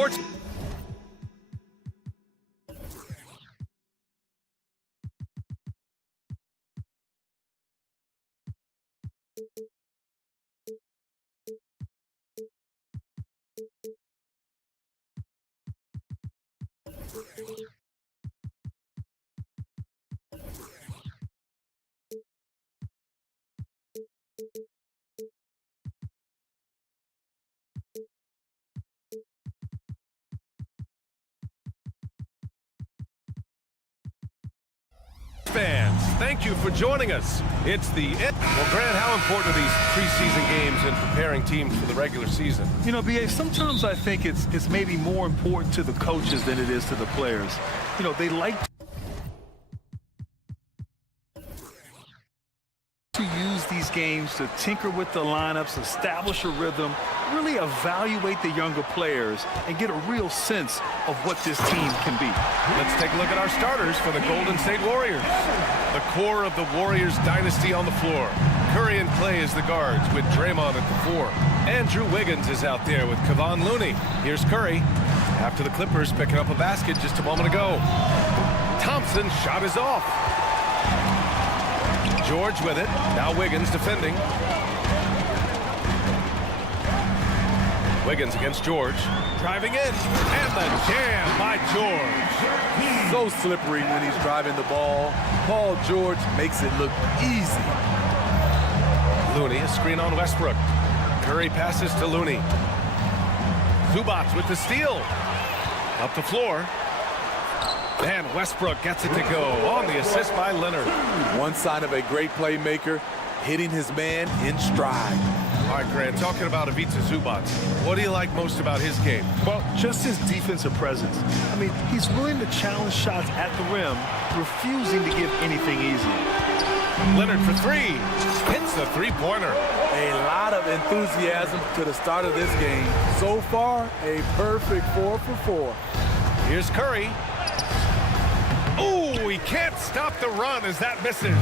Sports. Fans, thank you for joining us. It's the end. Well, Grant, how important are these preseason games in preparing teams for the regular season? You know, B.A., sometimes I think it's maybe more important to the coaches than it is to the players. You know, they like to use these games to tinker with the lineups, establish a rhythm, really evaluate the younger players, and get a real sense of what this team can be. Let's take a look at our starters for the Golden State Warriors. The core of the Warriors dynasty on the floor. Curry and Clay as the guards with Draymond at the 4. Andrew Wiggins is out there with Kevon Looney. Here's Curry after the Clippers picking up a basket just a moment ago. Thompson's shot is off. George with it. Now Wiggins defending. Wiggins against George. Driving in. And the jam by George. So slippery when he's driving the ball. Paul George makes it look easy. Looney, a screen on Westbrook. Curry passes to Looney. Zubac with the steal. Up the floor. And Westbrook gets it to go on the assist by Leonard. One sign of a great playmaker, hitting his man in stride. All right, Grant, talking about Ivica Zubac, what do you like most about his game? Well, just his defensive presence. I mean, he's willing to challenge shots at the rim, refusing to give anything easy. Leonard for 3. Hits the three-pointer. A lot of enthusiasm to the start of this game. So far, a perfect 4 for 4. Here's Curry. Ooh, he can't stop the run as that misses.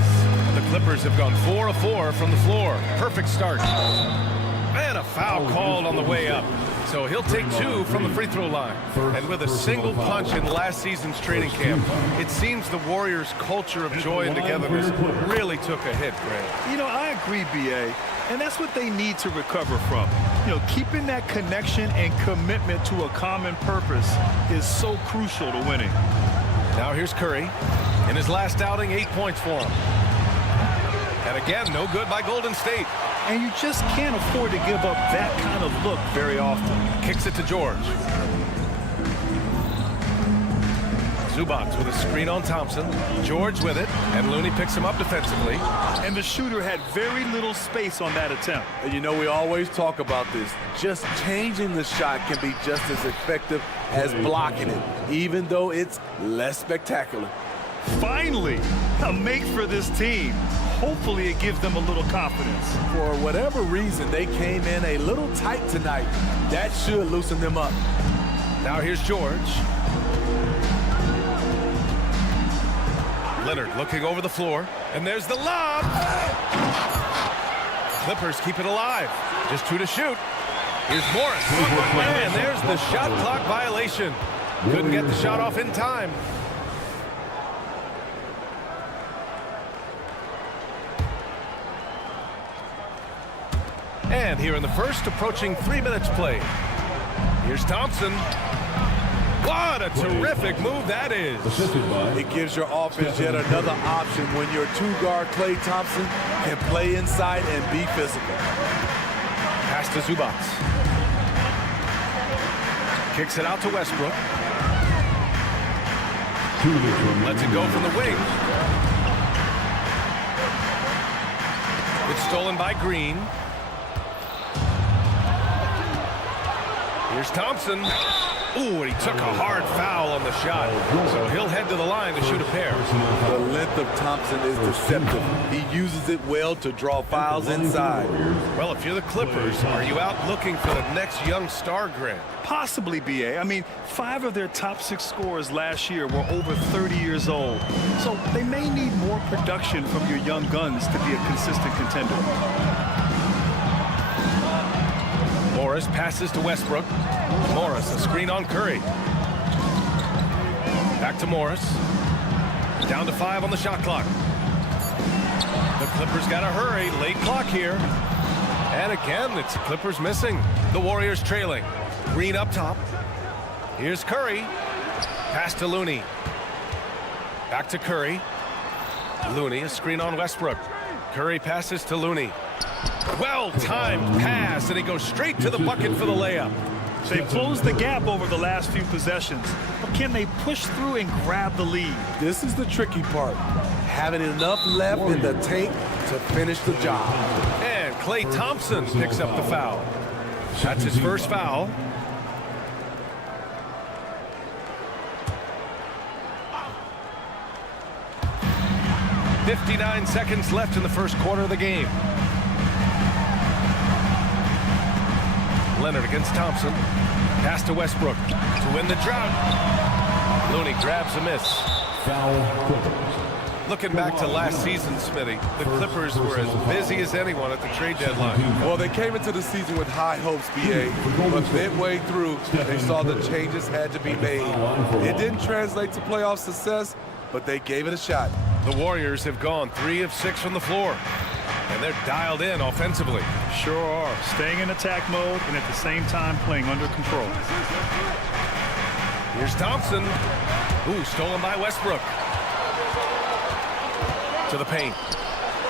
The Clippers have gone 4 of 4 from the floor. Perfect start. And a foul called on the way up. So he'll take 2 from the free throw line. And with a single punch in last season's training camp, it seems the Warriors' culture of joy and togetherness really took a hit, Grant. You know, I agree, B.A., and that's what they need to recover from. You know, keeping that connection and commitment to a common purpose is so crucial to winning. Now here's Curry. In his last outing, 8 points for him. And again, no good by Golden State. And you just can't afford to give up that kind of look very often. Kicks it to George. Zubac with a screen on Thompson. George with it, and Looney picks him up defensively. And the shooter had very little space on that attempt. And you know, we always talk about this. Just changing the shot can be just as effective as blocking it, even though it's less spectacular. Finally, a make for this team. Hopefully it gives them a little confidence. For whatever reason, they came in a little tight tonight. That should loosen them up. Now here's George. Leonard looking over the floor, and there's the lob. Clippers keep it alive. Just 2 to shoot. Here's Morris. And there's the shot clock violation. Couldn't get the shot off in time. And here in the first, approaching 3 minutes played. Here's Thompson. What a terrific move that is. It gives your offense yet another option when your 2-guard Klay Thompson can play inside and be physical. Pass to Zubac. Kicks it out to Westbrook. Lets it go from the wing. It's stolen by Green. Here's Thompson. Ooh, and he took a hard foul on the shot. So he'll head to the line to shoot a pair. The length of Thompson is deceptive. He uses it well to draw fouls inside. Well, if you're the Clippers, are you out looking for the next young star, Grant? Possibly, B.A. I mean, 5 of their top 6 scorers last year were over 30 years old. So they may need more production from your young guns to be a consistent contender. Morris Morris passes to Westbrook. Morris, a screen on Curry. Back to Morris. Down to 5 on the shot clock. The Clippers got to hurry. Late clock here. And again, it's Clippers missing. The Warriors trailing. Green up top. Here's Curry. Pass to Looney. Back to Curry. Looney, a screen on Westbrook. Curry passes to Looney. Well-timed pass, and he goes straight to the bucket for the layup. They've closed the gap over the last few possessions, but can they push through and grab the lead? This is the tricky part. Having enough left in the tank to finish the job. And Klay Thompson picks up the foul. That's his first foul. "59 seconds left in the first quarter of the game. Leonard against Thompson. Pass to Westbrook to win the drought. Looney grabs a miss. Looking back to last season, Smitty, the Clippers were as busy as anyone at the trade deadline. Well, they came into the season with high hopes, B.A., but midway through, they saw the changes had to be made. It didn't translate to playoff success, but they gave it a shot. The Warriors have gone 3 of 6 from the floor, and they're dialed in offensively. Sure are. Staying in attack mode and at the same time playing under control. Here's Thompson. Ooh, stolen by Westbrook. To the paint.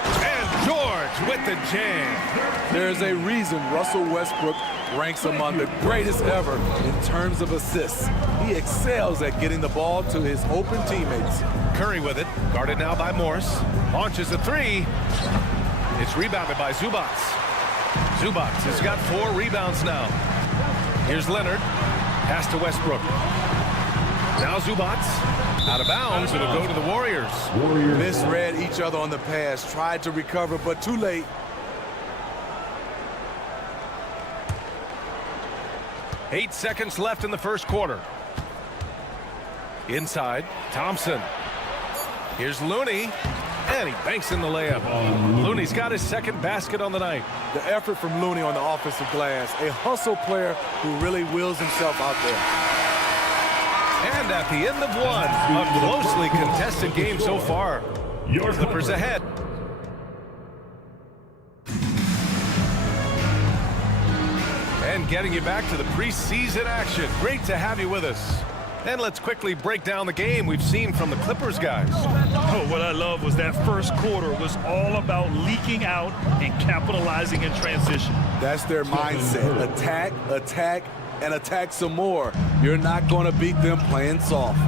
And George with the jam. There's a reason Russell Westbrook ranks among the greatest ever in terms of assists. He excels at getting the ball to his open teammates. Curry with it, guarded now by Morris. Launches a 3. It's rebounded by Zubac. Zubac has got 4 rebounds now. Here's Leonard. Pass to Westbrook. Now Zubac. Out of bounds. It'll go to the Warriors. Misread each other on the pass. Tried to recover, but too late. Eight seconds left in the first quarter. Inside, Thompson. Here's Looney. And he banks in the layup. Looney's got his second basket on the night. The effort from Looney on the offensive glass. A hustle player who really wills himself out there. And at the end of one, a closely contested game so far. Your Clippers ahead. And getting you back to the preseason action. Great to have you with us. And let's quickly break down the game we've seen from the Clippers guys. Oh, what I love was that first quarter was all about leaking out and capitalizing in transition. That's their mindset. Attack, attack, and attack some more. You're not going to beat them playing soft.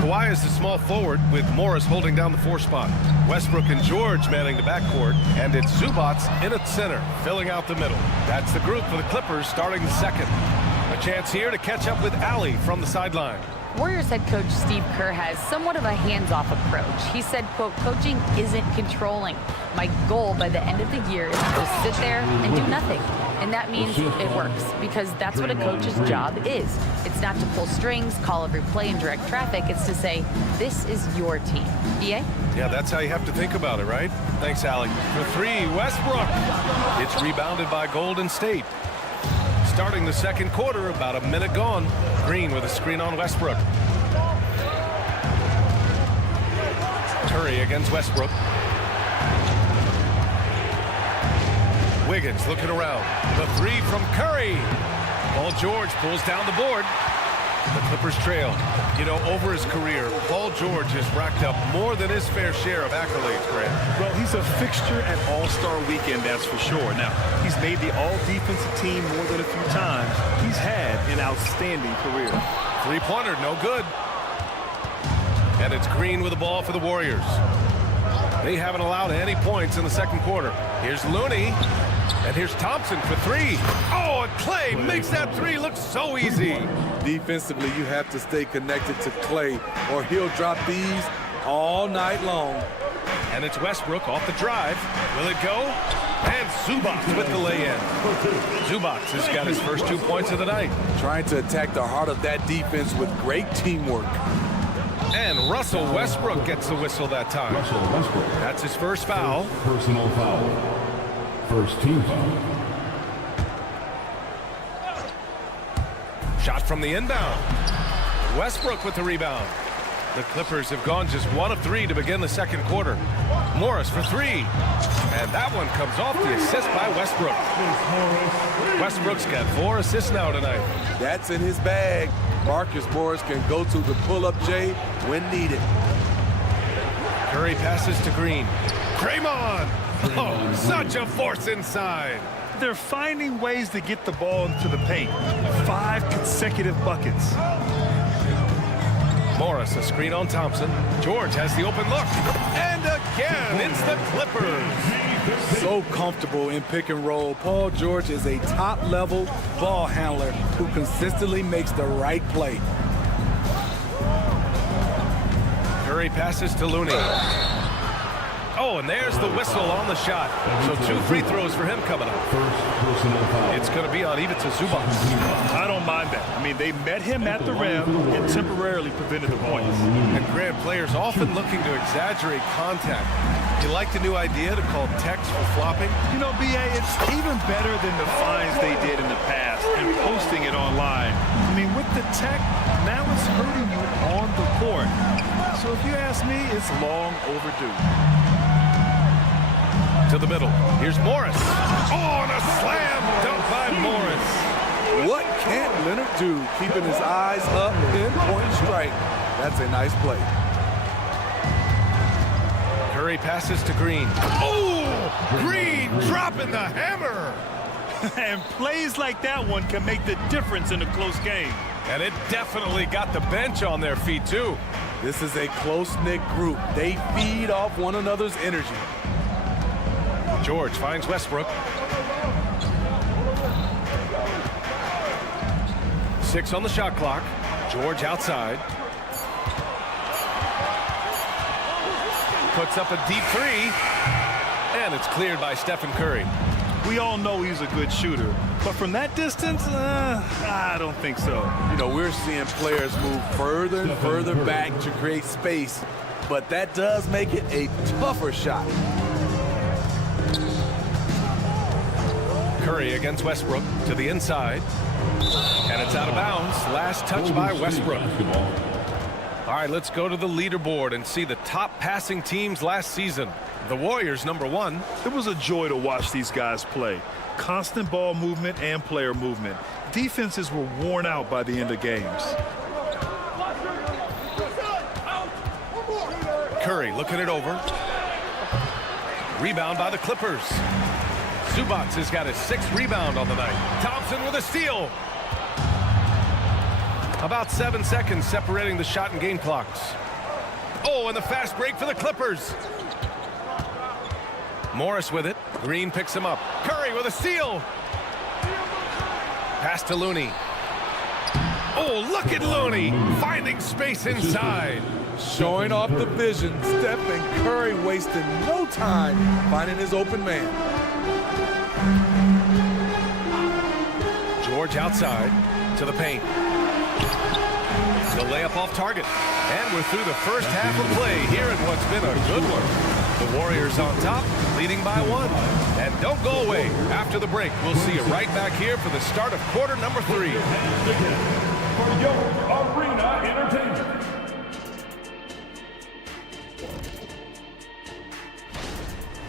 Kawhi is the small forward with Morris holding down the 4 spot. Westbrook and George manning the backcourt, and it's Zubac in at center, filling out the middle. That's the group for the Clippers starting the second. A chance here to catch up with Allie from the sideline. Warriors head coach Steve Kerr has somewhat of a hands-off approach. He said, quote, coaching isn't controlling. My goal by the end of the year is to just sit there and do nothing. And that means it works, because that's what a coach's job is. It's not to pull strings, call every play, and direct traffic. It's to say, this is your team. B.A.? Yeah, that's how you have to think about it, right? Thanks, Allie. For 3, Westbrook. It's rebounded by Golden State. Starting the second quarter, about a minute gone. Green with a screen on Westbrook. Curry against Westbrook. Wiggins looking around. The 3 from Curry. Paul George pulls down the board. The Clippers trail. You know, over his career, Paul George has racked up more than his fair share of accolades, Grant. Well, he's a fixture at All-Star Weekend, that's for sure. Now, he's made the All-Defensive team more than a few times. He's had an outstanding career. 3-pointer, no good. And it's Green with the ball for the Warriors. They haven't allowed any points in the second quarter. Here's Looney. And here's Thompson for 3. Oh, and Klay makes that 3 look so easy. Defensively, you have to stay connected to Klay, or he'll drop these all night long. And it's Westbrook off the drive. Will it go? And Zubac with the lay-in. Zubac has got his first 2 points of the night. Trying to attack the heart of that defense with great teamwork. And Russell Westbrook gets the whistle that time. That's his first foul. Personal foul. First team foul. Shot from the inbound. Westbrook with the rebound. The Clippers have gone just 1 of 3 to begin the second quarter. Morris for 3. And that one comes off the assist by Westbrook. Westbrook's got 4 assists now tonight. That's in his bag. Marcus Morris can go to the pull-up J when needed. Curry passes to Green. Draymond! Oh, such a force inside. They're finding ways to get the ball into the paint. 5 consecutive buckets. Morris, a screen on Thompson. George has the open look. And again, it's the Clippers. So comfortable in pick and roll. Paul George is a top-level ball handler who consistently makes the right play. Curry passes to Looney. Oh, and there's the whistle on the shot. So 2 free throws for him coming up. It's going to be on Ivica Zubac. I don't mind that. I mean, they met him at the rim and temporarily prevented the points. And Grant, players often looking to exaggerate contact. You like the new idea to call techs for flopping? You know, B.A., it's even better than the fines they did in the past and posting it online. I mean, with the tech, now it's hurting you on the court. So if you ask me, it's long overdue. To the middle. Here's Morris. Oh, and a slam dunk by Morris. What can't Leonard do? Keeping his eyes up, pinpoint strike. That's a nice play. Curry passes to Green. Oh, Green dropping the hammer. And plays like that one can make the difference in a close game. And it definitely got the bench on their feet, too. This is a close-knit group. They feed off one another's energy. George finds Westbrook. 6 on the shot clock. George outside. Puts up a deep 3. And it's cleared by Stephen Curry. We all know he's a good shooter. But from that distance, I don't think so. You know, we're seeing players move further and further back to create space. But that does make it a tougher shot. Curry against Westbrook to the inside. And it's out of bounds. Last touch by Westbrook. All right, let's go to the leaderboard and see the top passing teams last season. The Warriors, number 1. It was a joy to watch these guys play. Constant ball movement and player movement. Defenses were worn out by the end of games. Curry looking it over. Rebound by the Clippers. Zubac has got his 6th rebound on the night. Thompson with a steal. About 7 seconds separating the shot and game clocks. Oh, and the fast break for the Clippers. Morris with it. Green picks him up. Curry with a steal. Pass to Looney. Oh, look at Looney finding space inside. Showing off the vision. Stephen Curry wasting no time finding his open man. George outside to the paint. The layup off target. And we're through the first half of play here in what's been a good one. The Warriors on top, leading by 1. And don't go away. After the break, we'll see you right back here for the start of quarter number 3. For your arena entertainment.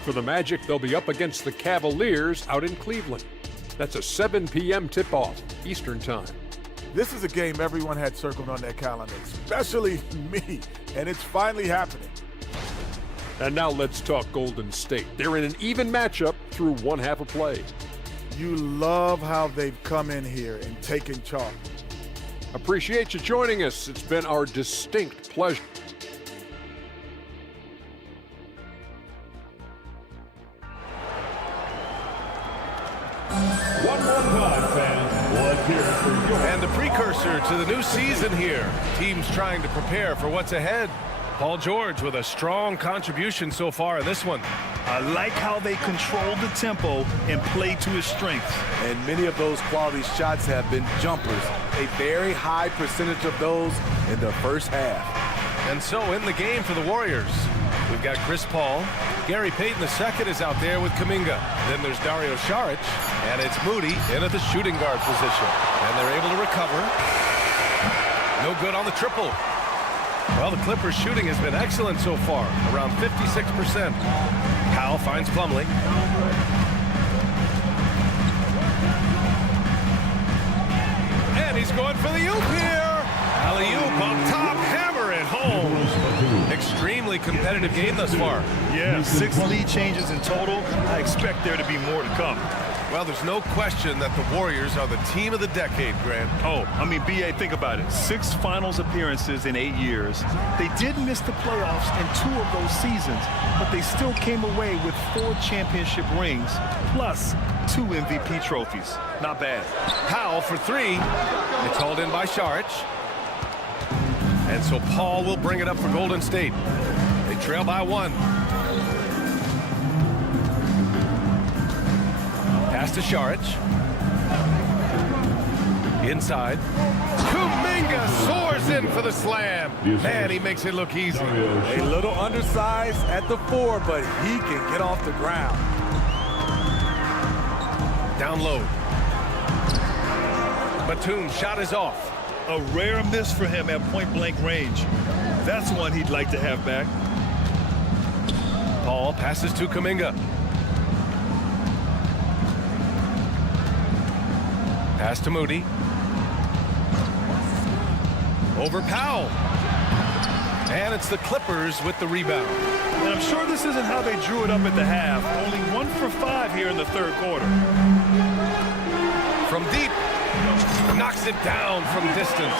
For the Magic, they'll be up against the Cavaliers out in Cleveland. That's a 7 p.m. tip-off, Eastern Time. This is a game everyone had circled on their calendar, especially me, and it's finally happening. And now let's talk Golden State. They're in an even matchup through one half of play. You love how they've come in here and taken charge. Appreciate you joining us. It's been our distinct pleasure. One more time, fans. Let's hear it for your... And the precursor to the new season here. Teams trying to prepare for what's ahead. Paul George with a strong contribution so far in this one. I like how they control the tempo and play to his strengths. And many of those quality shots have been jumpers. A very high percentage of those in the first half. And so in the game for the Warriors, we've got Chris Paul. Gary Payton II is out there with Kuminga. Then there's Dario Saric. And it's Moody in at the shooting guard position. And they're able to recover. No good on the triple. Well, the Clippers' shooting has been excellent so far, around 56%. Powell finds Plumlee. And he's going for the oop here. Alley-oop on top, hammer it home. Extremely competitive game thus far. Yeah, 6 lead changes in total. I expect there to be more to come. Well, there's no question that the Warriors are the team of the decade, Grant. Oh, I mean, B.A., think about it. 6 finals appearances in 8 years. They did miss the playoffs in 2 of those seasons, but they still came away with 4 championship rings, plus 2 MVP trophies. Not bad. Powell for 3. It's hauled in by Saric. And so Paul will bring it up for Golden State. They trail by 1. Pass to Saric. Inside. Kuminga soars in for the slam. Man, he makes it look easy. A little undersized at the 4, but he can get off the ground. Down low. Batum shot is off. A rare miss for him at point-blank range. That's one he'd like to have back. Paul passes to Kuminga. Pass to Moody. Over Powell. And it's the Clippers with the rebound. And I'm sure this isn't how they drew it up at the half. Only 1 for 5 here in the 3rd quarter. From deep. Knocks it down from distance.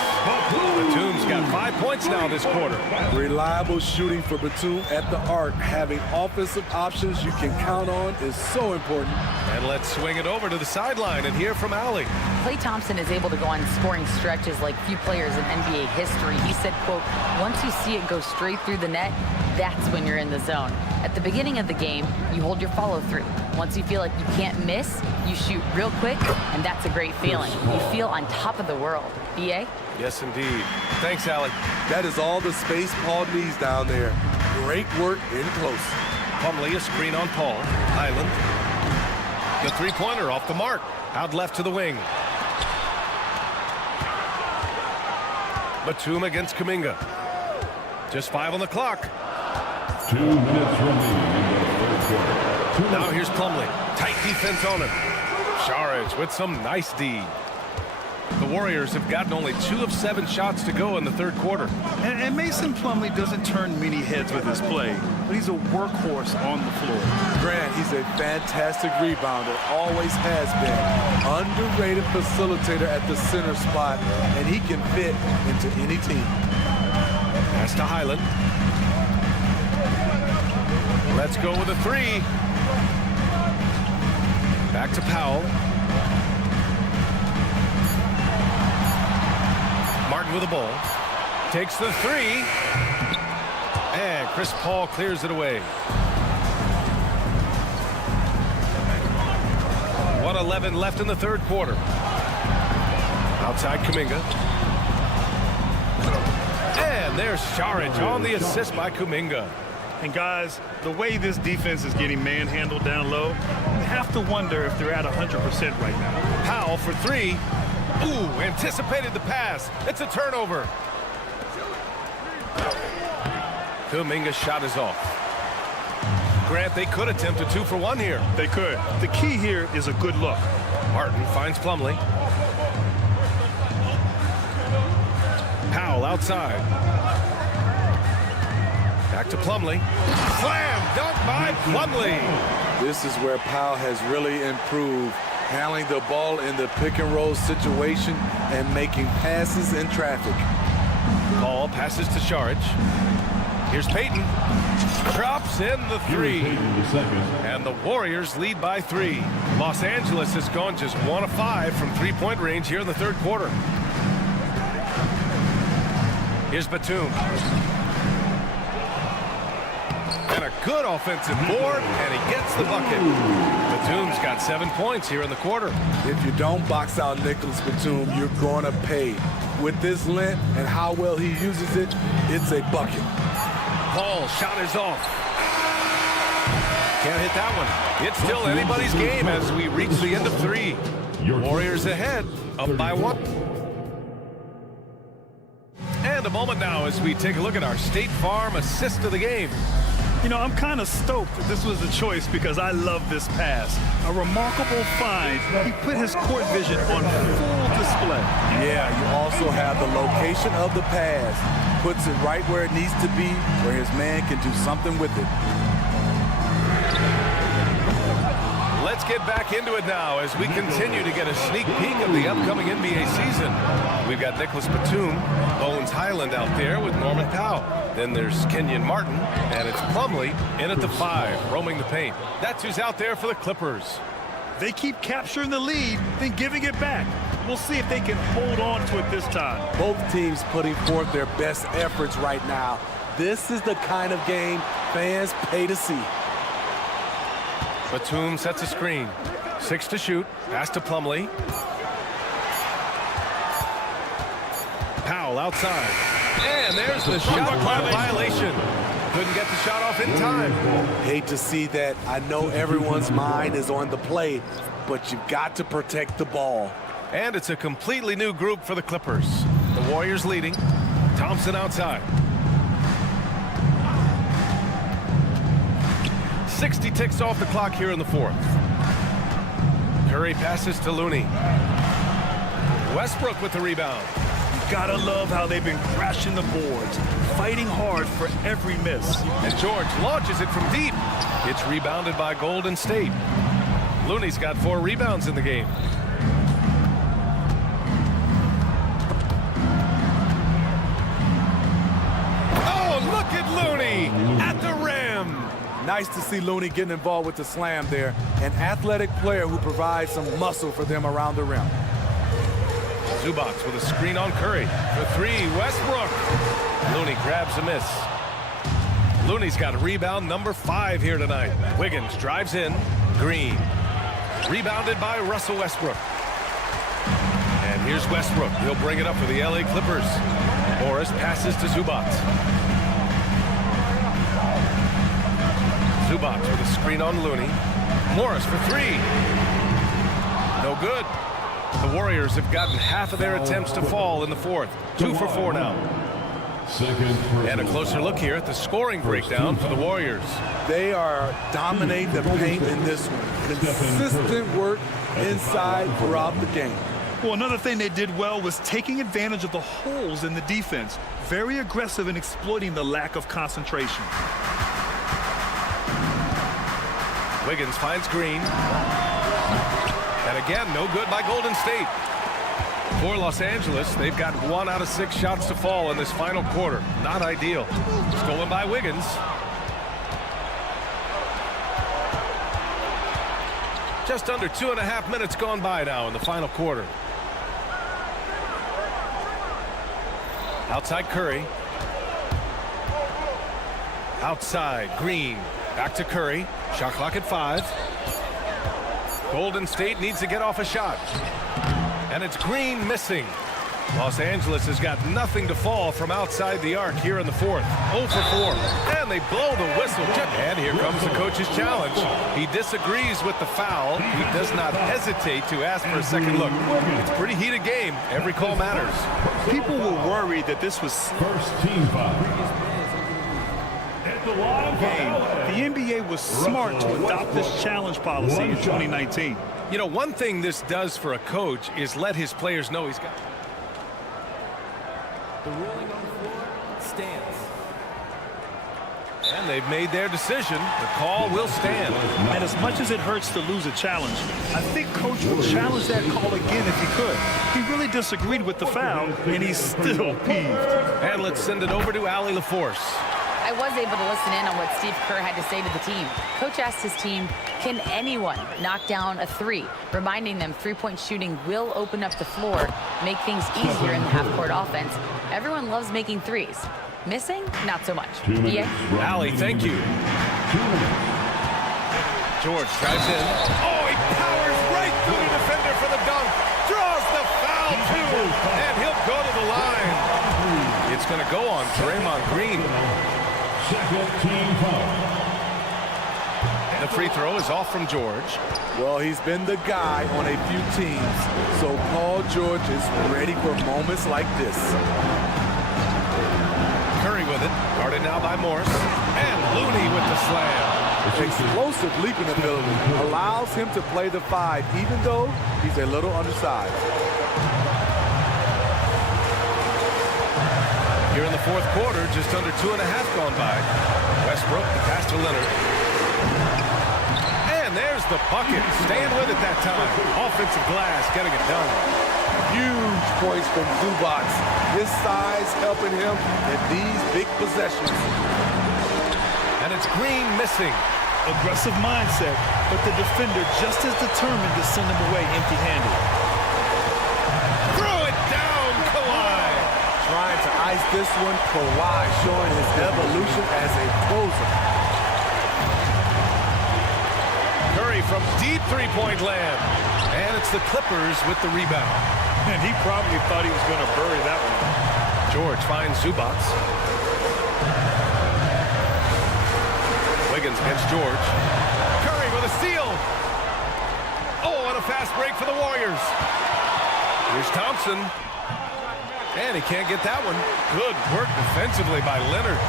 Batum's got 5 points now this quarter. Reliable shooting for Batum at the arc. Having offensive options you can count on is so important. And let's swing it over to the sideline and hear from Allie. Klay Thompson is able to go on scoring stretches like few players in NBA history. He said, quote, once you see it go straight through the net, that's when you're in the zone. At the beginning of the game, you hold your follow-through. Once you feel like you can't miss, you shoot real quick, and that's a great feeling. You feel on top of the world. B.A.? Yes, indeed. Thanks, Allie. That is all the space Paul needs down there. Great work in close. Plumlee, a screen on Paul. Highland. The three-pointer off the mark. Out left to the wing. Batum against Kuminga. Just 5 on the clock. 2 minutes remaining in the 3rd quarter. Now here's Plumlee. Tight defense on him. Saric with some nice D. The Warriors have gotten only 2 of 7 shots to go in the 3rd quarter. And Mason Plumlee doesn't turn many heads with his play, but he's a workhorse on the floor. Grant, he's a fantastic rebounder, always has been. Underrated facilitator at the center spot, and he can fit into any team. Pass to Highland. Let's go with a 3. Back to Powell. Martin with the ball. Takes the 3. And Chris Paul clears it away. 1:11 left in the 3rd quarter. Outside Kuminga. And there's Saric on the assist by Kuminga. And guys, the way this defense is getting manhandled down low, you have to wonder if they're at 100% right now. Powell for 3. Ooh, anticipated the pass. It's a turnover. Kuminga's shot is off. Grant, they could attempt a 2 for 1 here. They could. The key here is a good look. Martin finds Plumlee. Powell outside. Back to Plumlee. Slam dunk by Plumlee. This is where Powell has really improved, handling the ball in the pick-and-roll situation and making passes in traffic. Paul passes to Saric. Here's Payton. Drops in the 3. And the Warriors lead by 3. Los Angeles has gone just 1 of 5 from 3-point range here in the 3rd quarter. Here's Batum. And a good offensive board, and he gets the bucket. Batum's got 7 points here in the quarter. If you don't box out Nicholas Batum, you're going to pay. With this length and how well he uses it, it's a bucket. Paul shot is off. Can't hit that one. It's still anybody's game as we reach the end of 3. Warriors ahead, up by 1. And a moment now as we take a look at our State Farm assist of the game. You know, I'm kind of stoked that this was the choice because I love this pass. A remarkable find. He put his court vision on full display. Yeah, you also have the location of the pass. Puts it right where it needs to be, where his man can do something with it. Let's get back into it now as we continue to get a sneak peek of the upcoming NBA season. We've got Nicholas Batum, Owens Highland out there with Norman Powell. Then there's Kenyon Martin, and it's Plumlee in at the 5, roaming the paint. That's who's out there for the Clippers. They keep capturing the lead, then giving it back. We'll see if they can hold on to it this time. Both teams putting forth their best efforts right now. This is the kind of game fans pay to see. Batum sets a screen. 6 to shoot. Pass to Plumlee. Powell outside. And there's the shot clock violation. Couldn't get the shot off in time. Hate to see that. I know everyone's mind is on the play, but you've got to protect the ball. And it's a completely new group for the Clippers. The Warriors leading. Thompson outside. 60 ticks off the clock here in the 4th. Curry passes to Looney. Westbrook with the rebound. You gotta love how they've been crashing the boards, fighting hard for every miss. And George launches it from deep. It's rebounded by Golden State. Looney's got 4 rebounds in the game. Oh, look at Looney at the rim. Nice to see Looney getting involved with the slam there. An athletic player who provides some muscle for them around the rim. Zubac with a screen on Curry. For 3, Westbrook. Looney grabs a miss. Looney's got rebound number 5 here tonight. Wiggins drives in. Green. Rebounded by Russell Westbrook. And here's Westbrook. He'll bring it up for the LA Clippers. Morris passes to Zubac. Zubac with a screen on Looney. Morris for 3. No good. The Warriors have gotten half of their attempts to fall in the 4th. 2 for 4 now. And a closer look here at the scoring breakdown for the Warriors. They are dominating the paint in this one. Consistent work inside throughout the game. Well, another thing they did well was taking advantage of the holes in the defense. Very aggressive in exploiting the lack of concentration. Wiggins finds Green. And again, no good by Golden State. For Los Angeles, they've got 1 out of 6 shots to fall in this final quarter. Not ideal. Stolen by Wiggins. Just under 2.5 minutes gone by now in the final quarter. Outside Curry. Outside Green. Back to Curry. Shot clock at 5. Golden State needs to get off a shot. And it's Green missing. Los Angeles has got nothing to fall from outside the arc here in the 4th. 0 for 4. And they blow the whistle. And here comes the coach's challenge. He disagrees with the foul. He does not hesitate to ask for a second look. It's a pretty heated game. Every call matters. People were worried that this was First team foul. game. The NBA was smart to adopt this challenge policy in 2019. You know, one thing this does for a coach is let his players know he's got. The ruling on the floor stands. And they've made their decision. The call will stand. And as much as it hurts to lose a challenge, I think Coach would challenge that call again if he could. He really disagreed with the foul, and he's still peeved. And let's send it over to Allie LaForce. I was able to listen in on what Steve Kerr had to say to the team. Coach asked his team, can anyone knock down a 3? Reminding them 3-point shooting will open up the floor, make things easier in the half-court offense. Everyone loves making 3s. Missing? Not so much. B.I.G? Allie, thank you. George drives in. Oh, he powers right through the defender for the dunk. Draws the foul, too. And he'll go to the line. It's going to go on Draymond Green. Second team foul. The second free throw is off from George. Well, he's been the guy on a few teams, so Paul George is ready for moments like this. Curry with it, guarded now by Morris, and Looney with the slam. Explosive leaping ability allows him to play the 5, even though he's a little undersized. Here in the fourth quarter, just under 2.5 gone by. Westbrook, the pass to Leonard. And there's the bucket. Staying with it that time. Offensive glass, getting it done. Huge points from Zubac. His size helping him in these big possessions. And it's Green missing. Aggressive mindset, but the defender just as determined to send him away empty-handed. Throw it down, Kawhi. Trying to ice this one, Kawhi showing his evolution as a closer. Curry from deep three-point land. And it's the Clippers with the rebound. And he probably thought he was going to bury that one. George finds Zubac. Wiggins against George. Curry with a steal. Oh, and a fast break for the Warriors. Here's Thompson. And he can't get that one. Good work defensively by Leonard.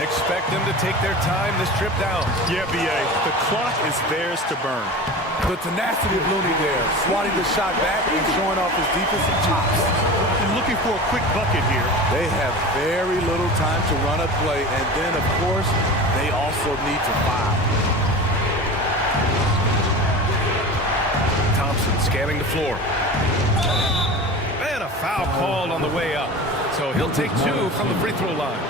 Expect them to take their time this trip down. Yeah, B.A. The clock is theirs to burn. The tenacity of Looney there, swatting the shot back and showing off his defensive chops. And looking for a quick bucket here. They have very little time to run a play, and then, of course, they also need to foul. Thompson scanning the floor. And a foul called on the way up. So he'll take 2 from the free throw line.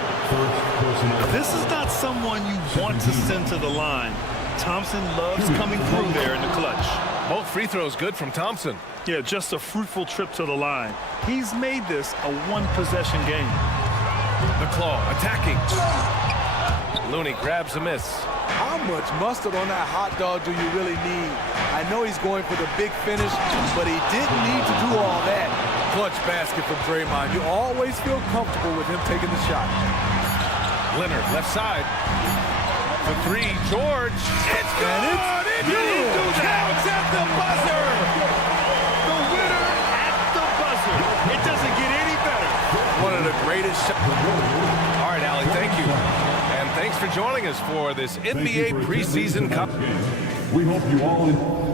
This is not someone you want to send to the line. Thompson loves coming through there in the clutch. Both free throws good from Thompson. Yeah, just a fruitful trip to the line. He's made this a one-possession game. The claw attacking. Looney grabs a miss. How much mustard on that hot dog do you really need? I know he's going for the big finish, but he didn't need to do all that. Clutch basket from Draymond. You always feel comfortable with him taking the shot. Leonard, left side. For 3, George. It's good! And it's good! Counts at the buzzer! The winner at the buzzer. It doesn't get any better. One of the greatest shots. All right, Allie, thank you. And thanks for joining us for this NBA preseason cup. We hope you all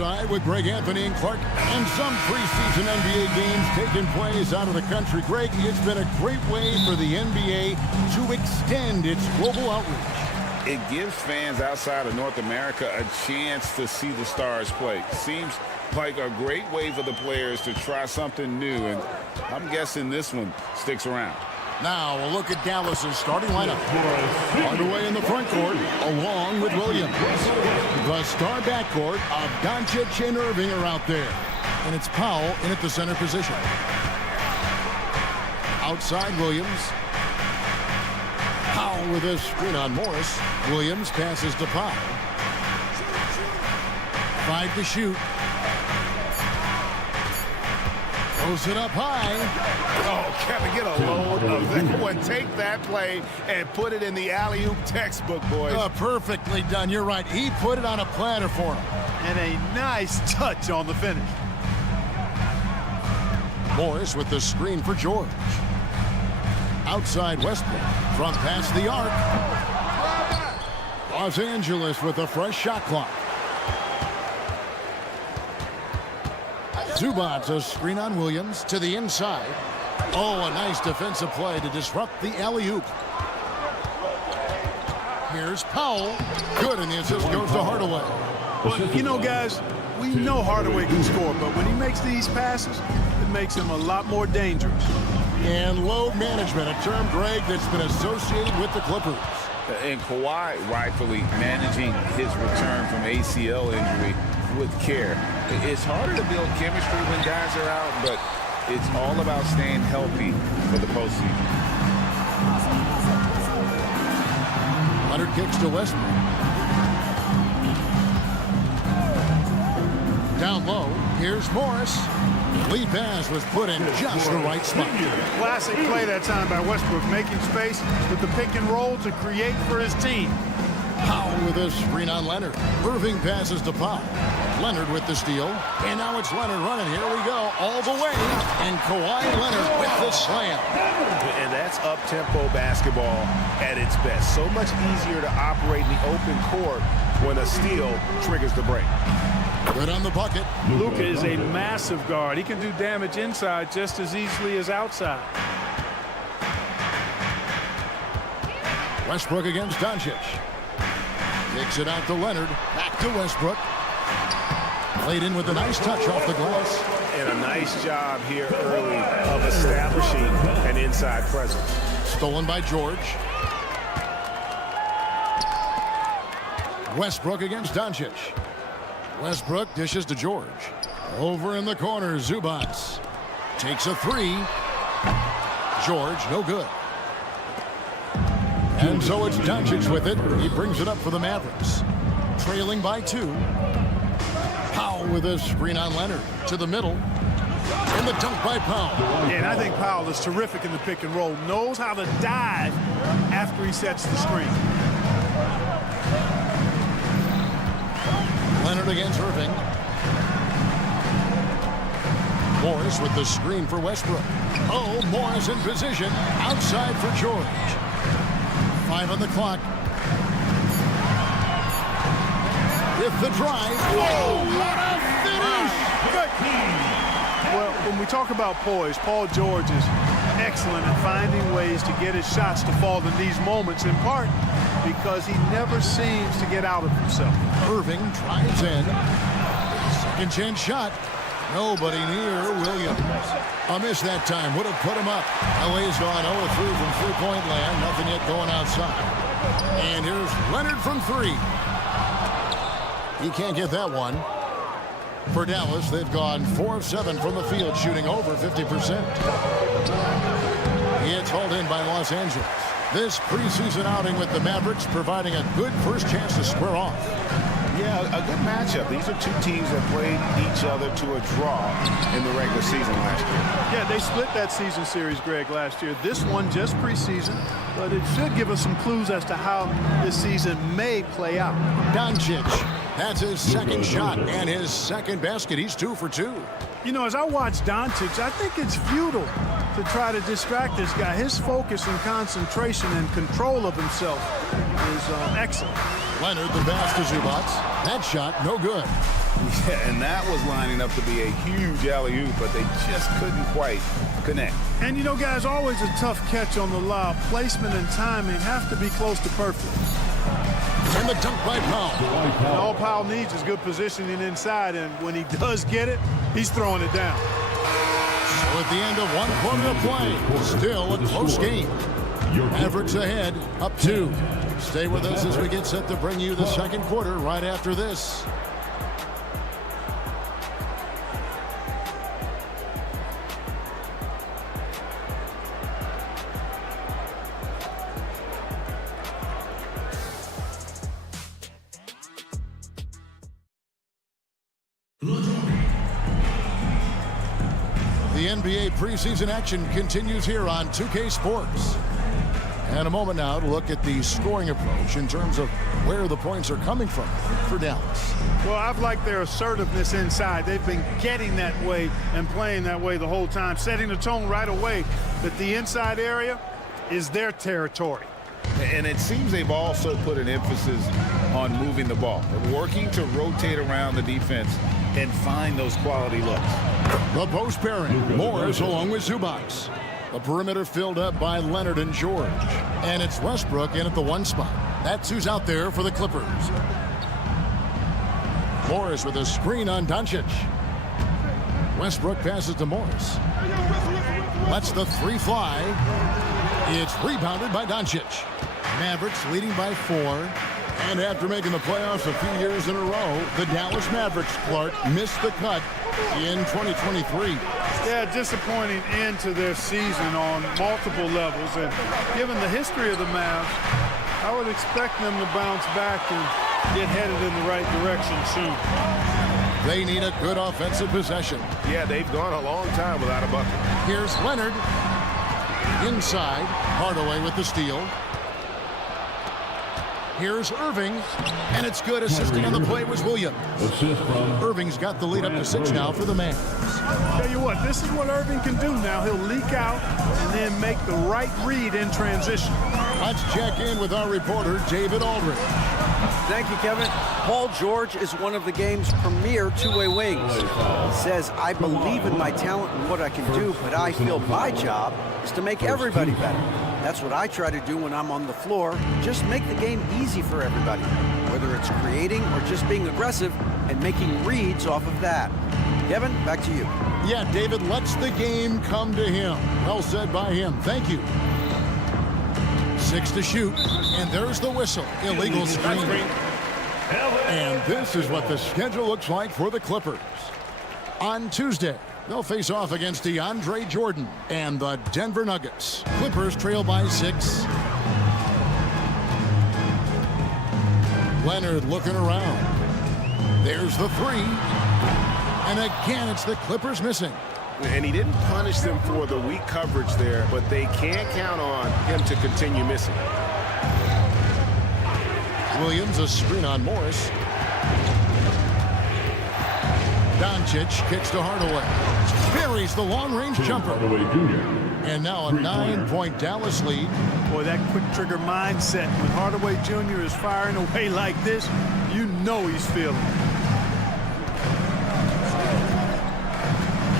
courtside with Greg Anthony and Clark, and some preseason NBA games taking place out of the country. Greg, it's been a great way for the NBA to extend its global outreach. It gives fans outside of North America a chance to see the stars play. Seems like a great way for the players to try something new, and I'm guessing this one sticks around. Now a look at Dallas's starting lineup. Underway in the front court, along with Williams. The star backcourt of Doncic and Irving are out there. And it's Powell in at the center position. Outside Williams. Powell with a screen on Morris. Williams passes to Powell. 5 to shoot. Throws it up high. Oh, Kevin, get a load of that one. Take that play and put it in the alley-oop textbook, boys. Perfectly done. You're right. He put it on a platter for him. And a nice touch on the finish. Morris with the screen for George. Outside Westbrook. From past the arc. Los Angeles with a fresh shot clock. Zubats a screen on Williams to the inside. Oh, a nice defensive play to disrupt the alley-oop. Here's Powell. Good, and the assist goes to Hardaway. Well, you know, guys, we know Hardaway can score, but when he makes these passes, it makes him a lot more dangerous. And load management, a term, Greg, that's been associated with the Clippers. And Kawhi rightfully managing his return from ACL injury with care. It's harder to build chemistry when guys are out, but it's all about staying healthy for the postseason. Leonard kicks to Westbrook. Down low, here's Morris. Lead pass was put in just the right spot. Classic play that time by Westbrook, making space with the pick and roll to create for his team. Powell with a screen on Leonard. Irving passes to Powell. Leonard with the steal. And now it's Leonard running. Here we go. All the way. And Kawhi Leonard with the slam. And that's up-tempo basketball at its best. So much easier to operate in the open court when a steal triggers the break. Good on the bucket. Luka is a massive guard. He can do damage inside just as easily as outside. Westbrook against Doncic. Kicks it out to Leonard. Back to Westbrook. Played in with a nice touch off the glass. And a nice job here early of establishing an inside presence. Stolen by George. Westbrook against Doncic. Westbrook dishes to George. Over in the corner, Zubats takes a three. George, no good. And so it's Doncic with it. He brings it up for the Mavericks. Trailing by 2. Powell with a screen on Leonard. To the middle. And the dunk by Powell. And I think Powell is terrific in the pick and roll. Knows how to dive after he sets the screen. Leonard against Irving. Morris with the screen for Westbrook. Oh, Morris in position. Outside for George. 5 on the clock. With the drive. Oh, what a finish! Well, when we talk about poise, Paul George is excellent at finding ways to get his shots to fall in these moments, in part because he never seems to get out of himself. Irving drives in. Second chance shot. Nobody near Williams. A miss that time. Would have put him up. LA's gone 0-3 from three-point land. Nothing yet going outside. And here's Leonard from 3. He can't get that one. For Dallas, they've gone 4 of 7 from the field, shooting over 50%. It's hauled in by Los Angeles. This preseason outing with the Mavericks providing a good first chance to square off. Yeah, a good matchup. These are two teams that played each other to a draw in the regular season last year. Yeah, they split that season series, Greg, last year. This one just preseason, but it should give us some clues as to how this season may play out. Doncic, that's his second shot and his second basket. He's 2 for 2. You know, as I watch Doncic, I think it's futile to to try to distract this guy. His focus and concentration and control of himself is excellent. Leonard, the pass to Zubac. That shot, no good. Yeah, and that was lining up to be a huge alley-oop, but they just couldn't quite connect. And you know, guys, always a tough catch on the lob. Placement and timing have to be close to perfect. And the dunk by Powell. And all Powell needs is good positioning inside, and when he does get it, he's throwing it down. So at the end of 1 quarter of play, still a close game. Mavericks ahead, up 2. Stay with us as we get set to bring you the second quarter right after this. The NBA preseason action continues here on 2K Sports. And a moment now to look at the scoring approach in terms of where the points are coming from for Dallas. Well, I've liked their assertiveness inside. They've been getting that way and playing that way the whole time, setting the tone right away that the inside area is their territory. And it seems they've also put an emphasis on moving the ball, working to rotate around the defense and find those quality looks. The post pairing, Morris along with Zubac. The perimeter filled up by Leonard and George. And it's Westbrook in at the 1 spot. That's who's out there for the Clippers. Morris with a screen on Doncic. Westbrook passes to Morris. Lets the 3 fly. It's rebounded by Doncic. Mavericks leading by 4. And after making the playoffs a few years in a row, the Dallas Mavericks, Clark, missed the cut in 2023. Yeah, disappointing end to their season on multiple levels. And given the history of the Mavs, I would expect them to bounce back and get headed in the right direction soon. They need a good offensive possession. Yeah, they've gone a long time without a bucket. Here's Leonard. Inside, Hardaway with the steal. Here's Irving, and it's good. Assisting on the play was Williams. Irving's got the lead up to 6 now for the Mavs. Tell you what, this is what Irving can do now. He'll leak out and then make the right read in transition. Let's check in with our reporter, David Aldridge. Thank you, Kevin. Paul George is one of the game's premier two-way wings. He says, I believe in my talent and what I can do, but I feel my job is to make everybody better. That's what I try to do when I'm on the floor. Just make the game easy for everybody, whether it's creating or just being aggressive and making reads off of that. Kevin, back to you. Yeah, David lets the game come to him. Well said by him. Thank you. 6 to shoot, and there's the whistle. Illegal screen. And this is what the schedule looks like for the Clippers. On Tuesday, they'll face off against DeAndre Jordan and the Denver Nuggets. Clippers trail by 6. Leonard looking around. There's the 3. And again, it's the Clippers missing. And he didn't punish them for the weak coverage there, but they can't count on him to continue missing. Williams, a screen on Morris. Doncic kicks to Hardaway. Buries the long-range jumper. And now a 9-point Dallas lead. Boy, that quick trigger mindset. When Hardaway Jr. is firing away like this, you know he's feeling it.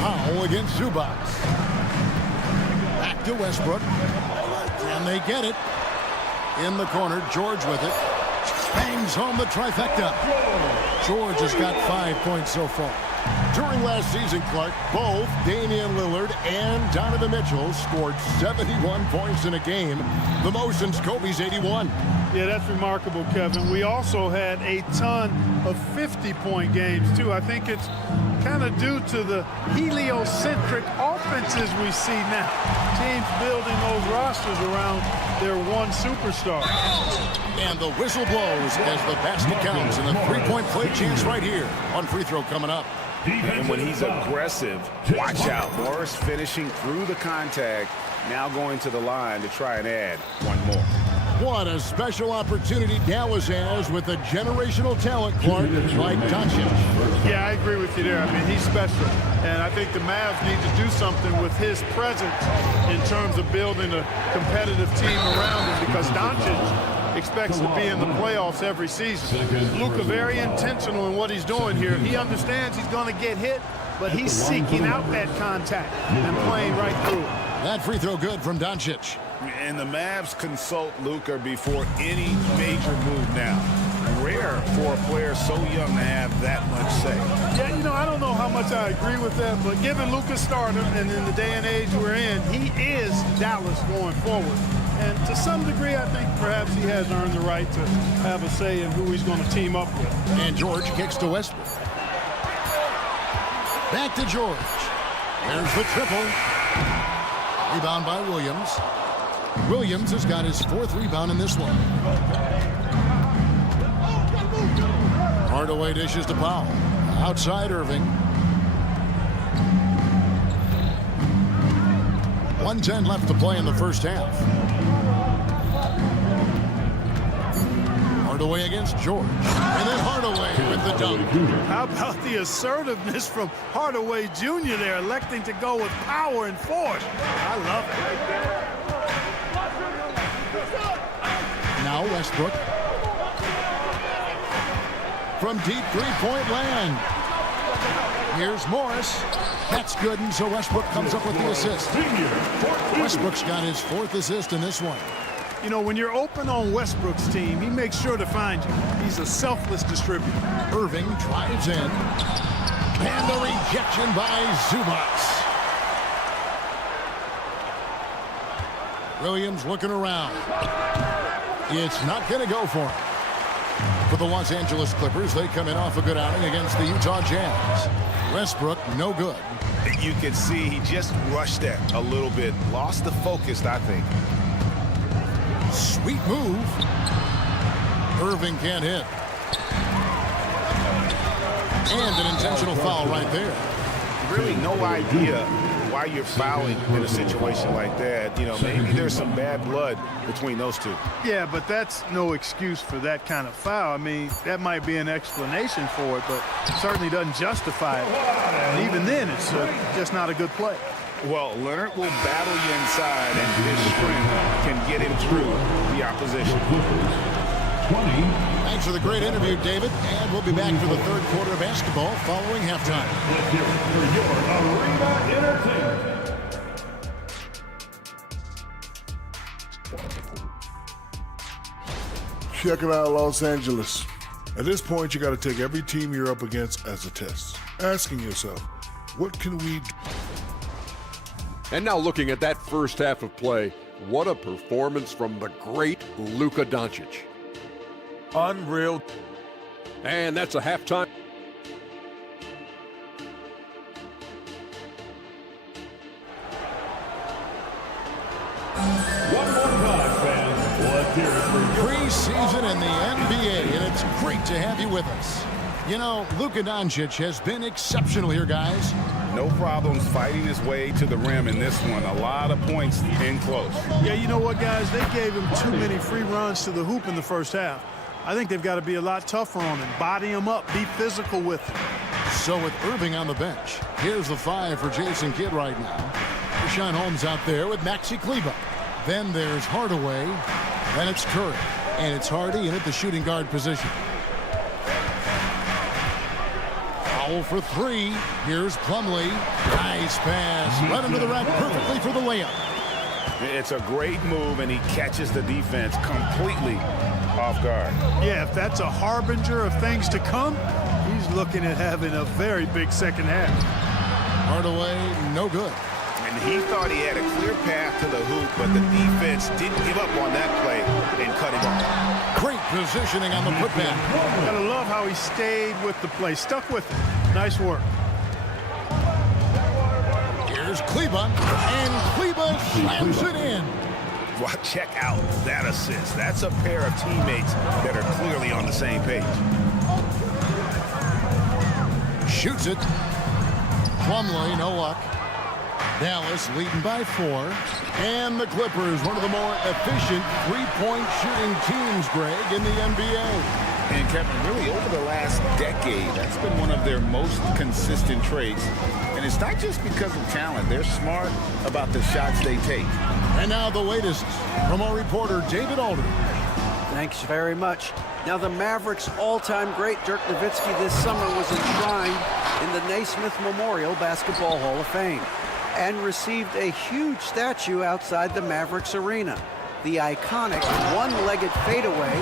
Powell against Zubac. Back to Westbrook. And they get it. In the corner, George with it. Bangs home the trifecta. George has got 5 points so far. During last season, Clark, both Damian Lillard and Donovan Mitchell scored 71 points in a game, the most since Kobe's 81. Yeah, that's remarkable, Kevin. We also had a ton of 50-point games, too. I think it's kind of due to the heliocentric offenses we see now. Teams building those rosters around their one superstar. And the whistle blows as the basket counts, and a 3-point play chance right here on free throw coming up. And when he's aggressive, watch out. Morris finishing through the contact, now going to the line to try and add one more. What a special opportunity Dallas has with a generational talent, Clark, like Doncic. Yeah, I agree with you there. I mean, he's special. And I think the Mavs need to do something with his presence in terms of building a competitive team around him, because Doncic expects to be in the playoffs every season. Luka very intentional in what he's doing here. He understands he's going to get hit, but he's seeking out that contact and playing right through it. That free throw good from Doncic. And the Mavs consult Luka before any major move now. Rare for a player so young to have that much say. Yeah, you know, I don't know how much I agree with that, but given Luka's stardom and in the day and age we're in, he is Dallas going forward. And to some degree, I think perhaps he has earned the right to have a say in who he's going to team up with. And George kicks to Westbrook. Back to George. There's the triple. Rebound by Williams. Williams has got his 4th rebound in this one. Hardaway dishes to Powell. Outside Irving. 1:10 left to play in the first half. Hardaway against George. And then Hardaway with the dunk. How about the assertiveness from Hardaway Jr. there, electing to go with power and force. I love it. Now Westbrook. From deep three-point land. Here's Morris. That's good, and so Westbrook comes up with the assist. Westbrook's got his 4th assist in this one. You know, when you're open on Westbrook's team, he makes sure to find you. He's a selfless distributor. Irving drives in. And the rejection by Zubats. Williams looking around. It's not going to go for him. For the Los Angeles Clippers, they come in off a good outing against the Utah Jazz. Westbrook, no good. You can see he just rushed that a little bit. Lost the focus, I think. Sweet move. Irving can't hit. And an intentional foul right there. Really no idea why you're fouling in a situation like that. You know, maybe there's some bad blood between those two. Yeah, but that's no excuse for that kind of foul. I mean, that might be an explanation for it, but it certainly doesn't justify it. And even then, it's just not a good play. Well, Leonard will battle you inside, and his strength can get him through the opposition. Thanks for the great interview, David. And we'll be back for the 3rd quarter of basketball following halftime. Let's hear it for your Arena Entertainment. Check it out, Los Angeles. At this point, you got to take every team you're up against as a test. Asking yourself, what can we do? And now looking at that first half of play, what a performance from the great Luka Doncic. Unreal. And that's a halftime. One more time, fans. Let's hear it for your Preseason in the NBA, and it's great to have you with us. You know, Luka Doncic has been exceptional here, guys. No problems fighting his way to the rim in this one. A lot of points in close. Yeah, you know what, guys? They gave him too many free runs to the hoop in the first half. I think they've got to be a lot tougher on him. Body him up. Be physical with him. So with Irving on the bench, here's the 5 for Jason Kidd right now. Rashawn Holmes out there with Maxi Kleber. Then there's Hardaway. Then it's Curry. And it's Hardy in at the shooting guard position. Foul for 3. Here's Plumlee. Nice pass. Right into the rack perfectly for the layup. It's a great move, and he catches the defense completely off guard. Yeah, if that's a harbinger of things to come, he's looking at having a very big second half. Hardaway, no good. And he thought he had a clear path to the hoop, but the defense didn't give up on that play and cut him off. Great positioning on the putback. Gotta love how he stayed with the play, stuck with it. Nice work. Here's Kleber, and Kleber slams it in. Well, check out that assist. That's a pair of teammates that are clearly on the same page. Shoots it. Plumlee, no luck. Dallas leading by 4. And the Clippers, one of the more efficient three-point shooting teams, Greg, in the NBA. And Kevin, really over the last decade, that's been one of their most consistent traits. And it's not just because of talent. They're smart about the shots they take. And now the latest from our reporter, David Alder. Thanks very much. Now the Mavericks' all-time great Dirk Nowitzki this summer was enshrined in the Naismith Memorial Basketball Hall of Fame and received a huge statue outside the Mavericks arena. The iconic one-legged fadeaway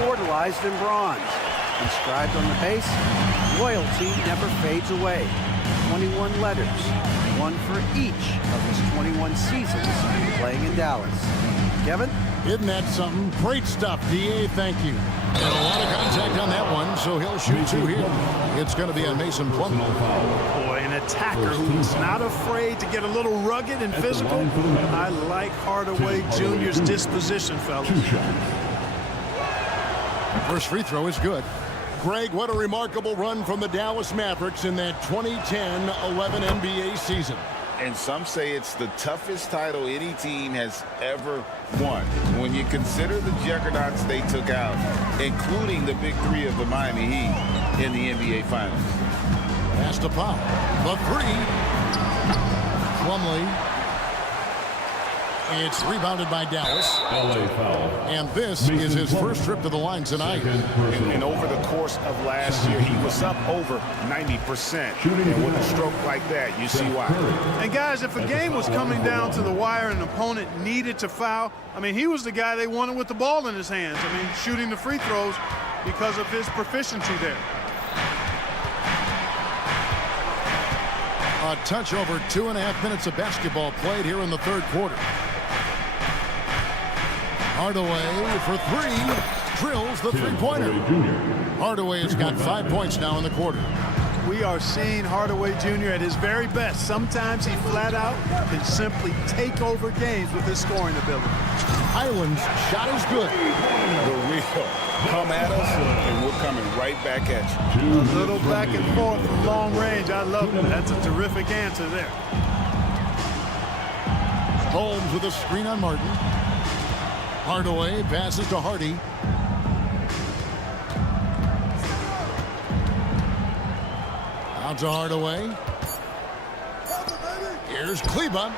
immortalized in bronze. Inscribed on the base, loyalty never fades away. 21 letters, one for each of his 21 seasons playing in Dallas. Kevin? Isn't that something? Great stuff, D.A. Thank you. And a lot of contact on that one, so he'll shoot two here. It's going to be on Mason Plumlee. Boy, an attacker who's not afraid to get a little rugged and physical. I like Hardaway Jr.'s disposition, fellas. First free throw is good. Greg, what a remarkable run from the Dallas Mavericks in that 2010-11 NBA season. And some say it's the toughest title any team has ever won. When you consider the juggernauts they took out, including the big three of the Miami Heat in the NBA Finals. Pass to Powell. The three. Plumlee. It's rebounded by Dallas. And this is his first trip to the line tonight. And over the course of last year, he was up over 90%. And with a stroke like that, you see why. And guys, if a game was coming down to the wire and an opponent needed to foul, I mean, he was the guy they wanted with the ball in his hands. I mean, shooting the free throws because of his proficiency there. A touch over 2.5 minutes of basketball played here in the third quarter. Hardaway for three, drills the three-pointer. Hardaway has got 5 points now in the quarter. We are seeing Hardaway Jr. at his very best. Sometimes he flat out can simply take over games with his scoring ability. Highland's shot is good. The real come at us, and we're coming right back at you. A little back and forth from long range. I love it. That's a terrific answer there. Holmes with a screen on Martin. Hardaway passes to Hardy. Out to Hardaway. Here's Kleba.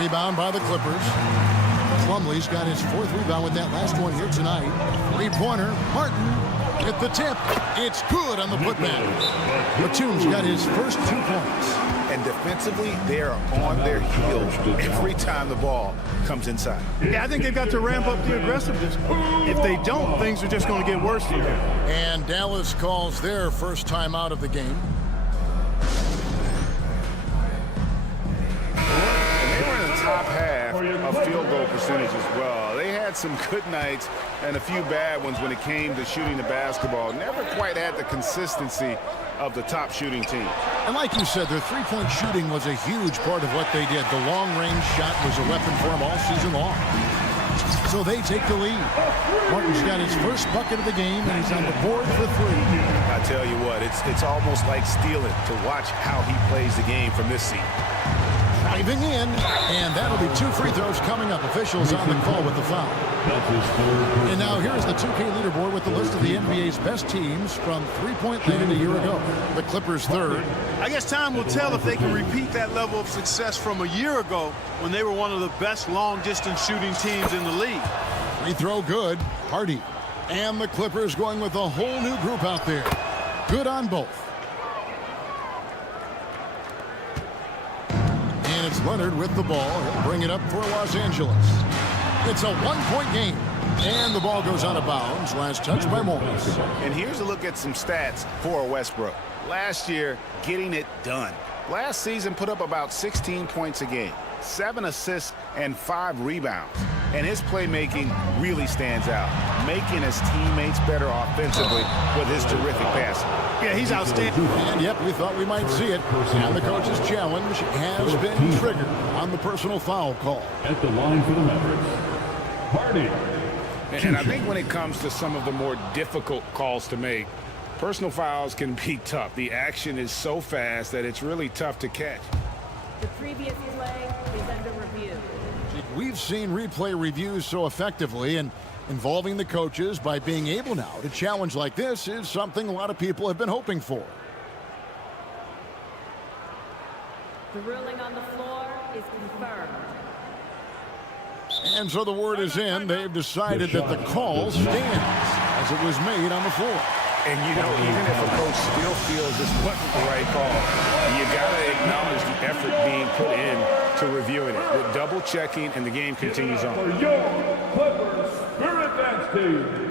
Rebound by the Clippers. Plumlee's got his fourth rebound with that last one here tonight. Three-pointer. Martin with the tip. It's good on the putback. Batum's got his first 2 points. And defensively, they are on their heels every time the ball comes inside. Yeah, I think they've got to ramp up the aggressiveness. If they don't, things are just going to get worse from here. And Dallas calls their first time out of the game. And they were in the top half of field goal percentage as well. They had some good nights and a few bad ones when it came to shooting the basketball. Never quite had the consistency of the top shooting team. And like you said, their three-point shooting was a huge part of what they did. The long-range shot was a weapon for them all season long. So they take the lead. Martin's got his first bucket of the game, and he's on the board for three. I tell you what, it's almost like stealing to watch how he plays the game from this seat. Driving in, and that'll be 2 free throws coming up. Officials on the call with the foul. And now here's the 2K leaderboard with the list of the NBA's best teams from three-point land a year ago. The Clippers third. I guess time will tell if they can repeat that level of success from a year ago when they were one of the best long-distance shooting teams in the league. Free throw good. Hardy. And the Clippers going with a whole new group out there. Good on both. And it's Leonard with the ball. He'll bring it up for Los Angeles. It's a 1-point game. And the ball goes out of bounds. Last touch by Morris. And here's a look at some stats for Westbrook. Last year, getting it done. Last season, put up about 16 points a game, 7 assists, and 5 rebounds. And his playmaking really stands out, making his teammates better offensively with his terrific passing. Yeah, he's outstanding. And yep, we thought we might see it. And the coach's challenge has been triggered on the personal foul call. At the line for the Mavericks, Hardy. And I think when it comes to some of the more difficult calls to make, personal fouls can be tough. The action is so fast that it's really tough to catch. The previous play is under review. We've seen replay reviews so effectively, and involving the coaches by being able now to challenge like this is something a lot of people have been hoping for. The ruling on the floor is confirmed. And so the word is in. They've decided that the call stands as it was made on the floor. And, you know, even if a coach still feels this wasn't the right call, you got to acknowledge the effort being put in to reviewing it. The double checking, and the game continues on. For your Clippers Spirit Dance Team.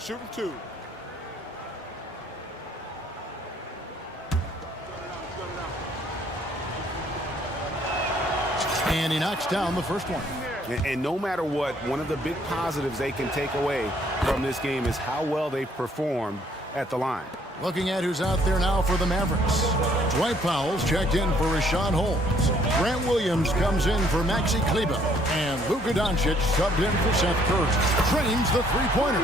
Shooting two. And he knocks down the first one. And no matter what, one of the big positives they can take away from this game is how well they performed at the line. Looking at who's out there now for the Mavericks. Dwight Powell's checked in for Rashawn Holmes. Grant Williams comes in for Maxi Kleber. And Luka Doncic subbed in for Seth Curry. Trains the three-pointer.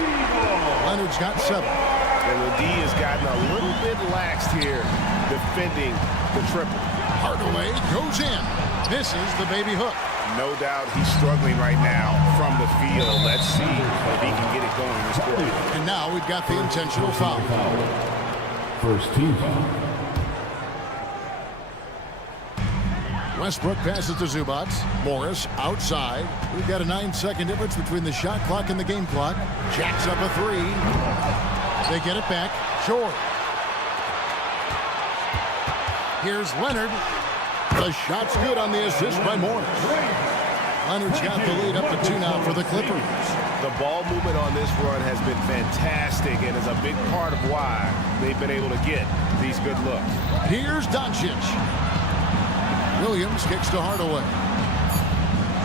Leonard's got 7. And the D has gotten a little bit laxed here defending the triple. Hardaway goes in. Misses the baby hook. No doubt he's struggling right now from the field. Let's see if he can get it going this quarter. And now we've got the intentional foul. First team foul. Westbrook passes to Zubac. Morris outside. We've got a 9-second difference between the shot clock and the game clock. Jacks up a 3. They get it back. Short. Here's Leonard. The shot's good on the assist by Morris. Leonard's got the lead up to 2 now for the Clippers. The ball movement on this run has been fantastic and is a big part of why they've been able to get these good looks. Here's Doncic. Williams kicks to Hardaway.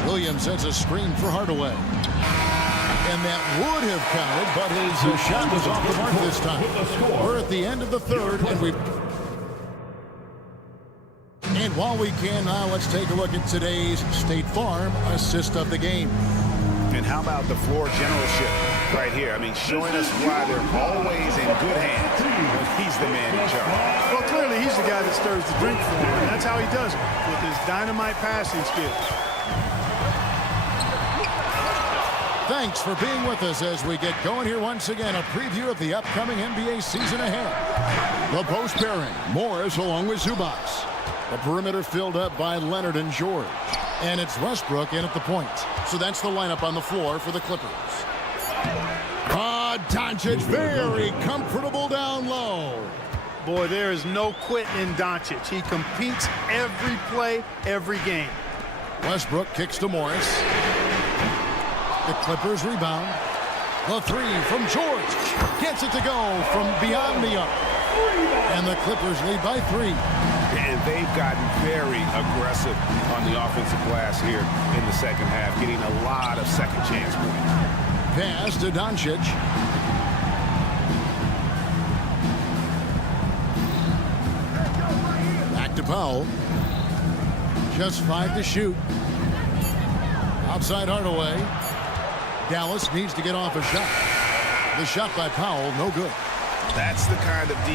Williams sends a screen for Hardaway. And that would have counted, but his shot was off the mark this time. We're at the end of the third, and while we can now, let's take a look at today's State Farm assist of the game. And how about the floor generalship right here? I mean, showing us why they're always in good hands when he's the man in charge. Well, clearly he's the guy that stirs the drink for him, and that's how he does it, with his dynamite passing skills. Thanks for being with us as we get going here once again. A preview of the upcoming NBA season ahead. The post pairing, Morris along with Zubac. The perimeter filled up by Leonard and George. And it's Westbrook in at the point. So that's the lineup on the floor for the Clippers. Doncic very comfortable down low. Boy, there is no quitting in Doncic. He competes every play, every game. Westbrook kicks to Morris. The Clippers rebound. The 3 from George. Gets it to go from beyond the arc. And the Clippers lead by 3. And they've gotten very aggressive on the offensive glass here in the second half, getting a lot of second chance points. Pass to Doncic. Back to Powell. Just 5 to shoot. Outside Hardaway. Dallas needs to get off a shot. The shot by Powell, no good. That's the kind of D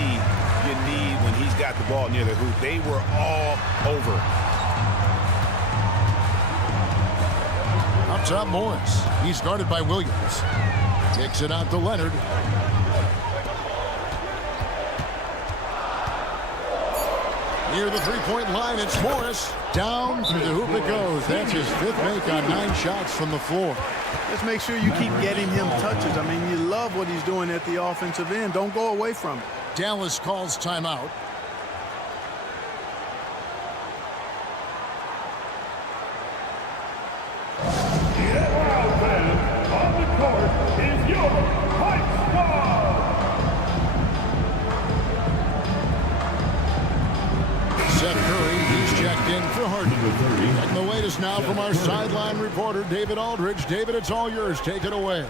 you need when he's got the ball near the hoop. They were all over. Up top, Morris. He's guarded by Williams. Kicks it out to Leonard. Near the three-point line, it's Morris. Down through the hoop it goes. That's his 5th make on 9 shots from the floor. Just make sure you keep getting him touches. I mean, you love what he's doing at the offensive end. Don't go away from it. Dallas calls timeout. On the court is your Hype Squad. Seth Curry, he's checked in for Harden. And the latest now from our sideline reporter, David Aldridge. David, it's all yours. Take it away.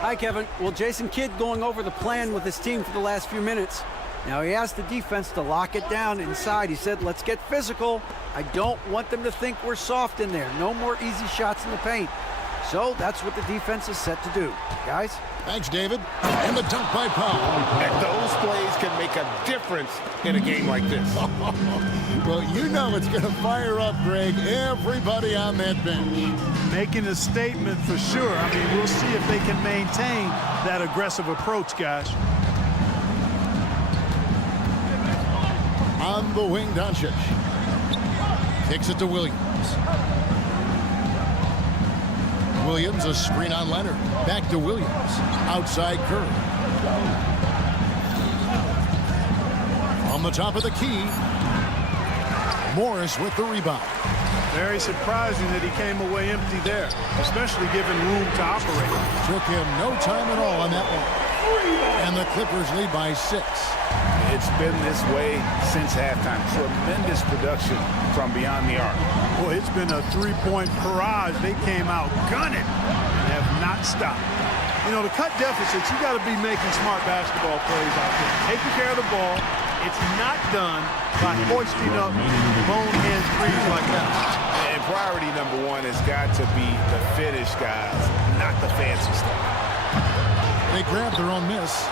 Hi, Kevin. Well, Jason Kidd going over the plan with his team for the last few minutes. Now he asked the defense to lock it down inside. He said, let's get physical. I don't want them to think we're soft in there. No more easy shots in the paint. So that's what the defense is set to do. Guys? Thanks, David. And the dunk by Powell. And those plays can make a difference in a game like this. Well, you know it's going to fire up, Greg, everybody on that bench. Making a statement for sure. I mean, we'll see if they can maintain that aggressive approach, guys. On the wing, Doncic. Kicks it to Williams. Williams, a screen on Leonard. Back to Williams. Outside Curry. On the top of the key. Morris with the rebound. Very surprising that he came away empty there, especially given room to operate. Took him no time at all on that one. And the Clippers lead by 6. It's been this way since halftime. Tremendous production from beyond the arc. Boy, it's been a three-point barrage. They came out gunning and have not stopped. You know, to cut deficits, you got to be making smart basketball plays out there. Taking care of the ball. It's not done by hoisting up bonehead threes like that. And priority number one has got to be the finish, guys, not the fancy stuff. They grab their own miss.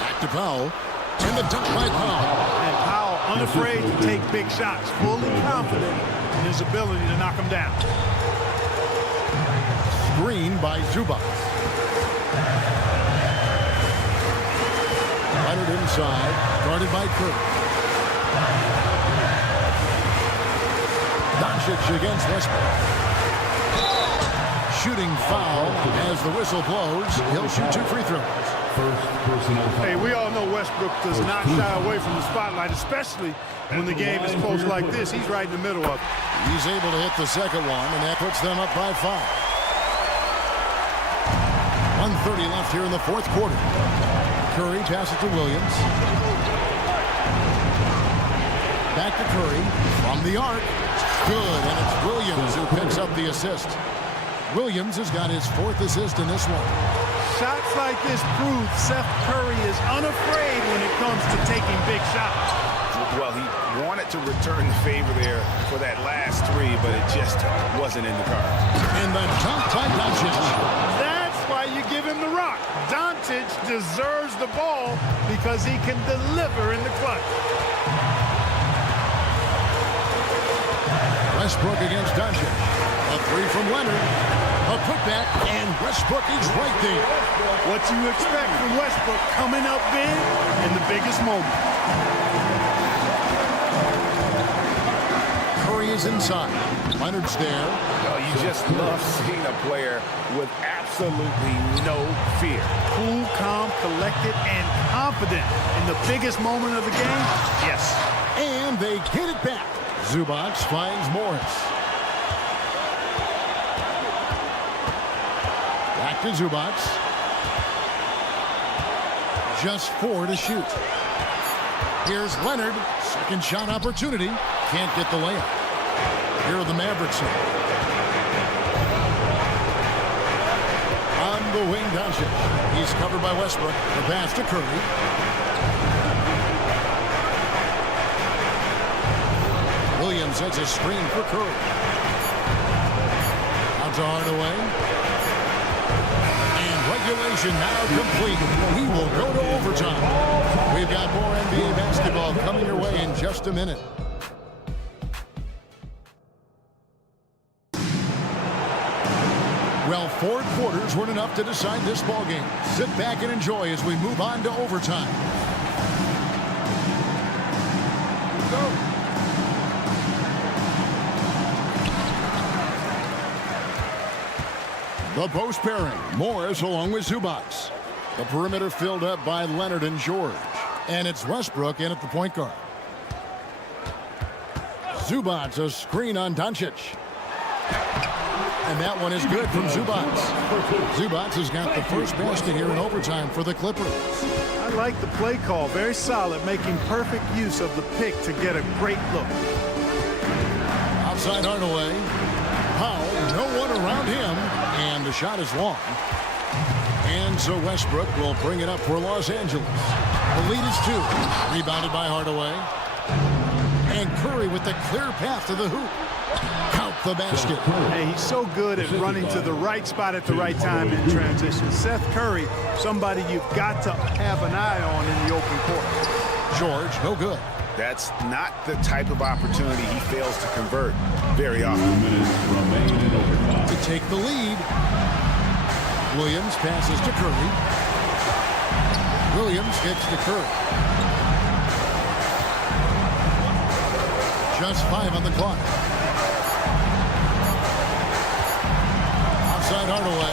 Back to Powell. And the dunk by Powell. And Powell unafraid to take big shots, fully confident in his ability to knock them down. Screen by Zubac. Leonard inside, guarded by Curry. Doncic against Westbrook. Shooting foul as the whistle blows. He'll shoot 2 free throws. Hey, we all know Westbrook does not shy away from the spotlight, especially when the game is close like this. He's right in the middle of it. He's able to hit the second one, and that puts them up by 5. 1:30 left here in the fourth quarter. Curry passes to Williams. Back to Curry from the arc. Good, and it's Williams who picks up the assist. Williams has got his 4th assist in this one. Shots like this prove Seth Curry is unafraid when it comes to taking big shots. Well, he wanted to return the favor there for that last 3, but it just wasn't in the cards. And the dunk by Doncic. That's why you give him the rock. Doncic deserves the ball because he can deliver in the clutch. Westbrook against Doncic. A 3 from Leonard. A putback, and Westbrook is right there. What you expect from Westbrook coming up big in the biggest moment. Curry is inside. Leonard's there. Well, you just love seeing a player with absolutely no fear. Cool, calm, collected, and confident in the biggest moment of the game. Yes. And they get it back. Zubac finds Morris. Back to Zubac. Just 4 to shoot. Here's Leonard. Second shot opportunity. Can't get the layup. Here are the Mavericks. On the wing, Doncic. He's covered by Westbrook. The pass to Curry. Williams sets a screen for Curry. Out to Hardaway. Regulation now complete. We will go to overtime. We've got more NBA basketball coming your way in just a minute. Well, 4 quarters weren't enough to decide this ballgame. Sit back and enjoy as we move on to overtime. Go. The post pairing, Morris along with Zubac. The perimeter filled up by Leonard and George. And it's Westbrook in at the point guard. Zubac, a screen on Doncic. And that one is good from Zubac. Zubac has got the first basket here in overtime for the Clippers. I like the play call. Very solid, making perfect use of the pick to get a great look. Outside Hardaway. Powell, no one around him. And the shot is long. And so Westbrook will bring it up for Los Angeles. The lead is 2. Rebounded by Hardaway. And Curry with the clear path to the hoop. Count the basket. Hey, he's so good at running to the right spot at the right time in transition. Seth Curry, somebody you've got to have an eye on in the open court. George, no good. That's not the type of opportunity he fails to convert very often. To take the lead. Williams passes to Curry. Williams gets to Curry. Just 5 on the clock. Outside Hardaway.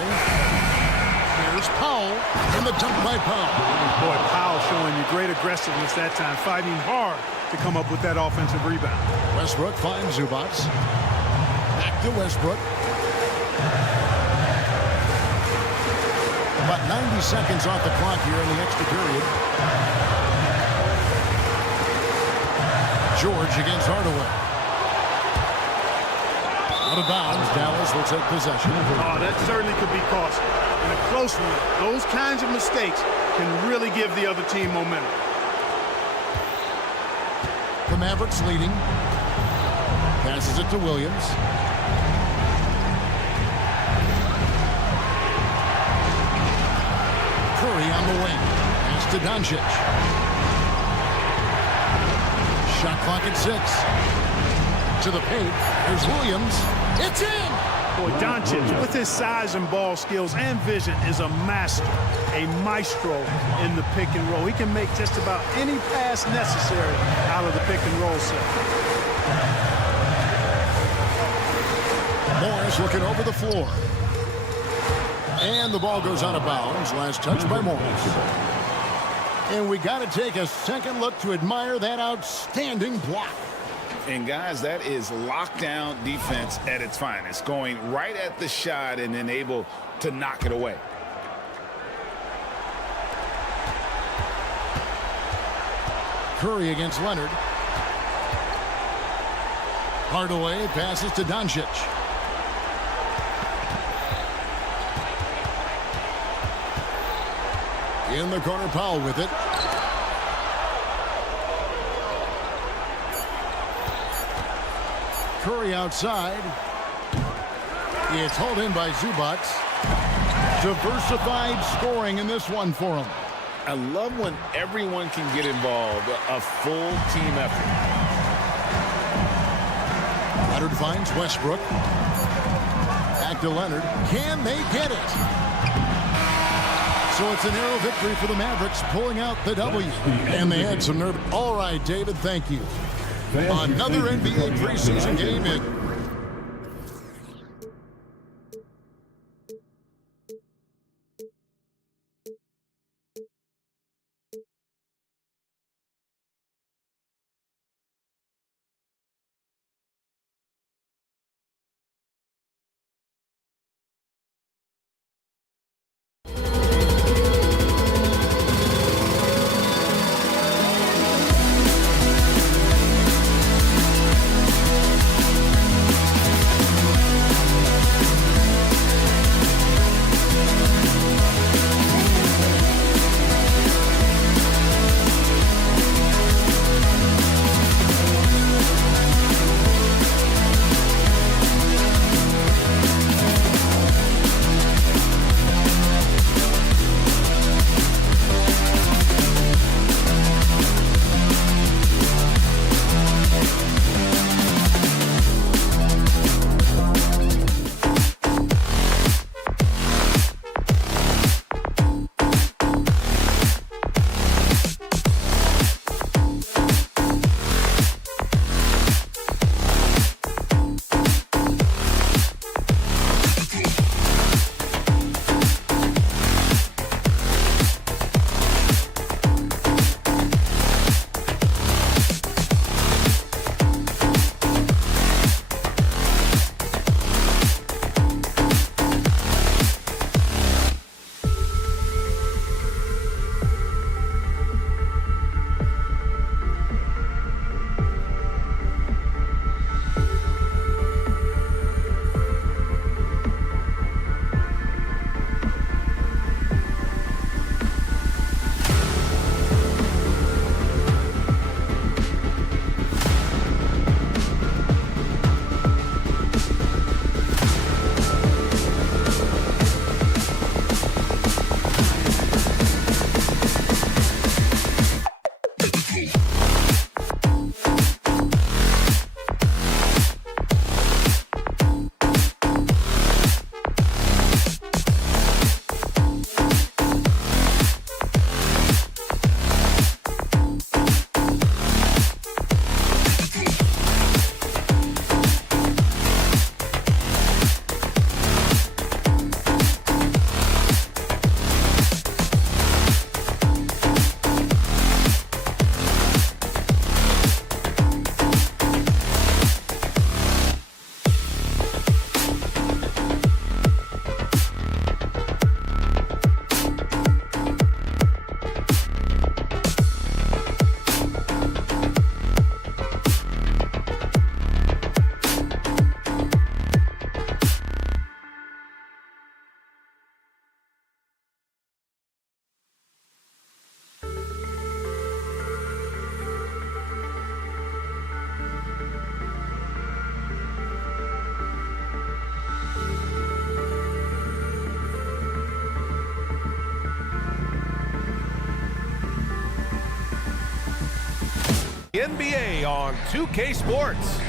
Here's Powell. And the dunk by Powell. Boy, Powell showing you great aggressiveness that time, fighting hard to come up with that offensive rebound. Westbrook finds Zubac. Back to Westbrook. About 90 seconds off the clock here in the extra period. George against Hardaway. Out of bounds, Dallas will take possession. Oh, that certainly could be costly. In a close one, those kinds of mistakes can really give the other team momentum. The Mavericks leading. Passes it to Williams. Curry on the wing. Pass to Doncic. Shot clock at 6. To the paint. There's Williams. It's in! Boy, Doncic, with his size and ball skills and vision, is a master, a maestro in the pick and roll. He can make just about any pass necessary out of the pick and roll set. Morris looking over the floor. And the ball goes out of bounds. Last touch by Morris. And we got to take a second look to admire that outstanding block. And guys, that is lockdown defense at its finest, going right at the shot and then able to knock it away. Curry against Leonard. Hardaway passes to Doncic. In the corner, Powell with it. Curry outside. It's hauled in by Zubac. Diversified scoring in this one for him. I love when everyone can get involved, a full team effort. Leonard finds Westbrook. Back to Leonard. Can they get it? So it's a narrow victory for the Mavericks, pulling out the W. And they had some nerve. All right, David, thank you. Another NBA preseason game in. NBA on 2K Sports.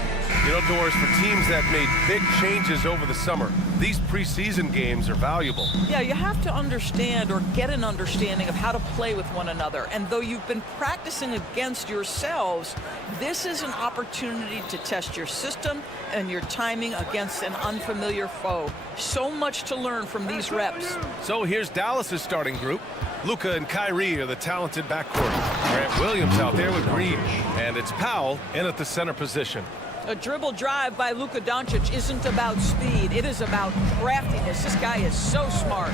You know, Doris, for teams that made big changes over the summer, these preseason games are valuable. Yeah, you have to understand or get an understanding of how to play with one another. And though you've been practicing against yourselves, this is an opportunity to test your system and your timing against an unfamiliar foe. So much to learn from these reps. So here's Dallas's starting group. Luka and Kyrie are the talented backcourt. Grant Williams out there with Green. And it's Powell in at the center position. A dribble drive by Luka Doncic isn't about speed. It is about craftiness. This guy is so smart.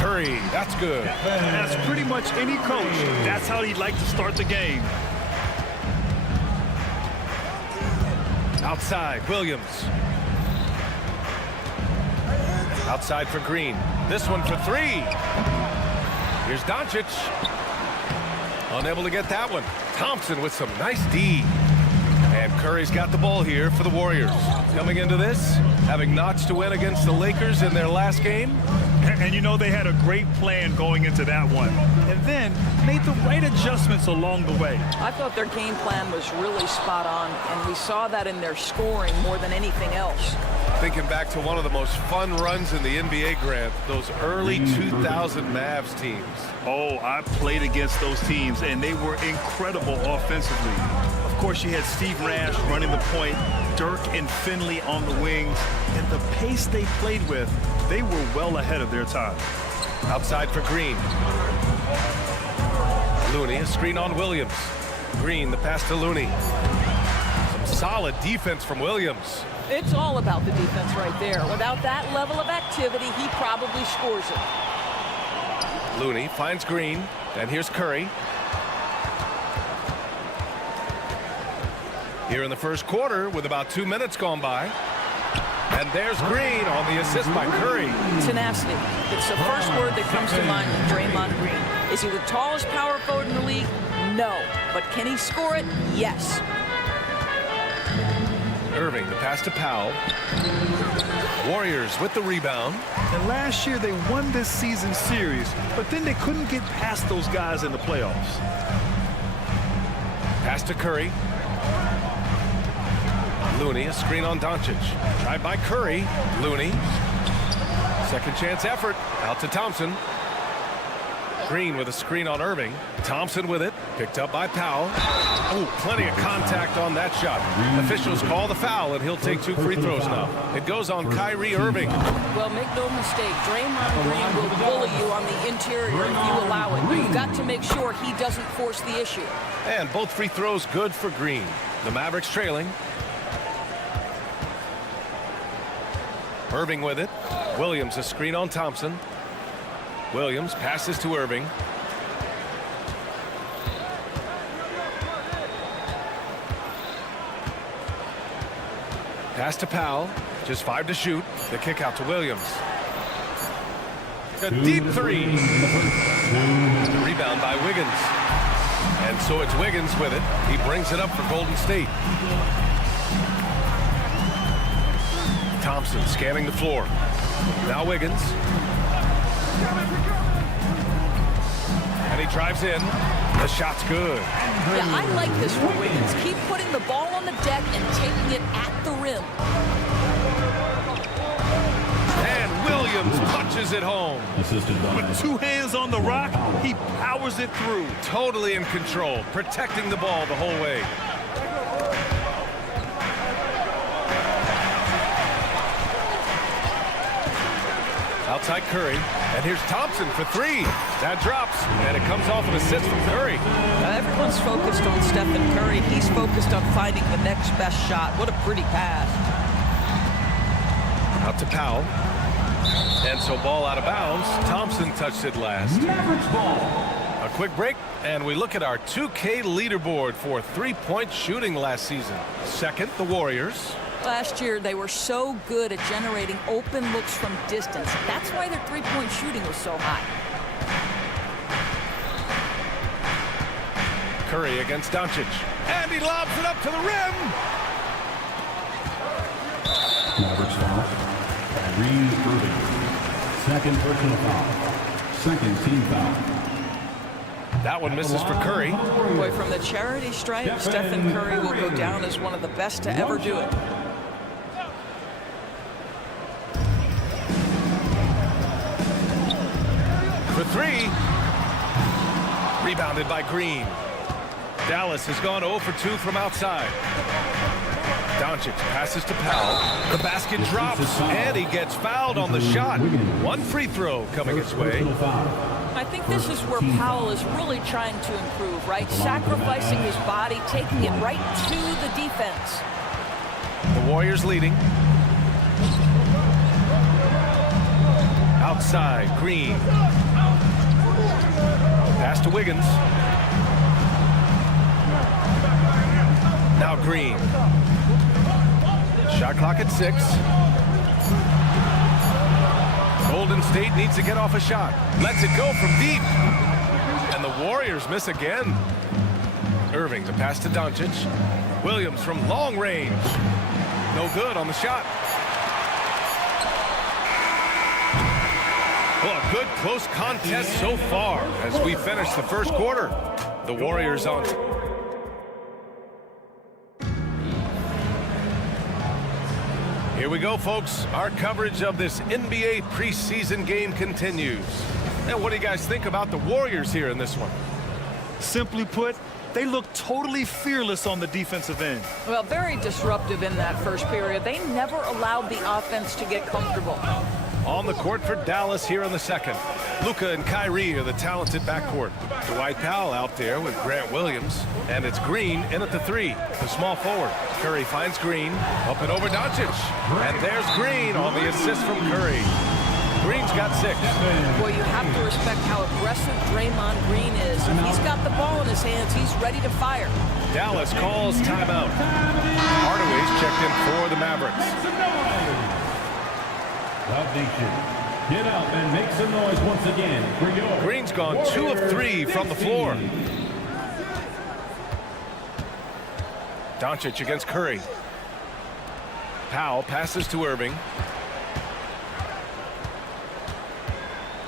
Curry, that's good. That's pretty much any coach. That's how he'd like to start the game. Outside, Williams. Outside for Green. This one for three. Here's Doncic. Unable to get that one. Thompson with some nice D. And Curry's got the ball here for the Warriors. Coming into this, having notched to win against the Lakers in their last game. And you know they had a great plan going into that one. And then made the right adjustments along the way. I thought their game plan was really spot on, and we saw that in their scoring more than anything else. Thinking back to one of the most fun runs in the NBA, Grant, those early 2000 Mavs teams. Oh, I played against those teams, and they were incredible offensively. Of course, you had Steve Nash running the point, Dirk and Finley on the wings, and the pace they played with, they were well ahead of their time. Outside for Green. Looney, a screen on Williams. Green, the pass to Looney. Some solid defense from Williams. It's all about the defense right there. Without that level of activity, he probably scores it. Looney finds Green, and here's Curry. Here in the first quarter with about 2 minutes gone by. And there's Green on the assist by Curry. Tenacity. It's the first word that comes to mind with Draymond Green. Is he the tallest power forward in the league? No. But can he score it? Yes. Irving, the pass to Powell. Warriors with the rebound. And last year they won this season series, but then they couldn't get past those guys in the playoffs. Pass to Curry. Looney, a screen on Doncic. Tried by Curry. Looney. Second chance effort. Out to Thompson. Green with a screen on Irving. Thompson with it. Picked up by Powell. Oh, plenty of contact on that shot. Officials call the foul, and he'll take 2 free throws now. It goes on Kyrie Irving. Well, make no mistake, Draymond Green will bully you on the interior if you allow it. You've got to make sure he doesn't force the issue. And both free throws good for Green. The Mavericks trailing. Irving with it. Williams, a screen on Thompson. Williams passes to Irving. Pass to Powell. Just 5 to shoot. The kick out to Williams. A deep three. Rebound by Wiggins. And so it's Wiggins with it. He brings it up for Golden State. Thompson scanning the floor. Now Wiggins. And he drives in. The shot's good. Yeah, I like this for Wiggins. Keep putting the ball on the deck and taking it at the rim. And Williams punches it home. With 2 hands on the rock, he powers it through. Totally in control, protecting the ball the whole way. Outside Curry, and here's Thompson for 3. That drops, and it comes off an assist from Curry. Everyone's focused on Stephen Curry. He's focused on finding the next best shot. What a pretty pass. Out to Powell. And so ball out of bounds. Thompson touched it last. A quick break, and we look at our 2K leaderboard for three-point shooting last season. Second, the Warriors. Last year, they were so good at generating open looks from distance. That's why their three-point shooting was so high. Curry against Doncic. And he lobs it up to the rim. Mavericks foul. Kyrie Irving. Second personal foul. Second team foul. That one misses for Curry. Boy, from the charity stripe, Stephen Curry will go down as one of the best to ever do it. For three. Rebounded by Green. Dallas has gone 0 for 2 from outside. Doncic passes to Powell. The basket drops, and he gets fouled on the shot. One free throw coming his way. I think this is where Powell is really trying to improve, right? Sacrificing his body, taking it right to the defense. The Warriors leading. Outside, Green. Pass to Wiggins. Now Green. Shot clock at 6. Golden State needs to get off a shot. Lets it go from deep. And the Warriors miss again. Irving to pass to Doncic. Williams from long range. No good on the shot. Well, a good close contest so far as we finish the first quarter. The Warriors on. Here we go, folks. Our coverage of this NBA preseason game continues. And what do you guys think about the Warriors here in this one? Simply put, they look totally fearless on the defensive end. Well, very disruptive in that first period. They never allowed the offense to get comfortable. On the court for Dallas here in the second. Luka and Kyrie are the talented backcourt. Dwight Powell out there with Grant Williams. And it's Green in at the 3, the small forward. Curry finds Green, up and over Doncic. And there's Green on the assist from Curry. Green's got 6. Boy, you have to respect how aggressive Draymond Green is. If he's got the ball in his hands, he's ready to fire. Dallas calls timeout. Hardaway's checked in for the Mavericks. Get out and make some noise once again for your Green's gone 2 of 3 from the floor. Doncic against Curry. Powell passes to Irving.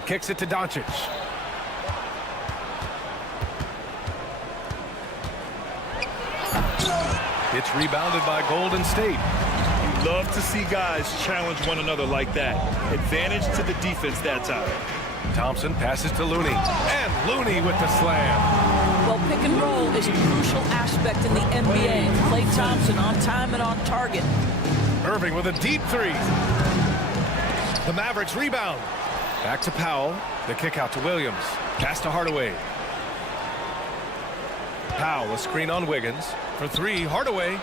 Kicks it to Doncic. It's rebounded by Golden State. Love to see guys challenge one another like that. Advantage to the defense that time. Thompson passes to Looney. And Looney with the slam. Well, pick and roll is a crucial aspect in the NBA. Klay Thompson on time and on target. Irving with a deep 3. The Mavericks rebound. Back to Powell. The kick out to Williams. Pass to Hardaway. Powell, a screen on Wiggins. For 3, Hardaway.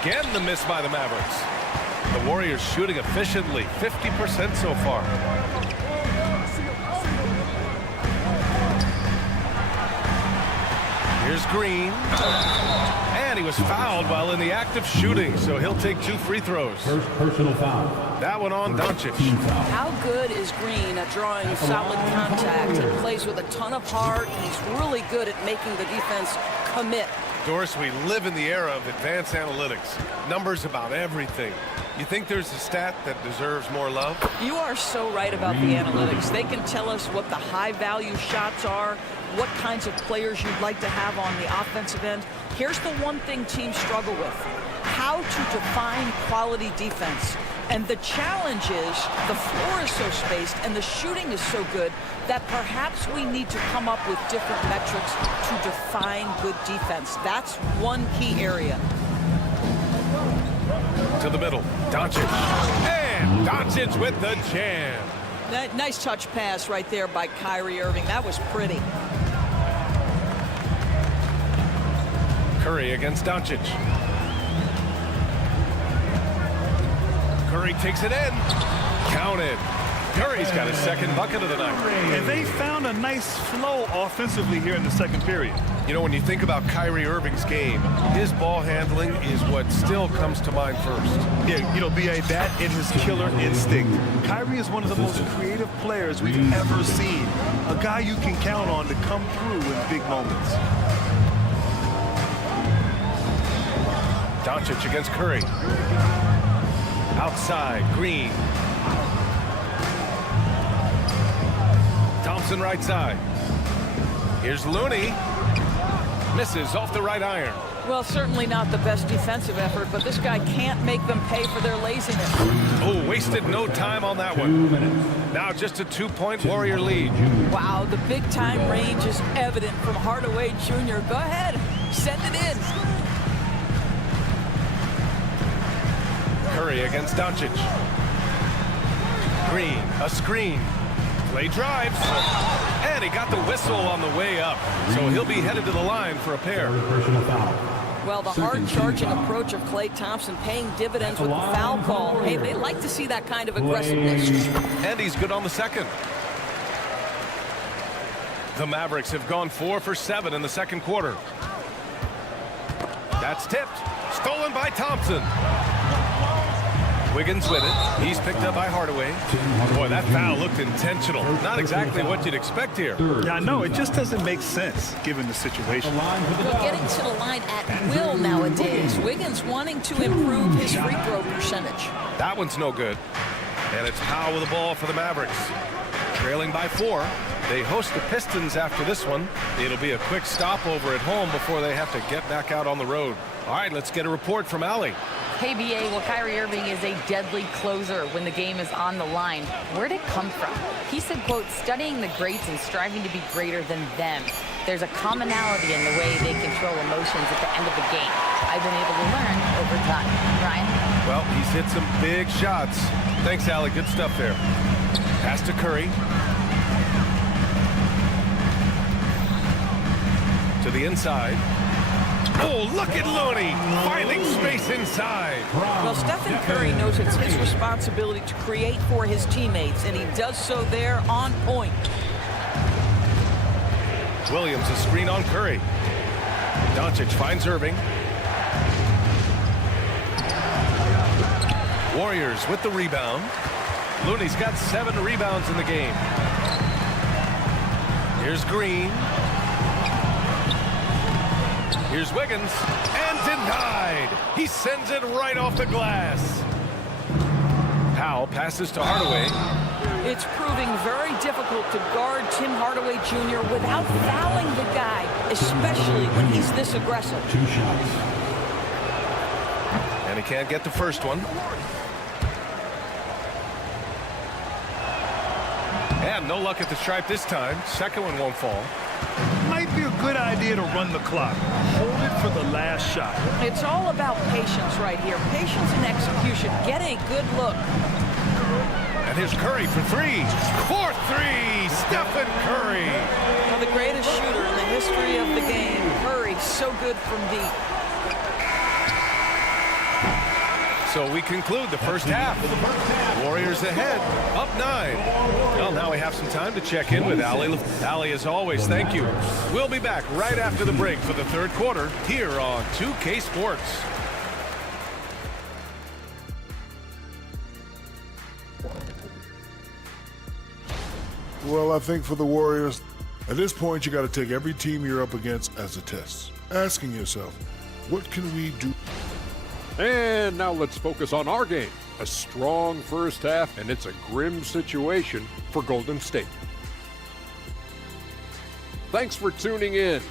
Again, the miss by the Mavericks. The Warriors shooting efficiently, 50% so far. Here's Green. And he was fouled while in the act of shooting, so he'll take 2 free throws. first personal foul. That one on Doncic. How good is Green at drawing solid contact? He plays with a ton of heart. He's really good at making the defense commit. Doris, we live in the era of advanced analytics. Numbers about everything. You think there's a stat that deserves more love? You are so right about the analytics. They can tell us what the high-value shots are, what kinds of players you'd like to have on the offensive end. Here's the one thing teams struggle with: how to define quality defense. And the challenge is the floor is so spaced and the shooting is so good that perhaps we need to come up with different metrics to define good defense. That's one key area. To the middle, Doncic. And Doncic with the jam. That nice touch pass right there by Kyrie Irving. That was pretty. Curry against Doncic. Curry takes it in. Counted. Curry's got his second bucket of the night. And they found a nice flow offensively here in the second period. You know, when you think about Kyrie Irving's game, his ball handling is what still comes to mind first. Yeah, you know, B.I.G, that and his killer instinct. Kyrie is one of the most creative players we've ever seen. A guy you can count on to come through in big moments. Doncic against Curry. Outside, Green. Thompson right side. Here's Looney. Misses off the right iron. Well, certainly not the best defensive effort, but this guy can't make them pay for their laziness. Oh, wasted no time on that one. Now just a 2-point Warrior lead. Wow, the big-time range is evident from Hardaway Jr. Go ahead, send it in. Curry against Doncic. Green, a screen. Play drives. And he got the whistle on the way up. So he'll be headed to the line for a pair. Well, the hard-charging approach of Klay Thompson paying dividends with the foul call. Hey, they like to see that kind of aggressiveness. And he's good on the second. The Mavericks have gone 4 for 7 in the second quarter. That's tipped. Stolen by Thompson. Wiggins with it. He's picked up by Hardaway. Boy, that foul looked intentional. Not exactly what you'd expect here. Yeah, I know. It just doesn't make sense given the situation. Well, getting to the line at will nowadays. Wiggins wanting to improve his free throw percentage. That one's no good. And it's Powell with the ball for the Mavericks. Trailing by 4. They host the Pistons after this one. It'll be a quick stopover at home before they have to get back out on the road. All right, let's get a report from Allie. KBA, well, Kyrie Irving is a deadly closer when the game is on the line. Where'd it come from? He said, quote, studying the greats and striving to be greater than them. There's a commonality in the way they control emotions at the end of the game. I've been able to learn over time. Ryan? Well, he's hit some big shots. Thanks, Allie. Good stuff there. Pass to Curry. To the inside. Oh, look at Looney finding space inside. Well, Stephen Curry knows it's his responsibility to create for his teammates, and he does so there on point. Williams a screen on Curry. Doncic finds Irving. Warriors with the rebound. Looney's got 7 rebounds in the game. Here's Green. Here's Wiggins, and denied. He sends it right off the glass. Powell passes to Hardaway. It's proving very difficult to guard Tim Hardaway Jr. without fouling the guy, especially when he's this aggressive. 2 shots. And he can't get the first one. And no luck at the stripe this time. Second one won't fall. Might be a good idea to run the clock. Hold it for the last shot. It's all about patience right here. Patience and execution. Get a good look. And here's Curry for 3. 4-3. Stephen Curry. Well, the greatest shooter in the history of the game. Curry, so good from deep. So we conclude the first half. Warriors ahead, up 9. Well, now we have some time to check in with Allie. Allie, as always, thank you. We'll be back right after the break for the third quarter here on 2K Sports. Well, I think for the Warriors, at this point, you got to take every team you're up against as a test. Asking yourself, what can we do? And now let's focus on our game. A strong first half, and it's a grim situation for Golden State. Thanks for tuning in.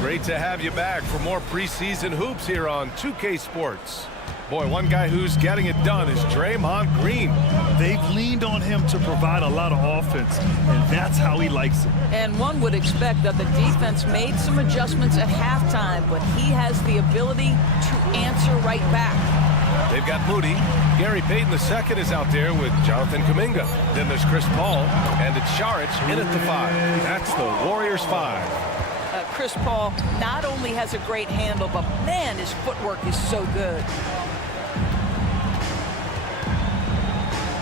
Great to have you back for more preseason hoops here on 2K Sports. Boy, one guy who's getting it done is Draymond Green. They've leaned on him to provide a lot of offense, and that's how he likes it. And one would expect that the defense made some adjustments at halftime, but he has the ability to answer right back. They've got Moody. Gary Payton II is out there with Jonathan Kuminga. Then there's Chris Paul, and it's Saric in at the 5. That's the Warriors 5. Chris Paul not only has a great handle, but man, his footwork is so good.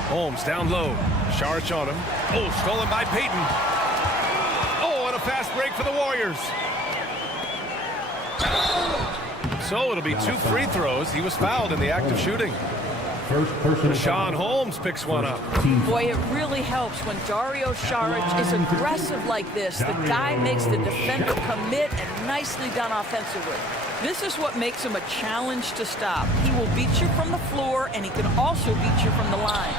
Holmes down low. Saric on him. Oh, stolen by Payton. Oh, and a fast break for the Warriors. So it'll be 2 free throws. He was fouled in the act of shooting. Rashawn Holmes picks one up. Boy, it really helps when Dario Saric is aggressive like this. The guy makes the defender commit, and nicely done offensively. This is what makes him a challenge to stop. He will beat you from the floor, and he can also beat you from the line.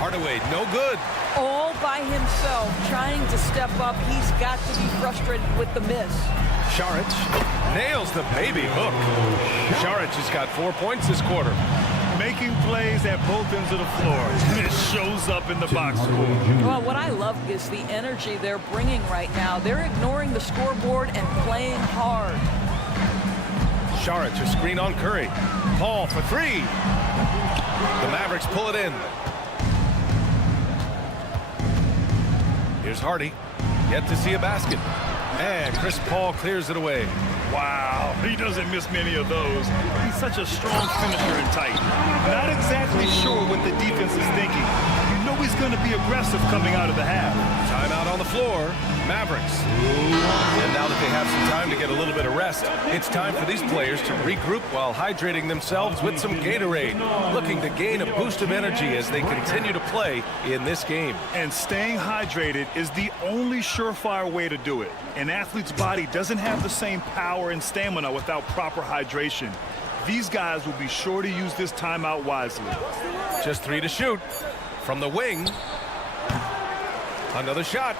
Hardaway, no good. All by himself, trying to step up. He's got to be frustrated with the miss. Saric nails the baby hook. Saric has got 4 points this quarter. Making plays at both ends of the floor. It shows up in the box score. Well, what I love is the energy they're bringing right now. They're ignoring the scoreboard and playing hard. Saric, a screen on Curry. Paul for three. The Mavericks pull it in. Here's Hardy. Yet to see a basket. And Chris Paul clears it away. Wow, he doesn't miss many of those. He's such a strong finisher and tight. Not exactly sure what the defense is thinking. You know he's going to be aggressive coming out of the half. Timeout on the floor. Mavericks. And now that they have some time to get a little bit of rest, it's time for these players to regroup while hydrating themselves with some Gatorade, looking to gain a boost of energy as they continue to play in this game. And staying hydrated is the only surefire way to do it. An athlete's body doesn't have the same power and stamina without proper hydration. These guys will be sure to use this timeout wisely. Just three to shoot from the wing. Another shot.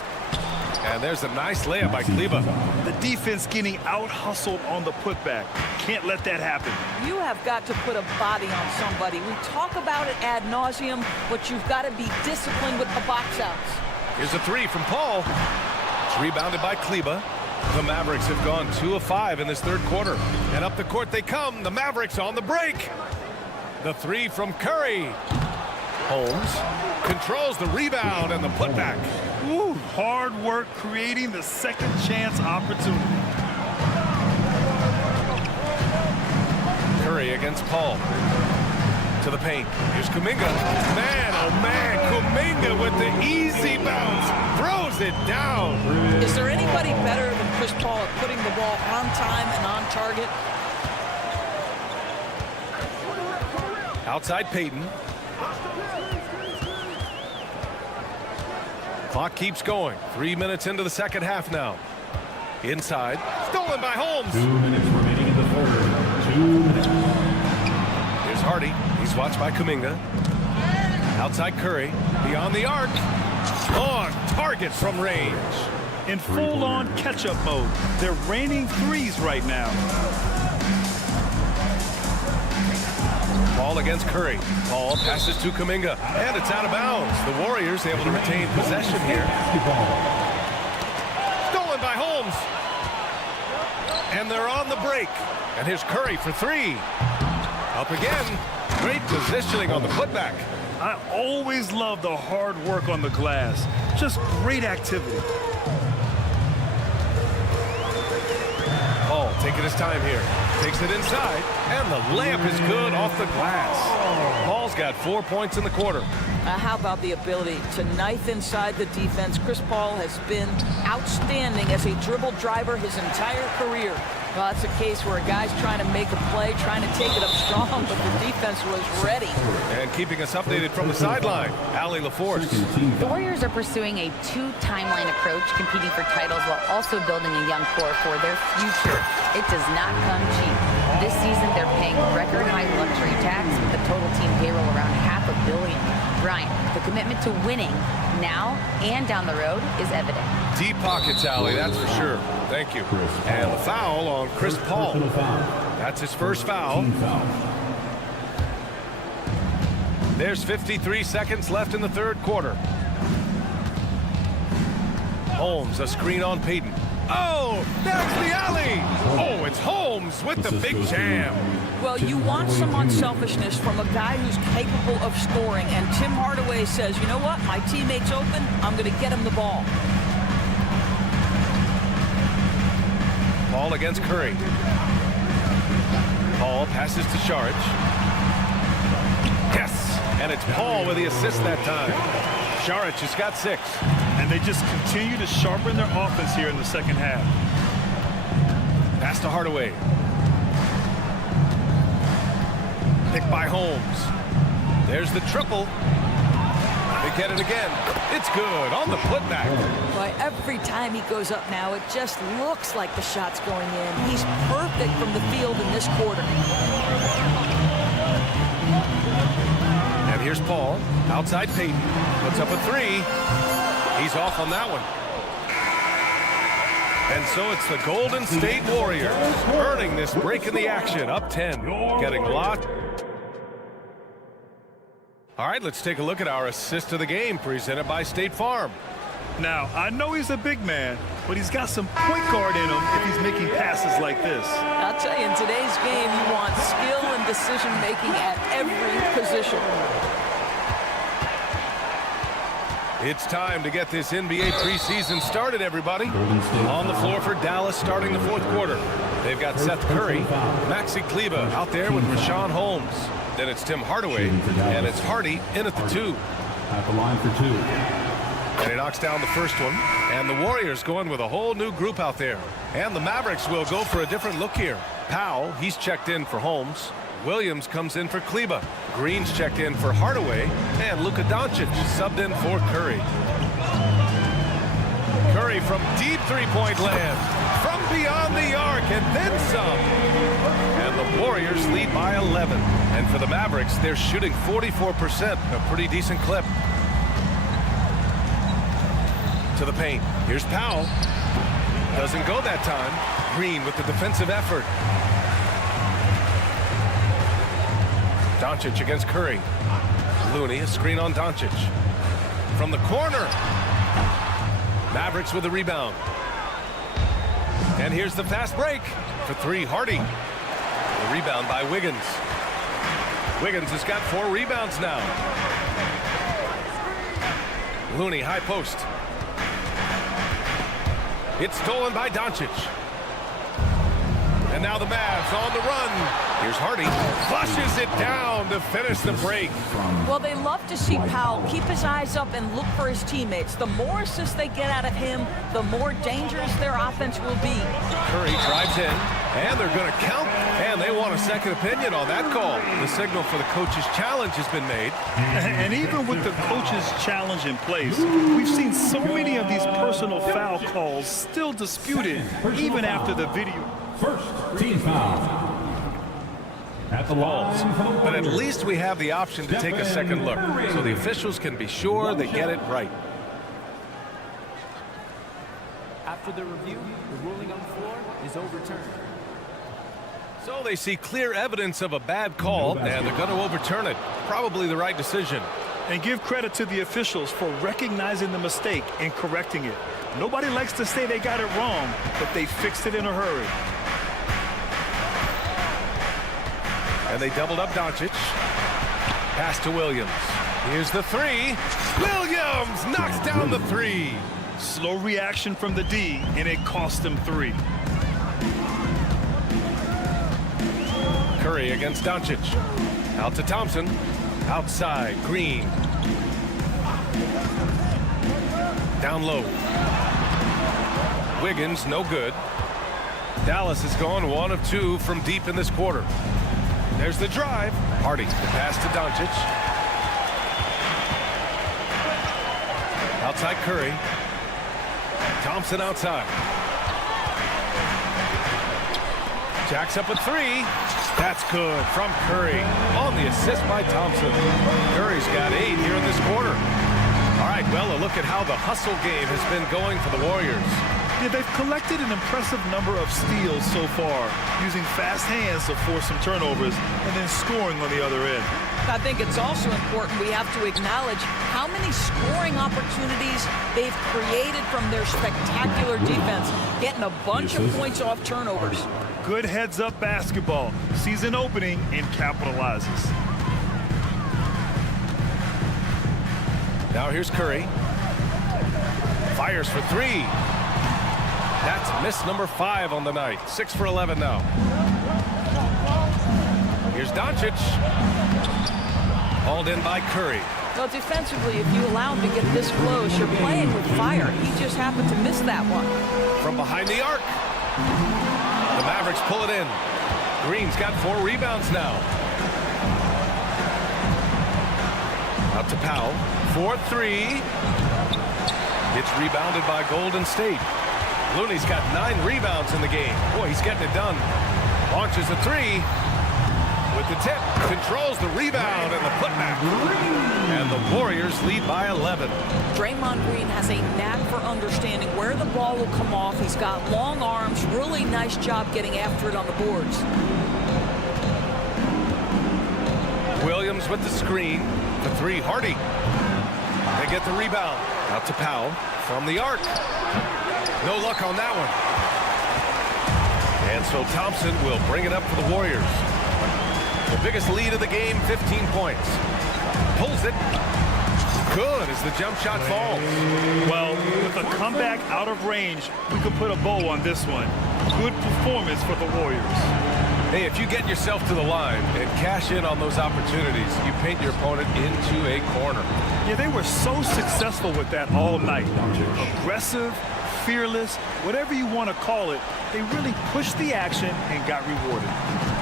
And there's a nice layup by Kleber. The defense getting out-hustled on the putback. Can't let that happen. You have got to put a body on somebody. We talk about it ad nauseum, but you've got to be disciplined with the box outs. Here's a three from Paul. It's rebounded by Kleber. The Mavericks have gone 2 of 5 in this third quarter. And up the court they come. The Mavericks on the break. The three from Curry. Holmes controls the rebound and the putback. Woo, hard work creating the second chance opportunity. Curry against Paul. To the paint. Here's Kuminga. Man, oh man, Kuminga with the easy bounce. Throws it down. Is there anybody better than Chris Paul at putting the ball on time and on target? Outside Peyton. Clock keeps going. 3 minutes into the second half now. Inside. Stolen by Holmes. 2 minutes remaining in the third. 2 minutes. Here's Hardy. He's watched by Kuminga. Outside Curry. Beyond the arc. On target from range. In full-on catch-up mode. They're raining threes right now. Ball against Curry. Paul passes to Kuminga. And it's out of bounds. The Warriors able to retain possession here. Stolen by Holmes. And they're on the break. And here's Curry for three. Up again. Great positioning on the putback. I always love the hard work on the glass. Just great activity. Paul taking his time here. Takes it inside. And the layup is good off the glass. Paul's got 4 points in the quarter. How about the ability to knife inside the defense? Chris Paul has been outstanding as a dribble driver his entire career. Well, that's a case where a guy's trying to make a play, trying to take it up strong, but the defense was ready. And keeping us updated from the sideline, Allie LaForce. The Warriors are pursuing a two-timeline approach, competing for titles while also building a young core for their future. It does not come cheap. This season, they're paying record-high luxury tax with the total team payroll around $500 million. Brian, the commitment to winning now and down the road is evident. Deep pockets, Allie, that's for sure. Thank you. And the foul on Chris Paul. That's his first foul. There's 53 seconds left in the third quarter. Holmes, a screen on Peyton. Oh, that's the alley. Oh, it's Holmes with the big jam. Well, you want some unselfishness from a guy who's capable of scoring. And Tim Hardaway says, you know what? My teammate's open. I'm going to get him the ball. Paul against Curry. Paul passes to Saric. Yes, and it's Paul with the assist that time. Saric has got 6. And they just continue to sharpen their offense here in the second half. Pass to Hardaway. Picked by Holmes. There's the triple. They get it again. It's good on the putback. Boy, every time he goes up now, it just looks like the shot's going in. He's perfect from the field in this quarter. And here's Paul, outside Peyton, puts up a three. He's off on that one. And so it's the Golden State Warriors earning this break in the action, up 10, getting locked. All right, let's take a look at our assist of the game presented by State Farm. Now, I know he's a big man, but he's got some point guard in him if he's making passes like this. I'll tell you, in today's game, you want skill and decision-making at every position. It's time to get this NBA preseason started, everybody. On the floor for Dallas starting the fourth quarter. They've got Seth Curry, Maxi Kleber out there with Rashawn Holmes. Then it's Tim Hardaway, and it's Hardy in at the 2. At the line for 2. And he knocks down the first one. And the Warriors going with a whole new group out there. And the Mavericks will go for a different look here. Powell, he's checked in for Holmes. Williams comes in for Kleber. Green's checked in for Hardaway. And Luka Doncic subbed in for Curry. Curry from deep three-point land. From beyond the arc and then some. And the Warriors lead by 11. And for the Mavericks, they're shooting 44%, a pretty decent clip. To the paint. Here's Powell. Doesn't go that time. Green with the defensive effort. Doncic against Curry. Looney, a screen on Doncic. From the corner. Mavericks with the rebound. And here's the fast break for 3, Hardy. The rebound by Wiggins. Wiggins has got 4 rebounds now. Looney, high post. It's stolen by Doncic. And now the Mavs on the run. Here's Hardy. Flushes it down to finish the break. Well, they love to see Powell keep his eyes up and look for his teammates. The more assists they get out of him, the more dangerous their offense will be. Curry drives in, and they're going to count, and they want a second opinion on that call. The signal for the coach's challenge has been made. And even with the coach's challenge in place, we've seen so many of these personal foul calls still disputed even after the video. First team foul. At the line. But at least we have the option to take a second look, so the officials can be sure they get it right. After the review, the ruling on the floor is overturned. So they see clear evidence of a bad call, and they're going to overturn it. Probably the right decision. And give credit to the officials for recognizing the mistake and correcting it. Nobody likes to say they got it wrong, but they fixed it in a hurry. And they doubled up Doncic. Pass to Williams. Here's the 3. Williams knocks down the 3. Slow reaction from the D, and it cost them 3. Curry against Doncic. Out to Thompson. Outside, Green. Down low. Wiggins, no good. Dallas has gone 1 of 2 from deep in this quarter. There's the drive. Hardy, the pass to Doncic. Outside Curry. Thompson outside. Jacks up a 3. That's good from Curry on the assist by Thompson. Curry's got 8 here in this quarter. All right, well, a look at how the hustle game has been going for the Warriors. Yeah, they've collected an impressive number of steals so far, using fast hands to force some turnovers and then scoring on the other end. I think it's also important we have to acknowledge how many scoring opportunities they've created from their spectacular defense, getting a bunch of points off turnovers. Good heads-up basketball. Season opening and capitalizes. Now here's Curry. Fires for 3. That's miss number 5 on the night. 6 for 11 now. Here's Doncic. Hauled in by Curry. Well, defensively, if you allow him to get this close, you're playing with fire. He just happened to miss that one. From behind the arc. The Mavericks pull it in. Green's got 4 rebounds now. Out to Powell. 4-3. It's rebounded by Golden State. Looney's got 9 rebounds in the game. Boy, he's getting it done. Launches a 3. With the tip, controls the rebound and the putback. And the Warriors lead by 11. Draymond Green has a knack for understanding where the ball will come off. He's got long arms. Really nice job getting after it on the boards. Williams with the screen. The 3, Hardy. They get the rebound. Out to Powell from the arc. No luck on that one. And so Thompson will bring it up for the Warriors. The biggest lead of the game, 15 points. Pulls it. Good as the jump shot falls. Well, with a comeback out of range, we could put a bow on this one. Good performance for the Warriors. Hey, if you get yourself to the line and cash in on those opportunities, you paint your opponent into a corner. Yeah, they were so successful with that all night. Aggressive, fearless, whatever you want to call it, they really pushed the action and got rewarded.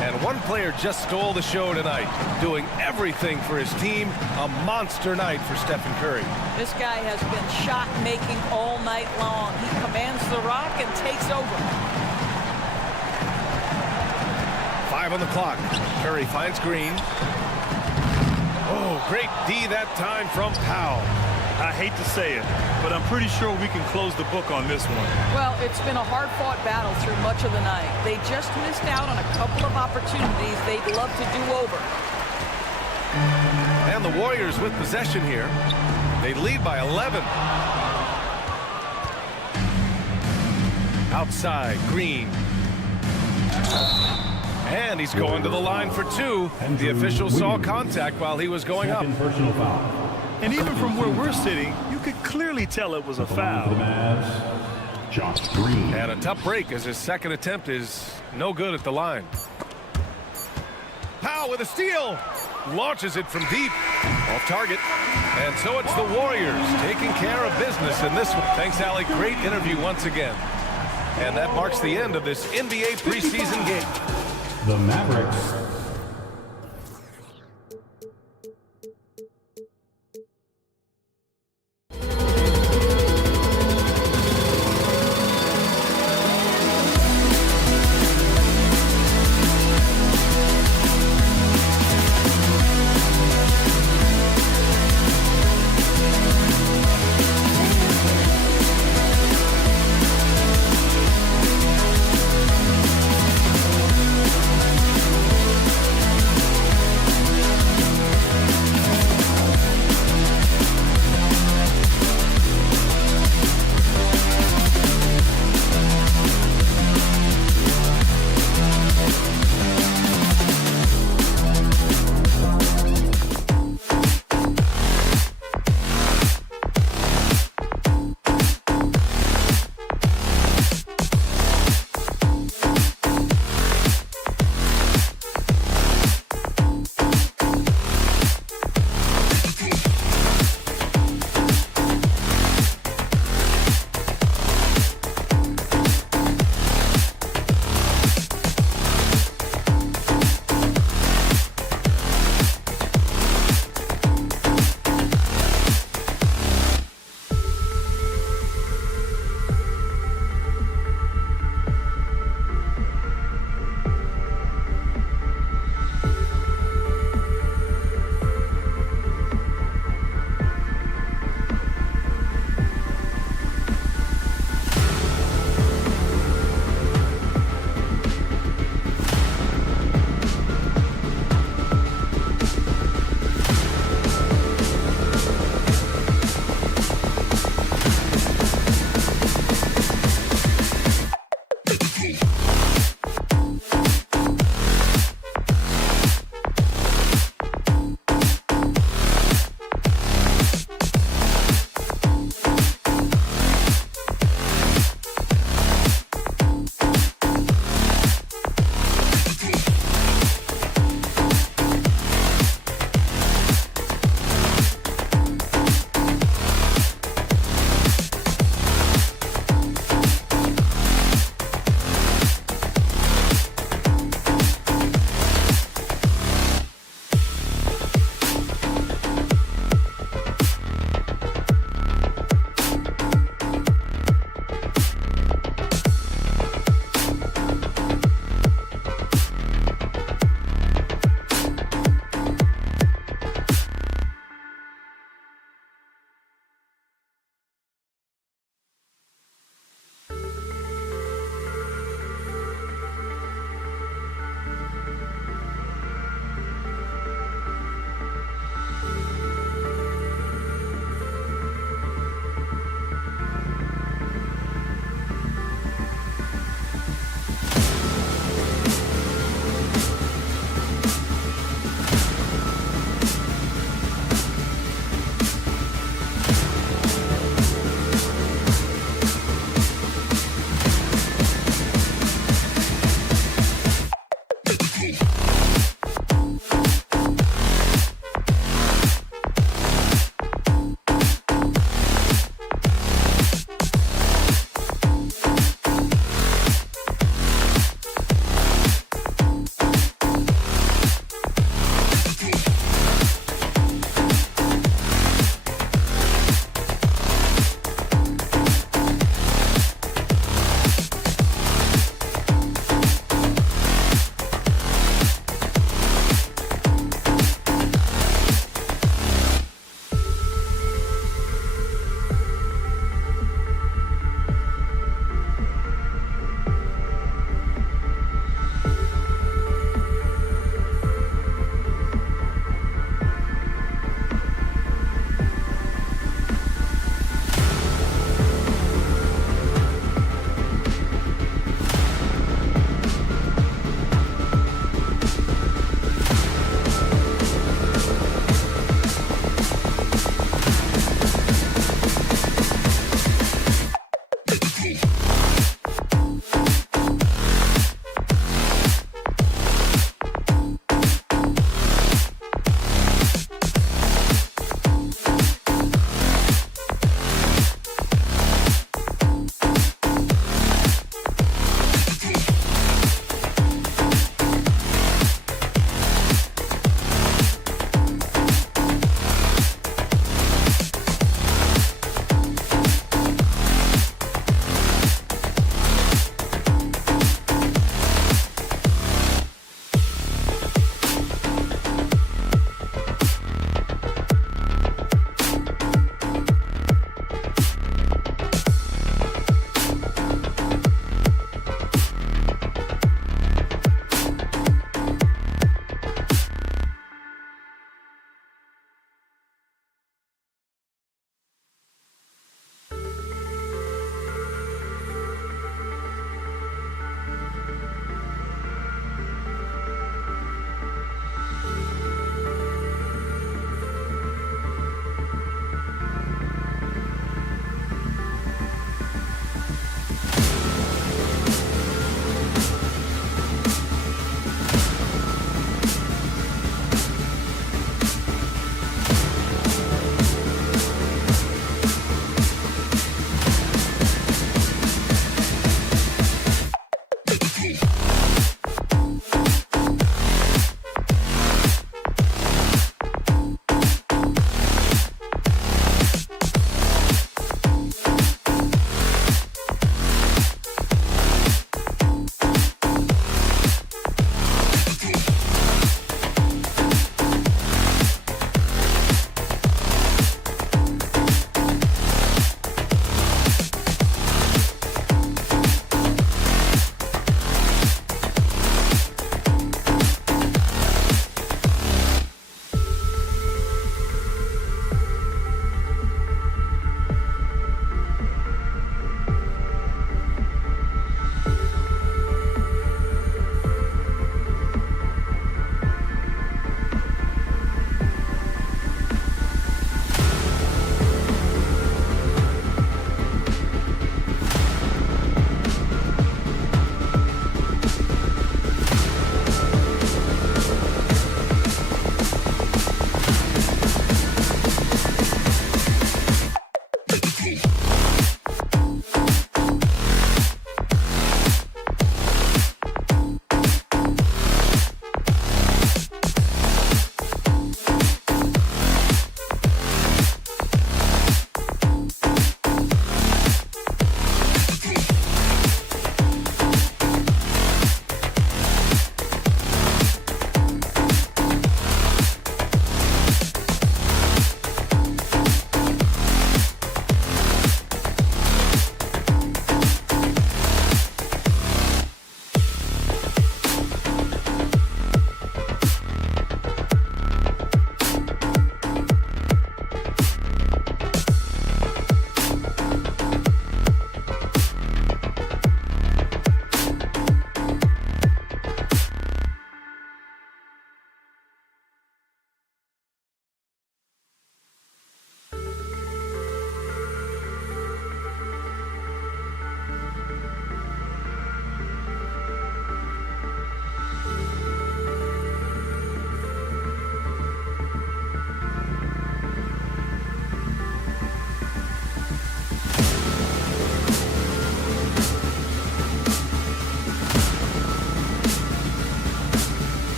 And one player just stole the show tonight, doing everything for his team. A monster night for Stephen Curry. This guy has been shot making all night long. He commands the rock and takes over. 5 on the clock. Curry finds Green. Oh, great D that time from Powell. I hate to say it, but I'm pretty sure we can close the book on this one. Well, it's been a hard-fought battle through much of the night. They just missed out on a couple of opportunities they'd love to do over. And the Warriors with possession here. They lead by 11. Outside, Green. And he's going to the line for 2. The official saw contact while he was going up. Personal foul. And even from where we're sitting, you could clearly tell it was a foul. Josh Green. And a tough break as his second attempt is no good at the line. Powell with a steal. Launches it from deep. Off target. And so it's the Warriors taking care of business in this one. Thanks, Allie. Great interview once again. And that marks the end of this NBA preseason game. The Mavericks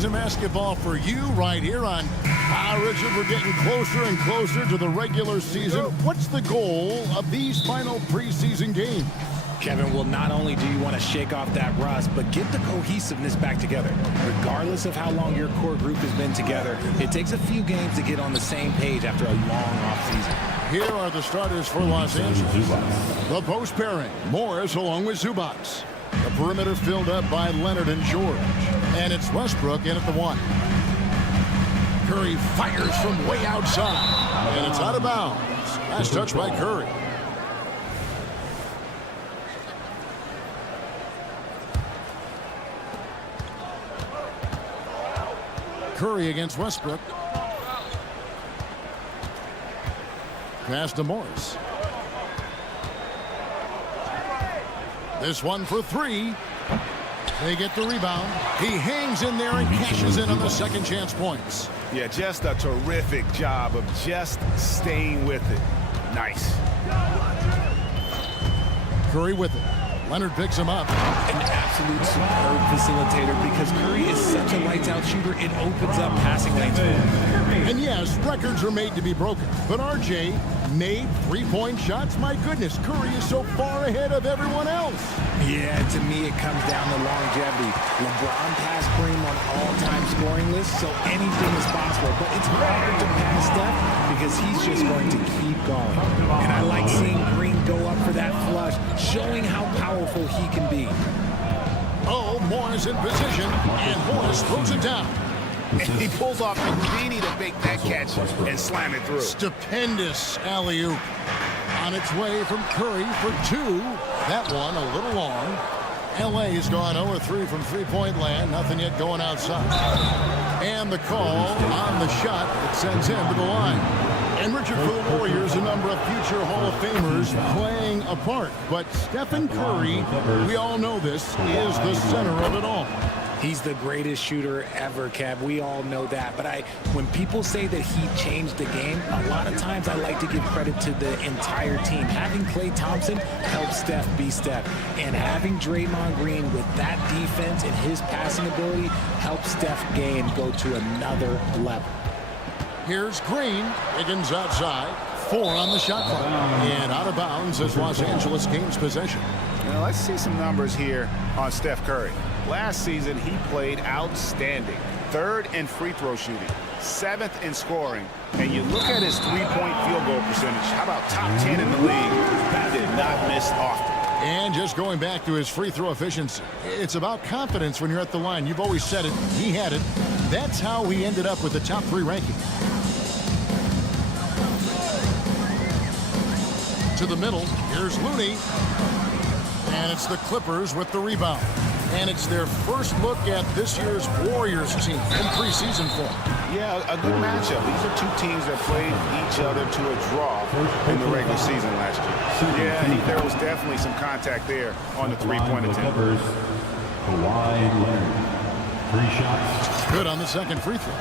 season basketball for you right here on Richard. We're getting closer and closer to the regular season. What's the goal of these final preseason games? Kevin, well, not only do you want to shake off that rust, but get the cohesiveness back together. Regardless of how long your core group has been together, it takes a few games to get on the same page after a long offseason. Here are the starters for Los Angeles. The post pairing, Morris along with Zubats. The perimeter filled up by Leonard and George. And it's Westbrook in at the 1. Curry fires from way outside. And it's out of bounds. Nice touch by Curry. Curry against Westbrook. Pass to Morris. This one for 3. They get the rebound. He hangs in there and cashes in on the second chance points. Yeah, just a terrific job of just staying with it. Nice. Curry with it. Leonard picks him up. An absolute superb facilitator because Curry is such a lights-out shooter. It opens up passing lanes for him. And yes, records are made to be broken. But RJ made three-point shots. My goodness, Curry is so far ahead of everyone else. Yeah, to me it comes down to longevity. LeBron passed Kareem on all-time scoring lists, so anything is possible. But it's hard to pass Steph because he's just going to keep going. And I like seeing Green go up for that flush, showing how powerful he can be. Oh, Morris in position, and Morris throws it down. And he pulls off a genie to make that catch and slam it through. Stupendous alley-oop. On its way from Curry for 2. That one a little long. LA has gone 0-3 from three-point land. Nothing yet going outside. And the call on the shot that sends him to the line. And Richard, for the Warriors, a number of future Hall of Famers playing a part. But Stephen Curry, we all know this, is the center of it all. He's the greatest shooter ever, Kev. We all know that. But when people say that he changed the game, a lot of times I like to give credit to the entire team. Having Klay Thompson help Steph be Steph. And having Draymond Green with that defense and his passing ability helps Steph's game go to another level. Here's Green. Higgins outside. 4 on the shot clock. And out of bounds as Los Angeles gains possession. Now let's see some numbers here on Steph Curry. Last season, he played outstanding. 3rd in free throw shooting, 7th in scoring. And you look at his three-point field goal percentage. How about top 10 in the league? He did not miss often. And just going back to his free throw efficiency. It's about confidence when you're at the line. You've always said it. He had it. That's how he ended up with the top 3 ranking. To the middle. Here's Looney. And it's the Clippers with the rebound. And it's their first look at this year's Warriors team in preseason form. Yeah, a good matchup. These are 2 teams that played each other to a draw in the regular season last year. Yeah, there was definitely some contact there on the three-point attempt. Kawhi Leonard. 3 shots. Good on the second free throw.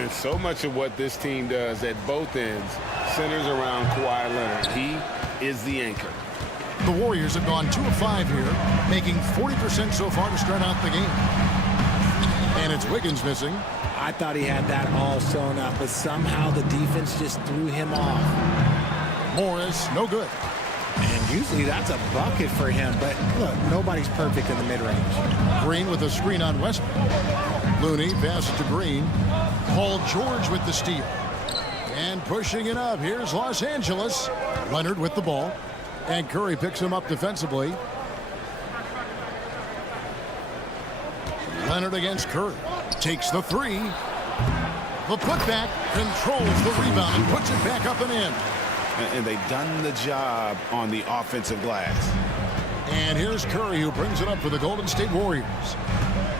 And so much of what this team does at both ends centers around Kawhi Leonard. He is the anchor. The Warriors have gone 2 of 5 here, making 40% so far to start out the game. And it's Wiggins missing. I thought he had that all sewn up, but somehow the defense just threw him off. Morris, no good. And usually that's a bucket for him, but look, nobody's perfect in the mid-range. Green with a screen on Westbrook. Looney passes to Green. Paul George with the steal. And pushing it up, here's Los Angeles. Leonard with the ball. And Curry picks him up defensively. Leonard against Curry. Takes the 3. The putback, controls the rebound and puts it back up and in. And they've done the job on the offensive glass. And here's Curry, who brings it up for the Golden State Warriors.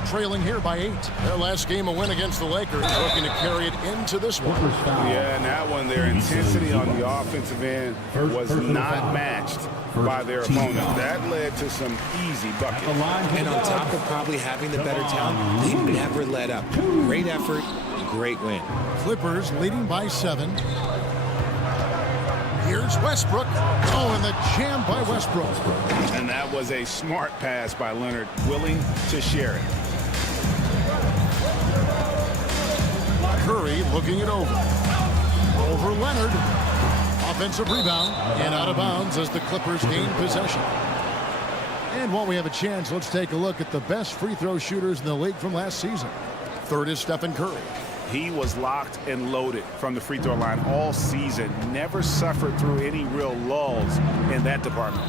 Trailing here by 8. Their last game a win against the Lakers, looking to carry it into this one. Yeah, and that one, their intensity on the offensive end was not matched by their opponent. That led to some easy buckets. And on top of probably having the better talent, they never let up. Great effort, great win. Clippers leading by 7. Here's Westbrook. Oh, and the jam by Westbrook. And that was a smart pass by Leonard, willing to share it. Curry looking it over. Over Leonard. Offensive rebound and out of bounds as the Clippers gain possession. And while we have a chance, let's take a look at the best free throw shooters in the league from last season. Third is Stephen Curry. He was locked and loaded from the free throw line all season. Never suffered through any real lulls in that department.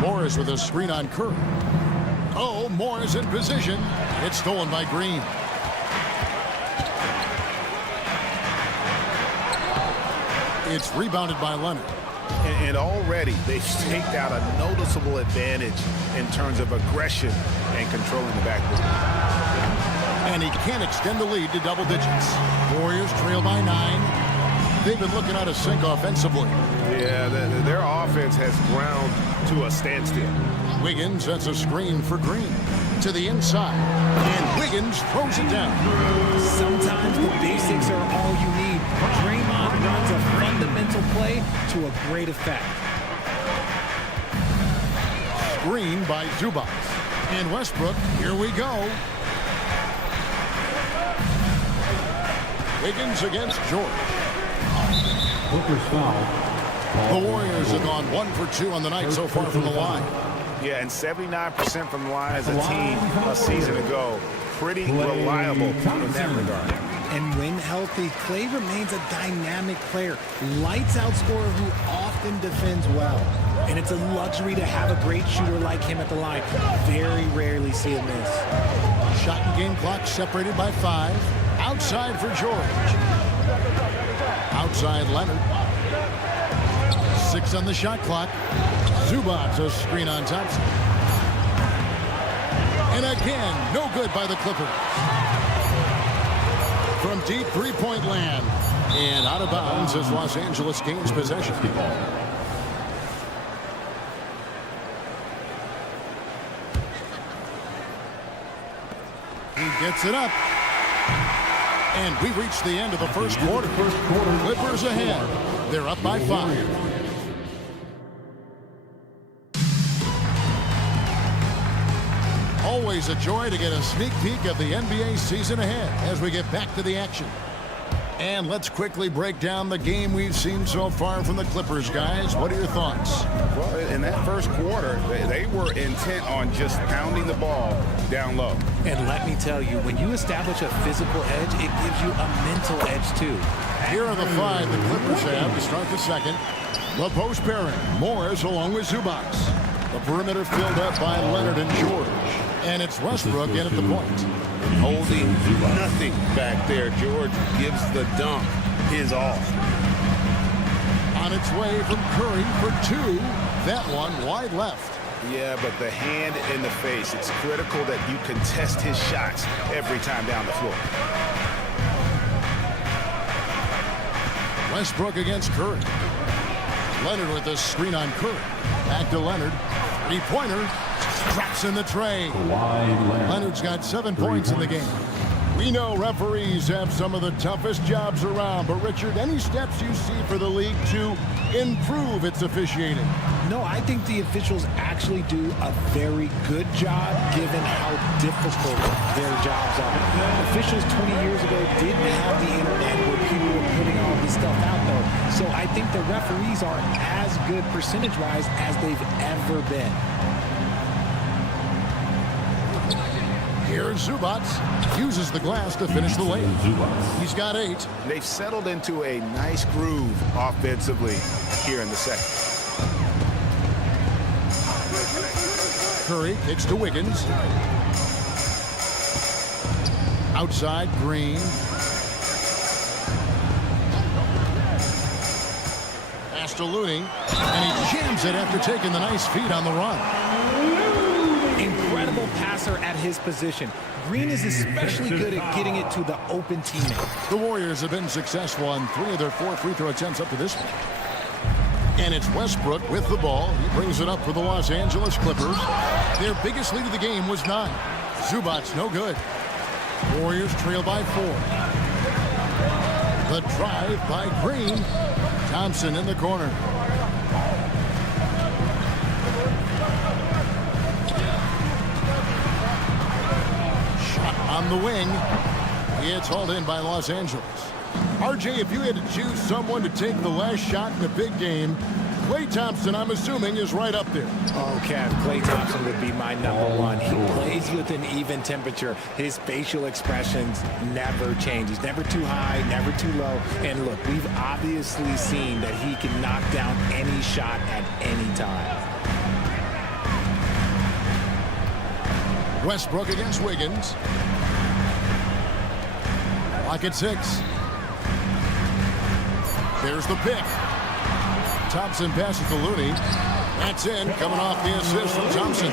Morris with a screen on Curry. Oh, Morris in position. It's stolen by Green. It's rebounded by Leonard. And already they've staked out a noticeable advantage in terms of aggression and controlling the backcourt. And he can't extend the lead to double digits. Warriors trail by 9. They've been looking out of sync offensively. Yeah, their offense has ground to a standstill. Wiggins sets a screen for Green. To the inside. And Wiggins throws it down. Sometimes the basics are all you need. Draymond runs a fundamental play to a great effect. Screen by Zubac. And Westbrook, here we go. Wiggins against George. Clippers foul. The Warriors have gone 1 for 2 on the night so far from the line. Yeah, and 79% from the line as a team a season ago. Pretty reliable in that regard. And when healthy, Clay remains a dynamic player. Lights out scorer who often defends well. And it's a luxury to have a great shooter like him at the line. Very rarely see a miss. Shot and game clock separated by 5. Outside for George. Outside Leonard. 6 on the shot clock. Zubac, a screen on Thompson. And again, no good by the Clippers. From deep three-point land. And out of bounds as Los Angeles gains possession. He gets it up. And we reach the end of the first quarter. Clippers ahead. They're up by 5. Always a joy to get a sneak peek of the NBA season ahead as we get back to the action. And let's quickly break down the game we've seen so far from the Clippers, guys. What are your thoughts? Well, in that first quarter, they were intent on just pounding the ball down low. And let me tell you, when you establish a physical edge, it gives you a mental edge too. Here are the 5 the Clippers have to start the second. The post pairing, Morris along with Zubac. The perimeter filled up by Leonard and George. And it's Westbrook in at the point. Holding nothing back there. George gives the dunk his all. On its way from Curry for 2. That one wide left. Yeah, but the hand in the face. It's critical that you contest his shots every time down the floor. Westbrook against Curry. Leonard with the screen on Curry. Back to Leonard. Three-pointer. Traps in the tray. Leonard's got 7 points in the game. We know referees have some of the toughest jobs around, but Richard, any steps you see for the league to improve its officiating? No, I think the officials actually do a very good job given how difficult their jobs are. Officials 20 years ago didn't have the internet where people were putting all this stuff out, though. So I think the referees are as good percentage-wise as they've ever been. Here's Zubac. Uses the glass to finish the layup. He's got 8. They've settled into a nice groove offensively here in the second. Curry kicks to Wiggins. Outside, Green. Pass to Looney. And he jams it after taking the nice feed on the run. Incredible passer at his position. Green is especially good at getting it to the open teammate. The Warriors have been successful on 3 of their 4 free throw attempts up to this point. And it's Westbrook with the ball. He brings it up for the Los Angeles Clippers. Their biggest lead of the game was 9. Zubac no good. Warriors trail by 4. The drive by Green. Thompson in the corner. Shot on the wing. It's hauled in by Los Angeles. RJ, if you had to choose someone to take the last shot in a big game, Klay Thompson, I'm assuming, is right up there. Oh, Kev, Klay Thompson would be my #1. He plays with an even temperature. His facial expressions never change. He's never too high, never too low. And look, we've obviously seen that he can knock down any shot at any time. Westbrook against Wiggins. Lock at 6. There's the pick. Thompson passes to Looney. That's in, coming off the assist from Thompson.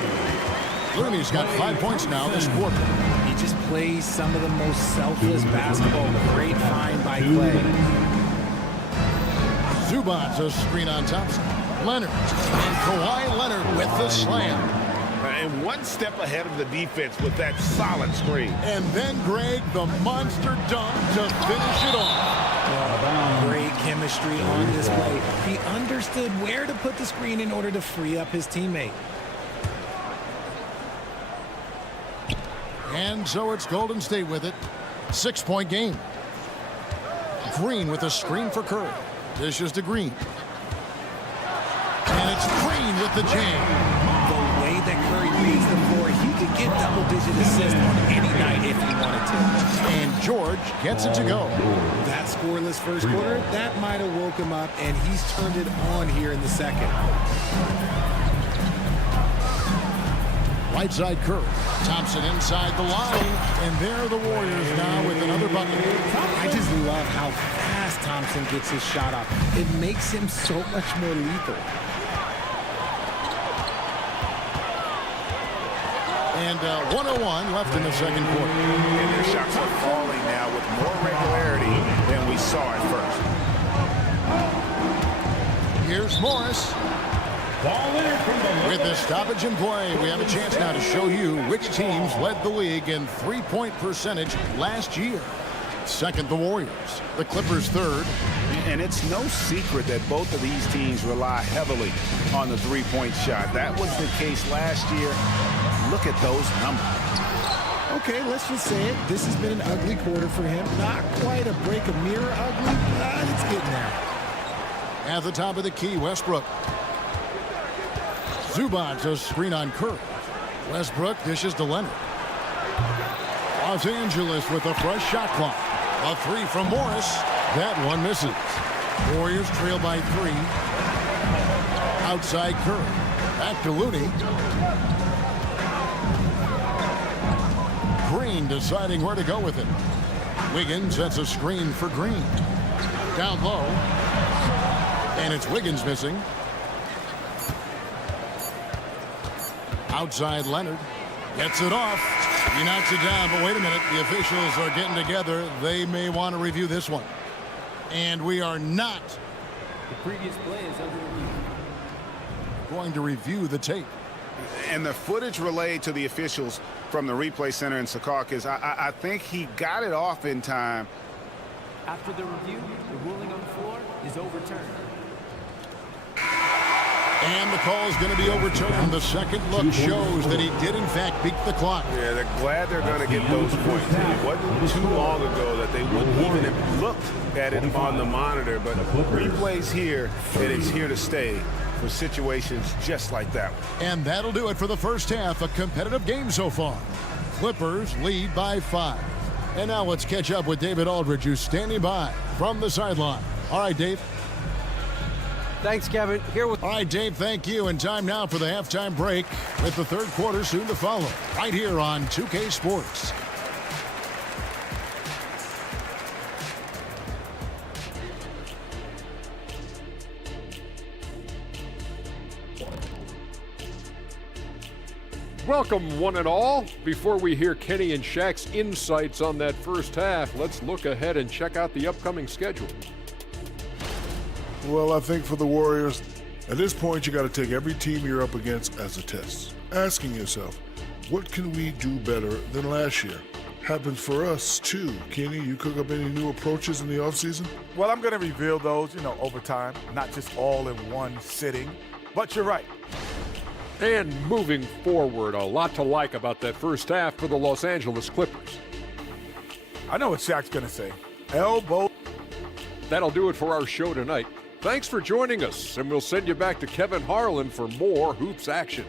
Looney's got 5 points now this quarter. He just plays some of the most selfless basketball. Great find by Klay. Zubac's a screen on Thompson. Leonard. And Kawhi Leonard with the slam. And one step ahead of the defense with that solid screen. And then, Greg, the monster dunk to finish it off. Great chemistry on display. He understood where to put the screen in order to free up his teammate. And so it's Golden State with it. 6-point game. Green with a screen for Curry. Dishes to Green. And it's Green with the jam. The way that Curry reads the floor, he could get double-digit assists on any night if he wanted to. And George gets it to go. That scoreless first quarter, that might have woke him up, and he's turned it on here in the second. Right side Curry. Thompson inside the line. And there are the Warriors now with another bucket. I just love how fast Thompson gets his shot off. It makes him so much more lethal. And 101 left in the second quarter. And their shots are falling now with more regularity than we saw at first. Here's Morris. With the stoppage in play, we have a chance now to show you which teams led the league in three-point percentage last year. Second, the Warriors. The Clippers third. And it's no secret that both of these teams rely heavily on the three-point shot. That was the case last year. Look at those numbers. Okay, let's just say it. This has been an ugly quarter for him. Not quite a break a mirror ugly, but it's getting there. At the top of the key, Westbrook. Zubac a screen on Curry. Westbrook dishes to Leonard. Los Angeles with a fresh shot clock. A three from Morris. That one misses. Warriors trail by 3. Outside Curry. Back to Looney. Green deciding where to go with it. Wiggins sets a screen for Green. Down low. And it's Wiggins missing. Outside Leonard. Gets it off. He knocks it down, but wait a minute. The officials are getting together. They may want to review this one. And we are not The previous play is under review. going to review the tape. And the footage relayed to the officials from the replay center in Secaucus, I think he got it off in time. After the review, the ruling on the floor is overturned. And the call is going to be overturned. The second look shows that he did, in fact, beat the clock. Yeah, they're glad they're going to get those points. It wasn't too long ago that they wouldn't even have looked at it on the monitor, but replays here, and it's here to stay for situations just like that one. And that'll do it for the first half. A competitive game so far. Clippers lead by 5. And now let's catch up with David Aldridge, who's standing by from the sideline. All right, Dave. Thanks, Kevin. All right, Dave, thank you. And time now for the halftime break with the third quarter soon to follow. Right here on 2K Sports. Welcome, one and all. Before we hear Kenny and Shaq's insights on that first half, let's look ahead and check out the upcoming schedule. Well, I think for the Warriors, at this point, you got to take every team you're up against as a test. Asking yourself, what can we do better than last year? Happens for us, too. Kenny, you cook up any new approaches in the offseason? Well, I'm going to reveal those, over time, not just all in one sitting. But you're right. And moving forward, a lot to like about that first half for the Los Angeles Clippers. I know what Shaq's going to say. Elbow. That'll do it for our show tonight. Thanks for joining us, and we'll send you back to Kevin Harlan for more hoops action.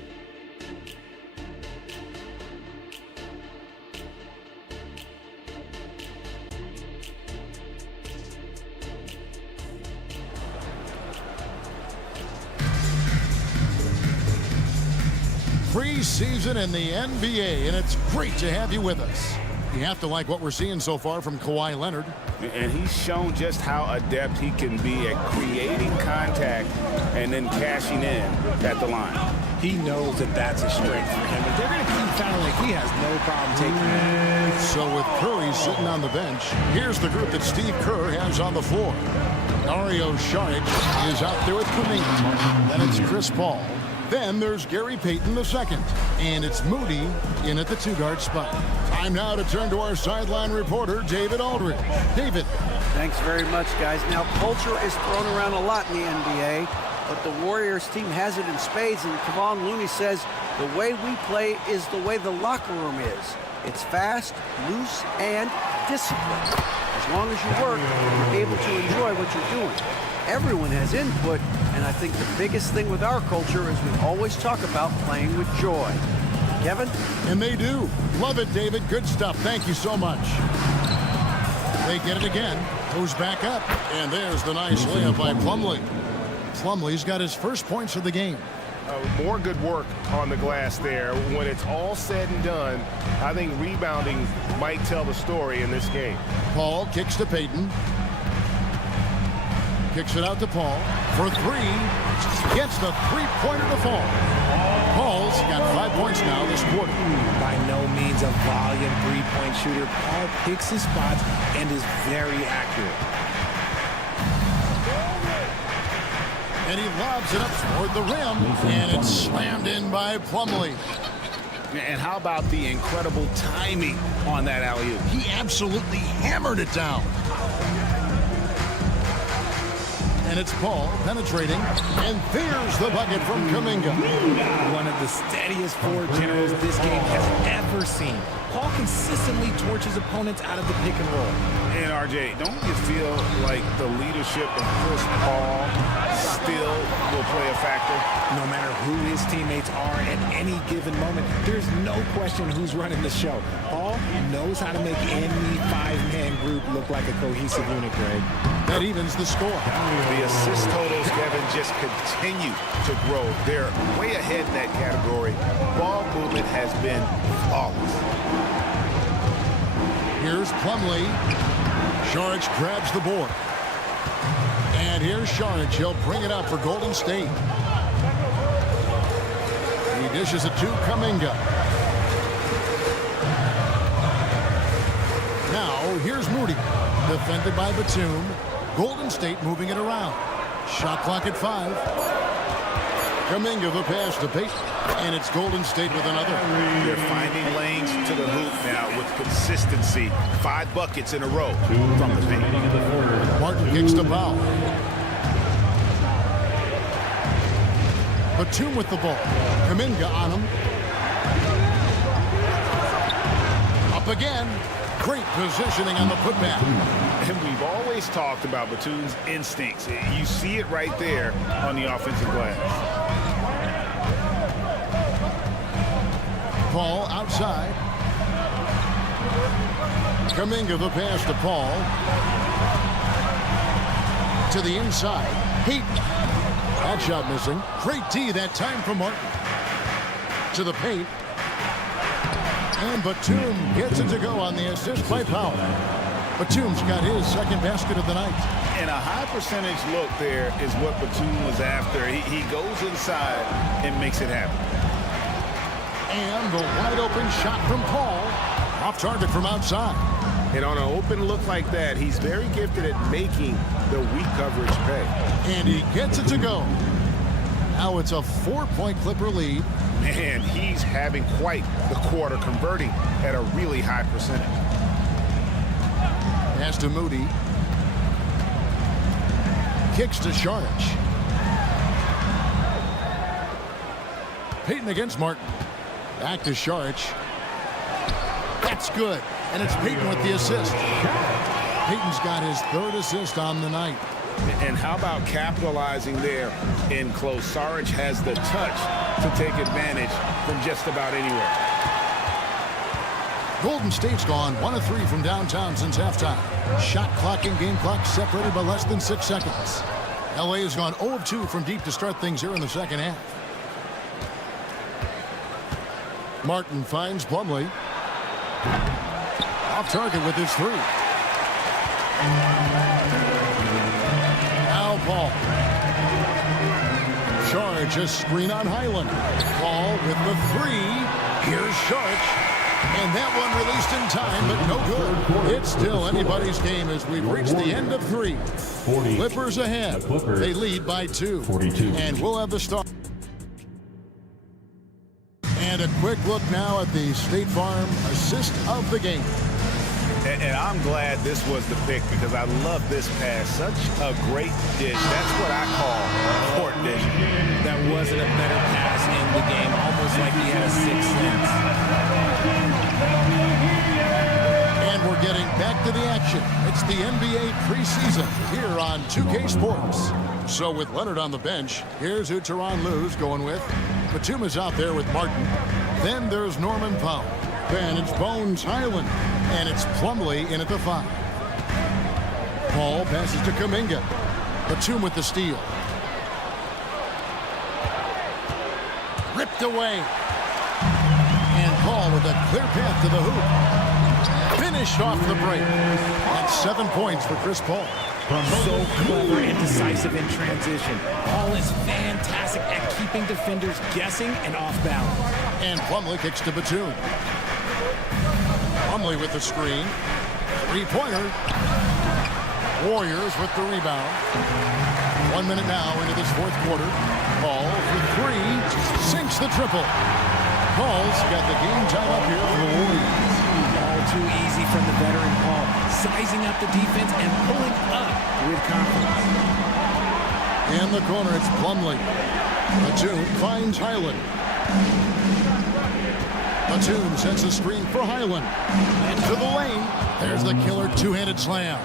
Preseason in the NBA, and it's great to have you with us. You have to like what we're seeing so far from Kawhi Leonard. And he's shown just how adept he can be at creating contact and then cashing in at the line. He knows that that's a strength for him, but they're going to keep fouling. He has no problem taking it. So with Curry sitting on the bench, here's the group that Steve Kerr has on the floor. Mario Saric is out there with Kuminga. Then it's Chris Paul. Then there's Gary Payton II. And it's Moody in at the two-guard spot. Time now to turn to our sideline reporter, David Aldridge. David. Thanks very much, guys. Now, culture is thrown around a lot in the NBA, but the Warriors team has it in spades, and Kevon Looney says the way we play is the way the locker room is. It's fast, loose, and disciplined. As long as you work, you're able to enjoy what you're doing. Everyone has input, and I think the biggest thing with our culture is we always talk about playing with joy. Kevin? And they do. Love it, David. Good stuff. Thank you so much. They get it again. Goes back up. And there's the nice layup by Plumlee. Plumlee's got his first points of the game. More good work on the glass there. When it's all said and done, I think rebounding might tell the story in this game. Paul kicks to Payton. Kicks it out to Paul for three. Gets the three-pointer to fall. Paul's got 5 points now this quarter. By no means a volume three-point shooter. Paul picks his spots and is very accurate. And he lobs it up toward the rim, and it's slammed in by Plumlee. And how about the incredible timing on that alley-oop? He absolutely hammered it down. And it's Paul penetrating, and there's the bucket from Kuminga. One of the steadiest floor generals this game has ever seen. Paul consistently torches opponents out of the pick and roll. And RJ, don't you feel like the leadership of Chris Paul still will play a factor? No matter who his teammates are at any given moment, there's no question who's running the show. Paul knows how to make any five-man group look like a cohesive unit, Greg. That evens the score. The assist totals, Kevin, just continue to grow. They're way ahead in that category. Ball movement has been flawless. Here's Plumlee. Saric grabs the board. And here's Saric. He'll bring it up for Golden State. He dishes it to Kuminga. Now, here's Moody. Defended by Batum. Golden State moving it around. Shot clock at 5. Kuminga the pass to Payton. And it's Golden State with another. They're finding lanes to the hoop now with consistency. 5 buckets in a row from the paint. Martin kicks the foul. Batum with the ball. Kuminga on him. Up again. Great positioning on the putback. And we've always talked about Batum's instincts. You see it right there on the offensive glass. Paul outside. Kuminga the pass to Paul. To the inside. Heat. That shot missing. Great D that time from Martin. To the paint. And Batum gets it to go on the assist by Powell. Batum's got his second basket of the night. And a high percentage look there is what Batum was after. He goes inside and makes it happen. And the wide open shot from Paul. Off target from outside. And on an open look like that, he's very gifted at making the weak coverage pay. And he gets it to go. Now it's a 4-point Clipper lead. Man, he's having quite the quarter, converting at a really high percentage. Pass to Moody. Kicks to Saric. Payton against Martin. Back to Saric. That's good. And it's Payton with the assist. Payton's got his 3rd assist on the night. And how about capitalizing there in close? Saric has the touch to take advantage from just about anywhere. Golden State's gone 1 of 3 from downtown since halftime. Shot clock and game clock separated by less than 6 seconds. LA has gone 0 of 2 from deep to start things here in the second half. Martin finds Plumlee. Off target with his 3. Now Paul. Charge a screen on Highland. Paul with the 3. Here's Charge. And that one released in time, but no good. It's still anybody's game as we've reached the end of 3. Clippers ahead. They lead by 2. And we'll have the start. And a quick look now at the State Farm assist of the game. And I'm glad this was the pick because I love this pass. Such a great dish. That's what I call court dish. That wasn't a better pass in the game, almost like he had a 6th sense. And we're getting back to the action. It's the NBA preseason here on 2K Sports. So with Leonard on the bench, here's who Tyronn Lue's going with. Batum is out there with Martin. Then there's Norman Powell. Then it's Bones Highland. And it's Plumlee in at the 5. Paul passes to Kuminga. Batum with the steal. Ripped away. And Paul with a clear path to the hoop. Finished off the break. And 7 points for Chris Paul. So clever and decisive in transition. Paul is fantastic at keeping defenders guessing and off balance. And Plumlee kicks to Batum. Plumlee with the screen. 3-pointer. Warriors with the rebound. 1 minute now into this 4th quarter. Paul for 3. Sinks the triple. Paul's got the game time up here for the Warriors. All too easy from the veteran Paul. Sizing up the defense and pulling up with confidence. In the corner, it's Plumlee. Batum finds Highland. Batum sets a screen for Highland. Into the lane. There's the killer 2-handed slam.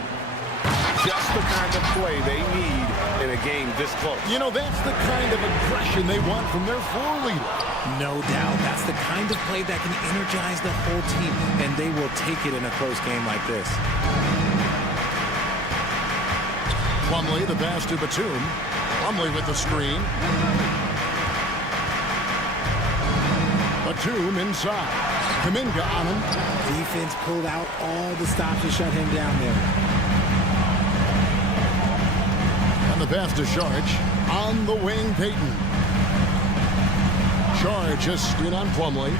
Just the kind of play they need in a game this close. You know, that's the kind of aggression they want from their floor leader. No doubt. That's the kind of play that can energize the whole team, and they will take it in a close game like this. Plumlee, the pass to Batum. Plumlee with the screen. Batum inside. Kuminga on him. Defense pulled out all the stops to shut him down there. And the pass to Charge. On the wing, Payton. Charge a screen on Plumlee.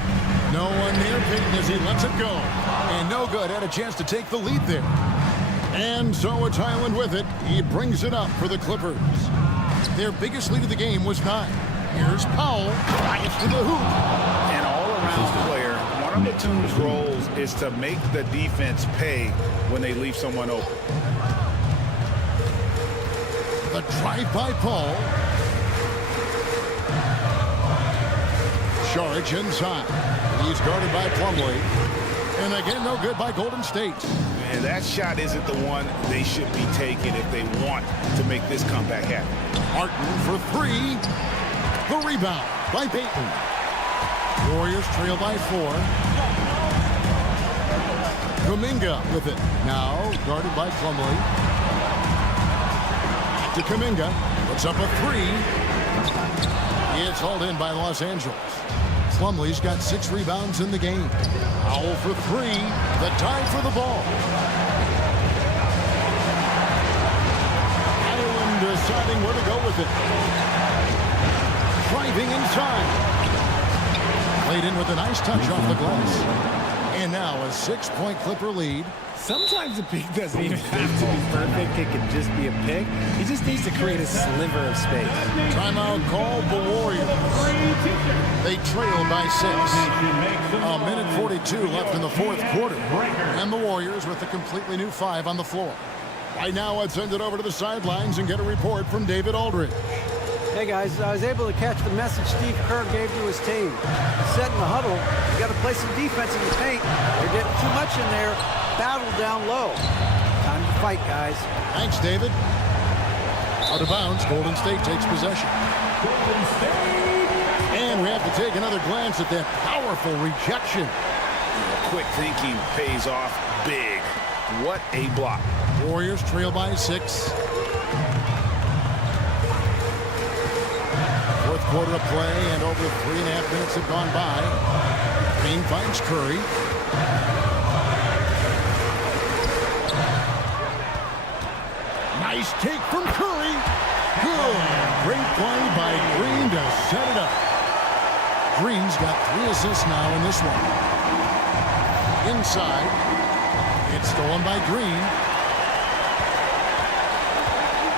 No one near Payton as he lets it go. And no good. Had a chance to take the lead there. And so it's Highland with it. He brings it up for the Clippers. Their biggest lead of the game was 9. Here's Powell. Drives to the hoop. An all-around player. One of Batum's roles is to make the defense pay when they leave someone open. The drive by Paul. Charge inside. He's guarded by Plumlee. And again, no good by Golden State. And that shot isn't the one they should be taking if they want to make this comeback happen. Martin for 3. The rebound by Payton. Warriors trail by 4. Kuminga with it. Now guarded by Plumlee. To Kuminga. Puts up a 3. It's hauled in by Los Angeles. Plumlee's got 6 rebounds in the game. Powell for 3. The tie for the ball. Highland deciding where to go with it. Driving inside. Played in with a nice touch off the glass. And now a 6-point Clipper lead. Sometimes a pick doesn't even have to be perfect. It can just be a pick. He just needs to create a sliver of space. Timeout called the Warriors. They trail by 6. A minute 42 left in the 4th quarter. And the Warriors with a completely new 5 on the floor. Right now, I'd send it over to the sidelines and get a report from David Aldridge. Hey guys, I was able to catch the message Steve Kerr gave to his team. Set in the huddle, you got to play some defense in the paint. You're getting too much in there. Battle down low. Time to fight, guys. Thanks, David. Out of bounds, Golden State takes possession. And we have to take another glance at that powerful rejection. Quick thinking pays off big. What a block. Warriors trail by 6. Fourth quarter of play, and over 3.5 minutes have gone by. Green finds Curry. Nice take from Curry. Good. Great play by Green to set it up. Green's got 3 assists now in this one. Inside. It's stolen by Green.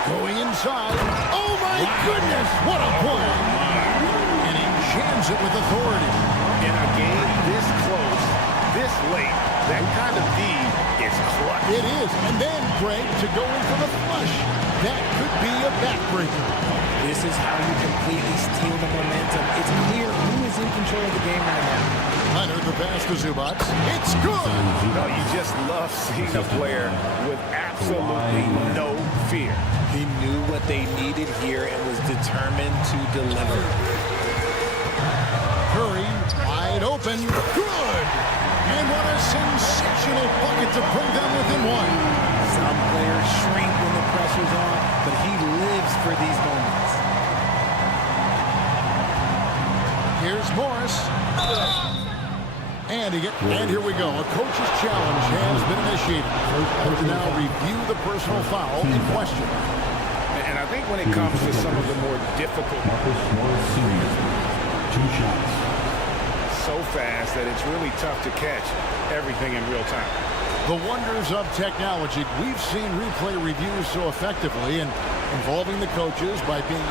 Going inside. Oh, my goodness. What a play. And he jams it with authority. In a game this close, this late, that kind of D is clutch. It is. And then, Greg, to go in for the flush. That could be a backbreaker. This is how you completely steal the momentum. It's clear who is in control of the game right now. Leonard, the pass to Zubac. It's good. No, you just love seeing a player with absolutely no fear. He knew what they needed here and was determined to deliver. Curry, wide open. Good. And what a sensational bucket to bring them within 1. Some players shrink when the pressure's on, but he lives for these moments. Here's Morris. And here we go. A coach's challenge has been initiated. To now review the personal foul in question. And I think when it comes to some of the more difficult, 2 shots. So fast that it's really tough to catch everything in real time. The wonders of technology. We've seen replay reviews so effectively and involving the coaches by being...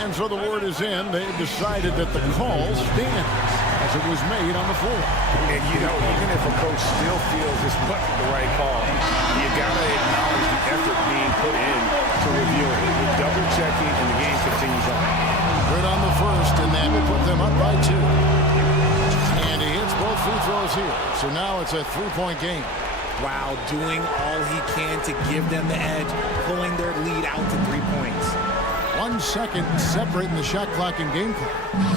And so the word is in. They've decided that the call stands as it was made on the floor. And, you know, even if a coach still feels this wasn't the right call, you got to acknowledge the effort being put in to review it. We're double-checking, and the game continues on. Good on the first, and that will put them up by 2. And he hits both free throws here. So now it's a 3-point game. Wow, doing all he can to give them the edge, pulling their lead out to 3 points. 1 second separating the shot clock and game clock.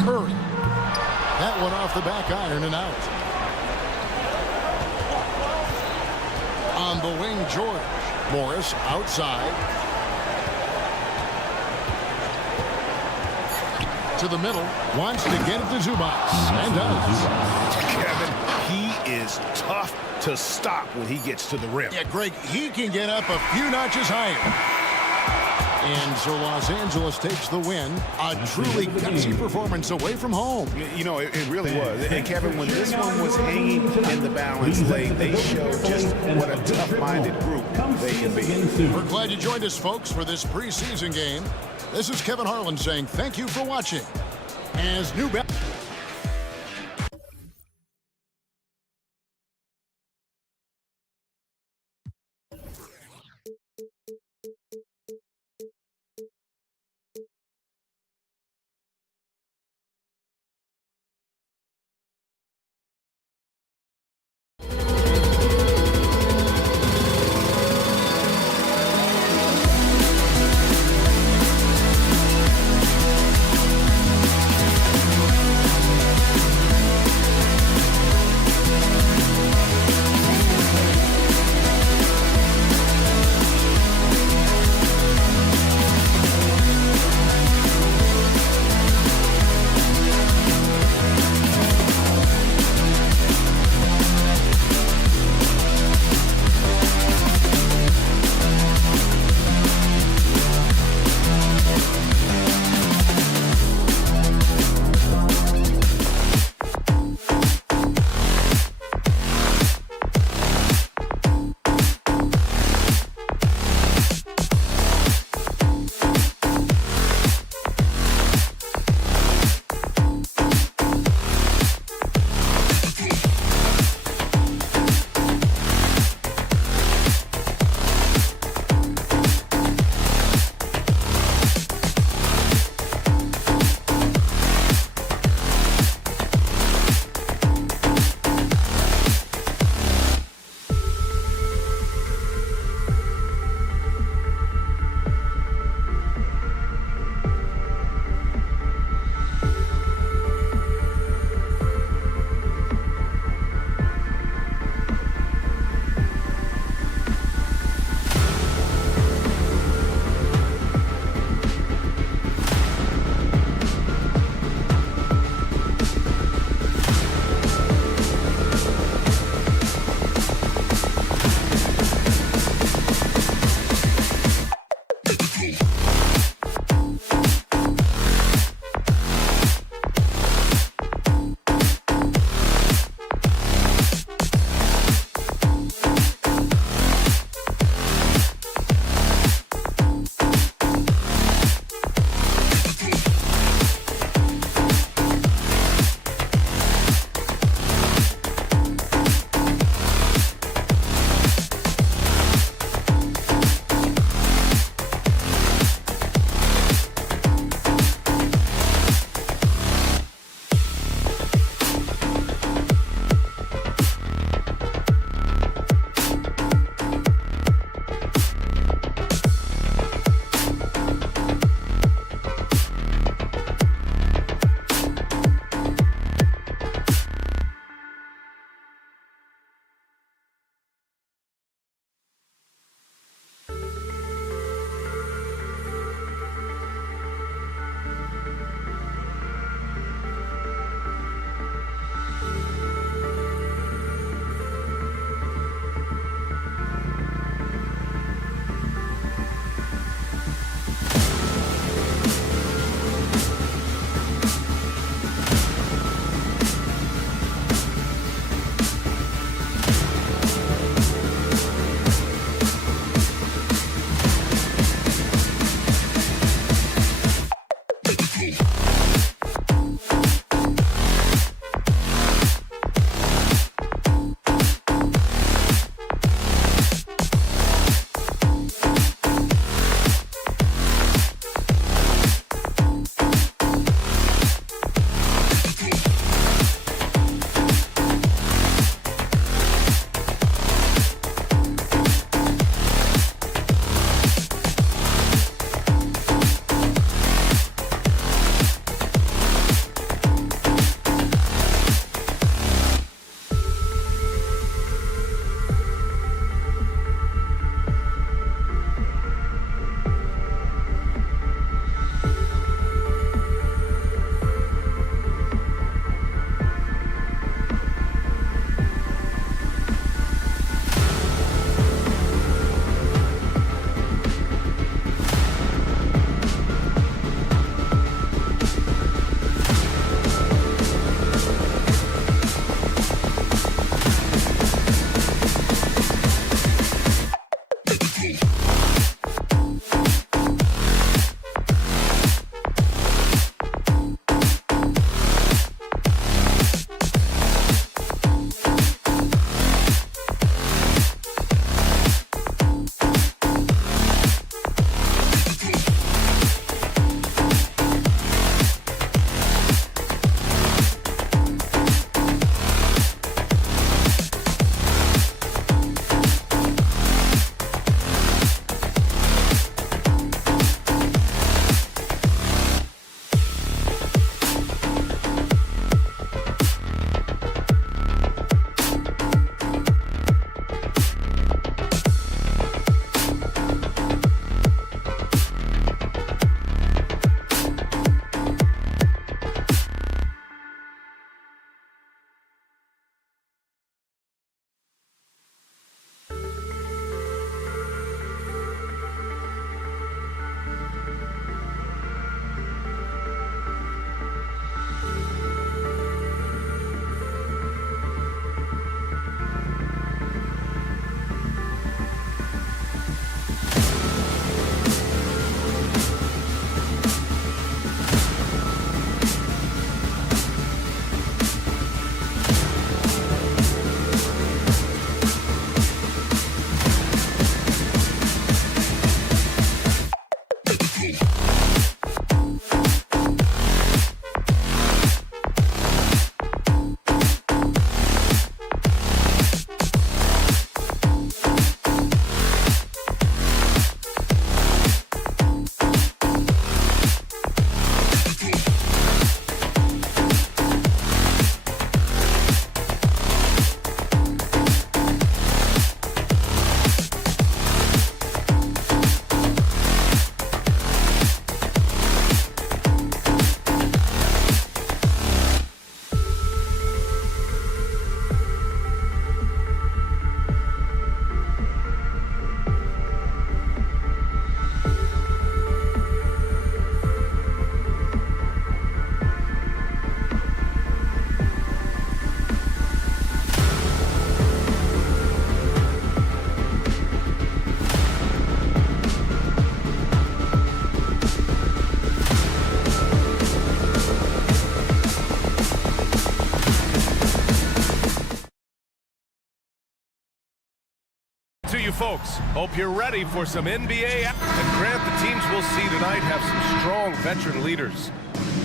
Curry. That one off the back iron and out. On the wing, George. Morris outside. To the middle. Wants to get it to Zubac. And does. Kevin, he is tough to stop when he gets to the rim. Yeah, Greg, he can get up a few notches higher. And so Los Angeles takes the win. A truly gutsy performance away from home. You know, it really was. And Kevin, when this one was hanging in the balance late, they showed just what a tough-minded group they can be. We're glad you joined us, folks, for this preseason game. This is Kevin Harlan saying thank you for watching. As new... folks. Hope you're ready for some NBA. And Grant, the teams we'll see tonight have some strong veteran leaders.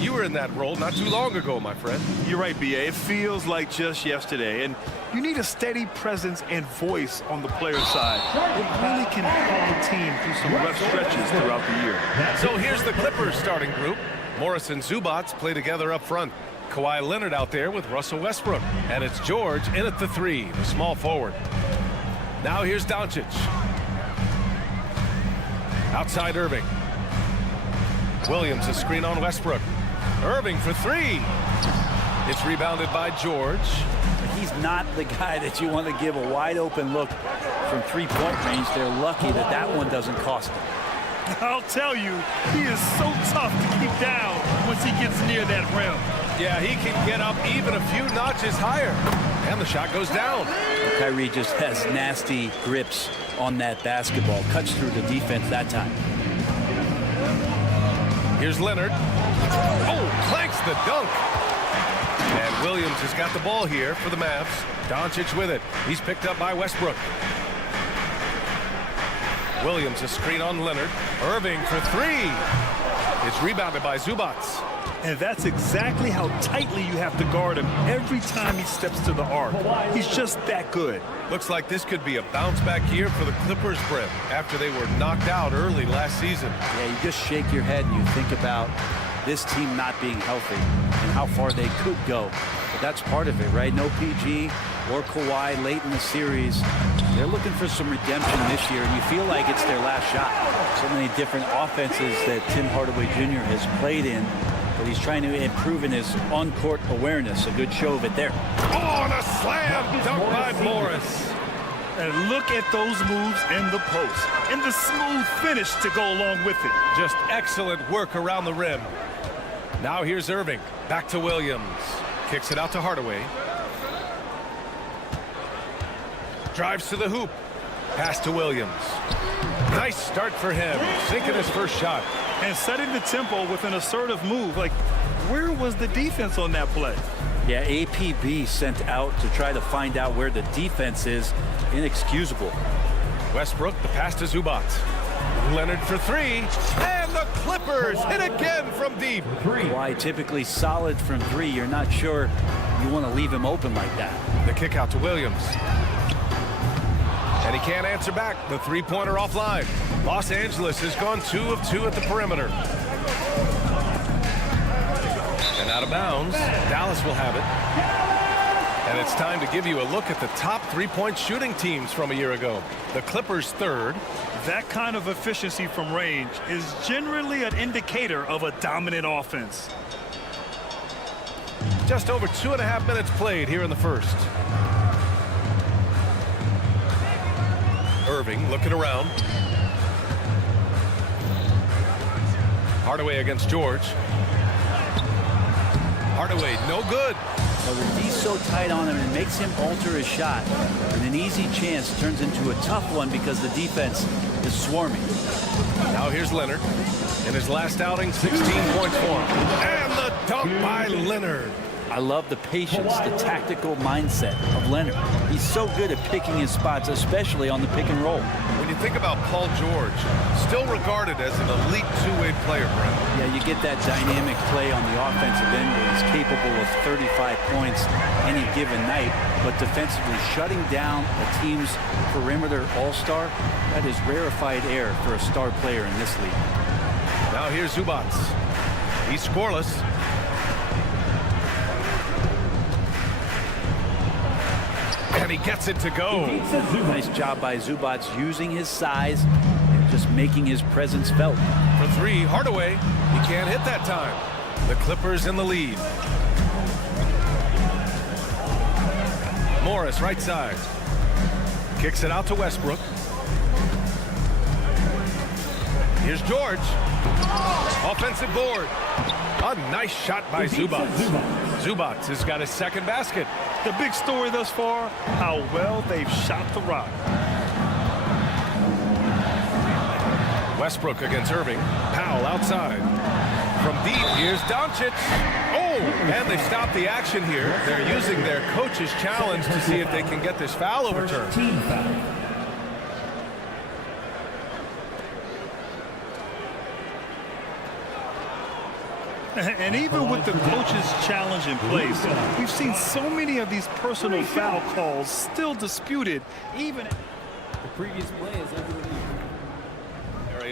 You were in that role not too long ago, my friend. You're right, B.A. It feels like just yesterday. And you need a steady presence and voice on the player side. It really can help a team through some rough stretches throughout the year. So here's the Clippers starting group. Morris and Zubats play together up front. Kawhi Leonard out there with Russell Westbrook. And it's George in at the 3, the small forward. Now here's Doncic. Outside Irving. Williams a screen on Westbrook. Irving for 3. It's rebounded by George. He's not the guy that you want to give a wide open look from three-point range. They're lucky that that one doesn't cost them. I'll tell you, he is so tough to keep down once he gets near that rim. Yeah, he can get up even a few notches higher. And the shot goes down. Kyrie just has nasty grips on that basketball. Cuts through the defense that time. Here's Leonard. Oh, clanks the dunk. And Williams has got the ball here for the Mavs. Doncic with it. He's picked up by Westbrook. Williams a screen on Leonard. Irving for 3. It's rebounded by Zubats. And that's exactly how tightly you have to guard him every time he steps to the arc. He's just that good. Looks like this could be a bounce-back year for the Clippers, Brett, after they were knocked out early last season. Yeah, you just shake your head and you think about this team not being healthy and how far they could go. But that's part of it, right? No PG or Kawhi late in the series. They're looking for some redemption this year, and you feel like it's their last shot. So many different offenses that Tim Hardaway Jr. has played in, but he's trying to improve in his on-court awareness. A good show of it there. Oh, and a slam dunk by Morris. And look at those moves in the post and the smooth finish to go along with it. Just excellent work around the rim. Now here's Irving. Back to Williams. Kicks it out to Hardaway. Drives to the hoop. Pass to Williams. Nice start for him. Sinking his first shot. And setting the tempo with an assertive move. Like, where was the defense on that play? Yeah, APB sent out to try to find out where the defense is. Inexcusable. Westbrook, the pass to Zubats. Leonard for 3. And the Clippers hit again from deep. Why typically solid from 3. You're not sure you want to leave him open like that. The kick out to Williams. And he can't answer back. The three-pointer offline. Los Angeles has gone 2 of 2 at the perimeter. And out of bounds. Dallas will have it. And it's time to give you a look at the top three-point shooting teams from a year ago. The Clippers 3rd. That kind of efficiency from range is generally an indicator of a dominant offense. Just over 2.5 minutes played here in the first. Irving looking around. Hardaway against George. Hardaway, no good. Well, the D's so tight on him, it makes him alter his shot. And an easy chance turns into a tough one because the defense is swarming. Now here's Leonard. In his last outing, 16 points for him. And the dunk by Leonard. I love the patience, the tactical mindset of Leonard. He's so good at picking his spots, especially on the pick and roll. When you think about Paul George, still regarded as an elite two-way player, Brent. Yeah, you get that dynamic play on the offensive end where he's capable of 35 points any given night, but defensively shutting down a team's perimeter all-star, that is rarefied air for a star player in this league. Now here's Zubats. He's scoreless. And he gets it to go. Nice job by Zubats using his size and just making his presence felt. For 3, Hardaway. He can't hit that time. The Clippers in the lead. Morris, right side. Kicks it out to Westbrook. Here's George. Offensive board. A nice shot by Zubats. Zubats has got his second basket. The big story thus far, how well they've shot the rock. Westbrook against Irving. Powell outside. From deep, here's Doncic. Oh, and they stopped the action here. They're using their coach's challenge to see if they can get this foul overturned. And even with the coach's challenge in place, we've seen so many of these personal foul calls still disputed, even The previous play is under review.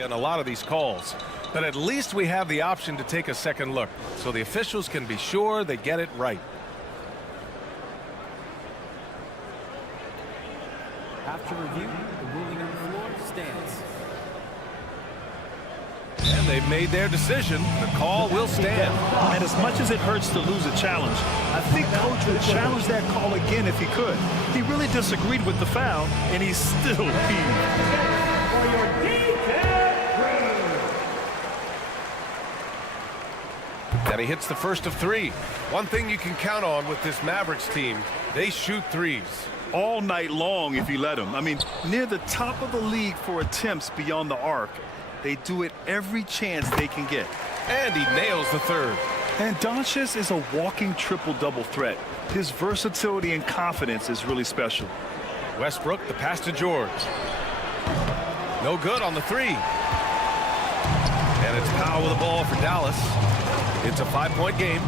And a lot of these calls. But at least we have the option to take a second look, so the officials can be sure they get it right. After review, the ruling on the floor stands. And they've made their decision. The call will stand. And as much as it hurts to lose a challenge, I think Coach would challenge that call again if he could. He really disagreed with the foul, and he's still peeved. For your And he hits the first of three. One thing you can count on with this Mavericks team, they shoot threes. All night long if you let them. I mean, near the top of the league for attempts beyond the arc. They do it every chance they can get. And he nails the third. And Doncic is a walking triple-double threat. His versatility and confidence is really special. Westbrook, the pass to George. No good on the three. And it's Powell with the ball for Dallas. It's a 5-point game.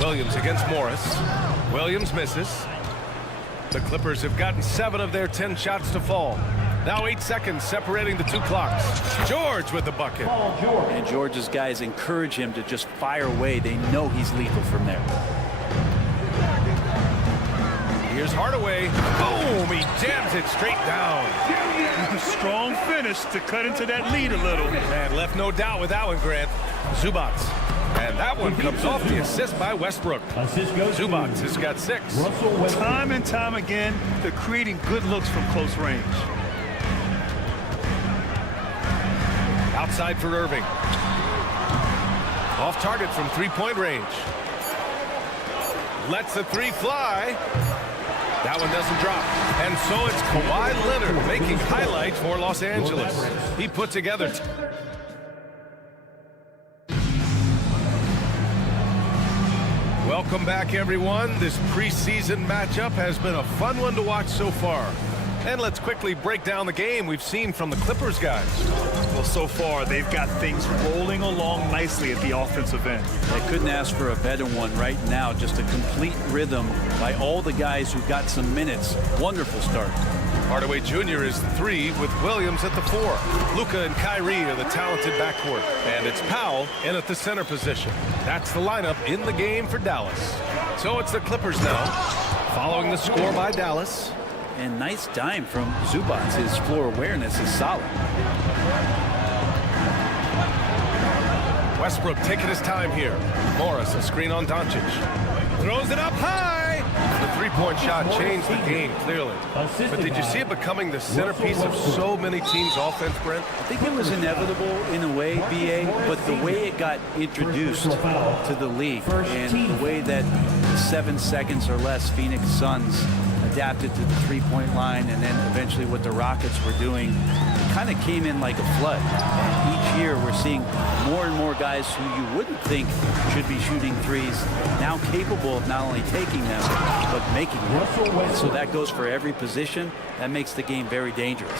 Williams against Morris. Williams misses. The Clippers have gotten 7 of their 10 shots to fall. Now 8 seconds separating the two clocks. George with the bucket. And George's guys encourage him to just fire away. They know he's lethal from there. Here's Hardaway. Boom! He jams it straight down. Strong finish to cut into that lead a little. And left no doubt with that one, Grant. Zubats. And that one comes off the assist by Westbrook. Zubats has got 6. Time and time again, they're creating good looks from close range. Outside for Irving. Off target from 3-point range. Lets the three fly. That one doesn't drop. And so it's Kawhi Leonard making highlights for Los Angeles. He put together. Welcome back, everyone. This preseason matchup has been a fun one to watch so far. And let's quickly break down the game we've seen from the Clippers guys. Well, so far, they've got things rolling along nicely at the offensive end. They couldn't ask for a better one right now. Just a complete rhythm by all the guys who got some minutes. Wonderful start. Hardaway Jr. is the 3 with Williams at the 4. Luka and Kyrie are the talented backcourt. And it's Powell in at the center position. That's the lineup in the game for Dallas. So it's the Clippers now, following the score by Dallas. And nice dime from Zubats. His floor awareness is solid. Westbrook taking his time here. Morris, a screen on Doncic. Throws it up high. The 3-point shot changed the game, clearly. But did you see it becoming the centerpiece of so many teams' offense, Brent? I think it was inevitable in a way, B.A., but the way it got introduced to the league and the way that 7 seconds or less Phoenix Suns adapted to the 3-point line, and then eventually what the Rockets were doing, it kind of came in like a flood. And each year we're seeing more and more guys who you wouldn't think should be shooting threes now capable of not only taking them but making them. And so that goes for every position. That makes the game very dangerous.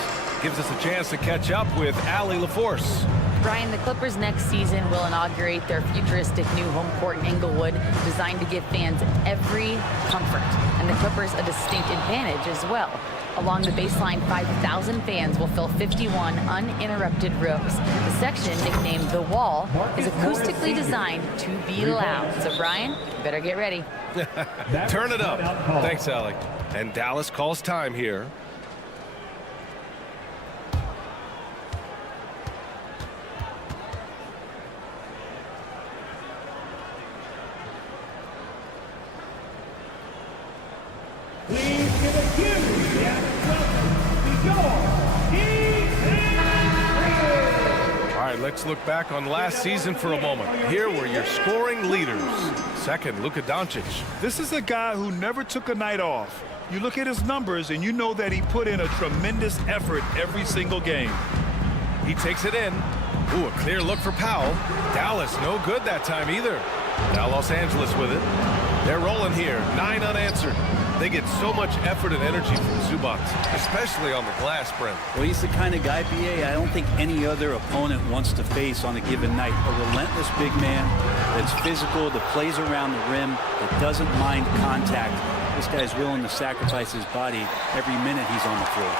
Gives us a chance to catch up with Allie LaForce. Brian, the Clippers next season will inaugurate their futuristic new home court in Inglewood, designed to give fans every comfort, and the Clippers a distinct advantage as well. Along the baseline, 5,000 fans will fill 51 uninterrupted rows. The section, nicknamed The Wall, is acoustically designed to be loud. So, Brian, you better get ready. Turn it up. Thanks, Allie. And Dallas calls time here. Please give a huge All right, let's look back on last season for a moment. Here were your scoring leaders. Second, Luka Doncic. This is a guy who never took a night off. You look at his numbers and you know that he put in a tremendous effort every single game. He takes it in. Ooh, a clear look for Powell. Dallas, no good that time either. Now Los Angeles with it. They're rolling here. 9 unanswered. They get so much effort and energy from Zubac, especially on the glass, Brent. Well, he's the kind of guy, B.A., I don't think any other opponent wants to face on a given night. A relentless big man that's physical, that plays around the rim, that doesn't mind contact. This guy's willing to sacrifice his body every minute he's on the floor.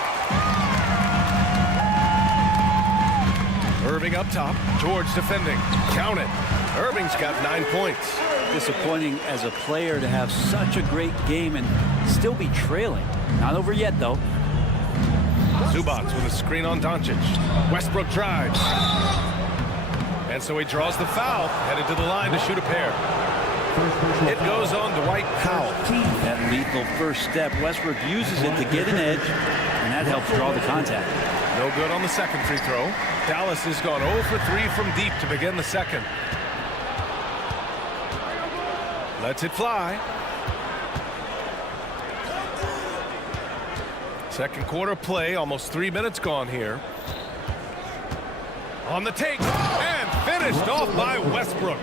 Irving up top. George defending. Count it. Irving's got 9 points. Disappointing as a player to have such a great game and still be trailing. Not over yet, though. Zubac with a screen on Doncic. Westbrook drives. And so he draws the foul, headed to the line to shoot a pair. It goes on Dwight Powell. That lethal first step, Westbrook uses it to get an edge, and that helps draw the contact. No good on the second free throw. Dallas has gone 0 for 3 from deep to begin the second. Lets it fly. Second quarter play, almost 3 minutes gone here. On the take, and finished off by Westbrook.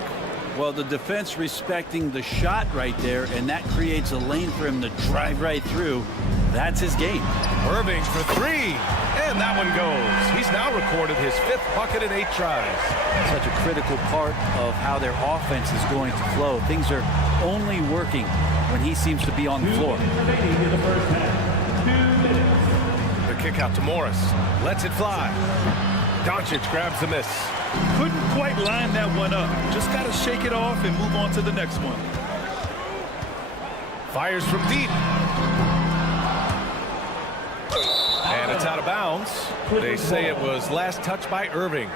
Well, the defense respecting the shot right there, and that creates a lane for him to drive right through. That's his game. Irving for 3, and that one goes. He's now recorded his 5th bucket in 8 tries. Such a critical part of how their offense is going to flow. Things are only working when he seems to be on the floor. The kick out to Morris. Lets it fly. Doncic grabs the miss. Couldn't quite line that one up. Just got to shake it off and move on to the next one. Fires from deep. And it's out of bounds. They say it was last touched by Irving.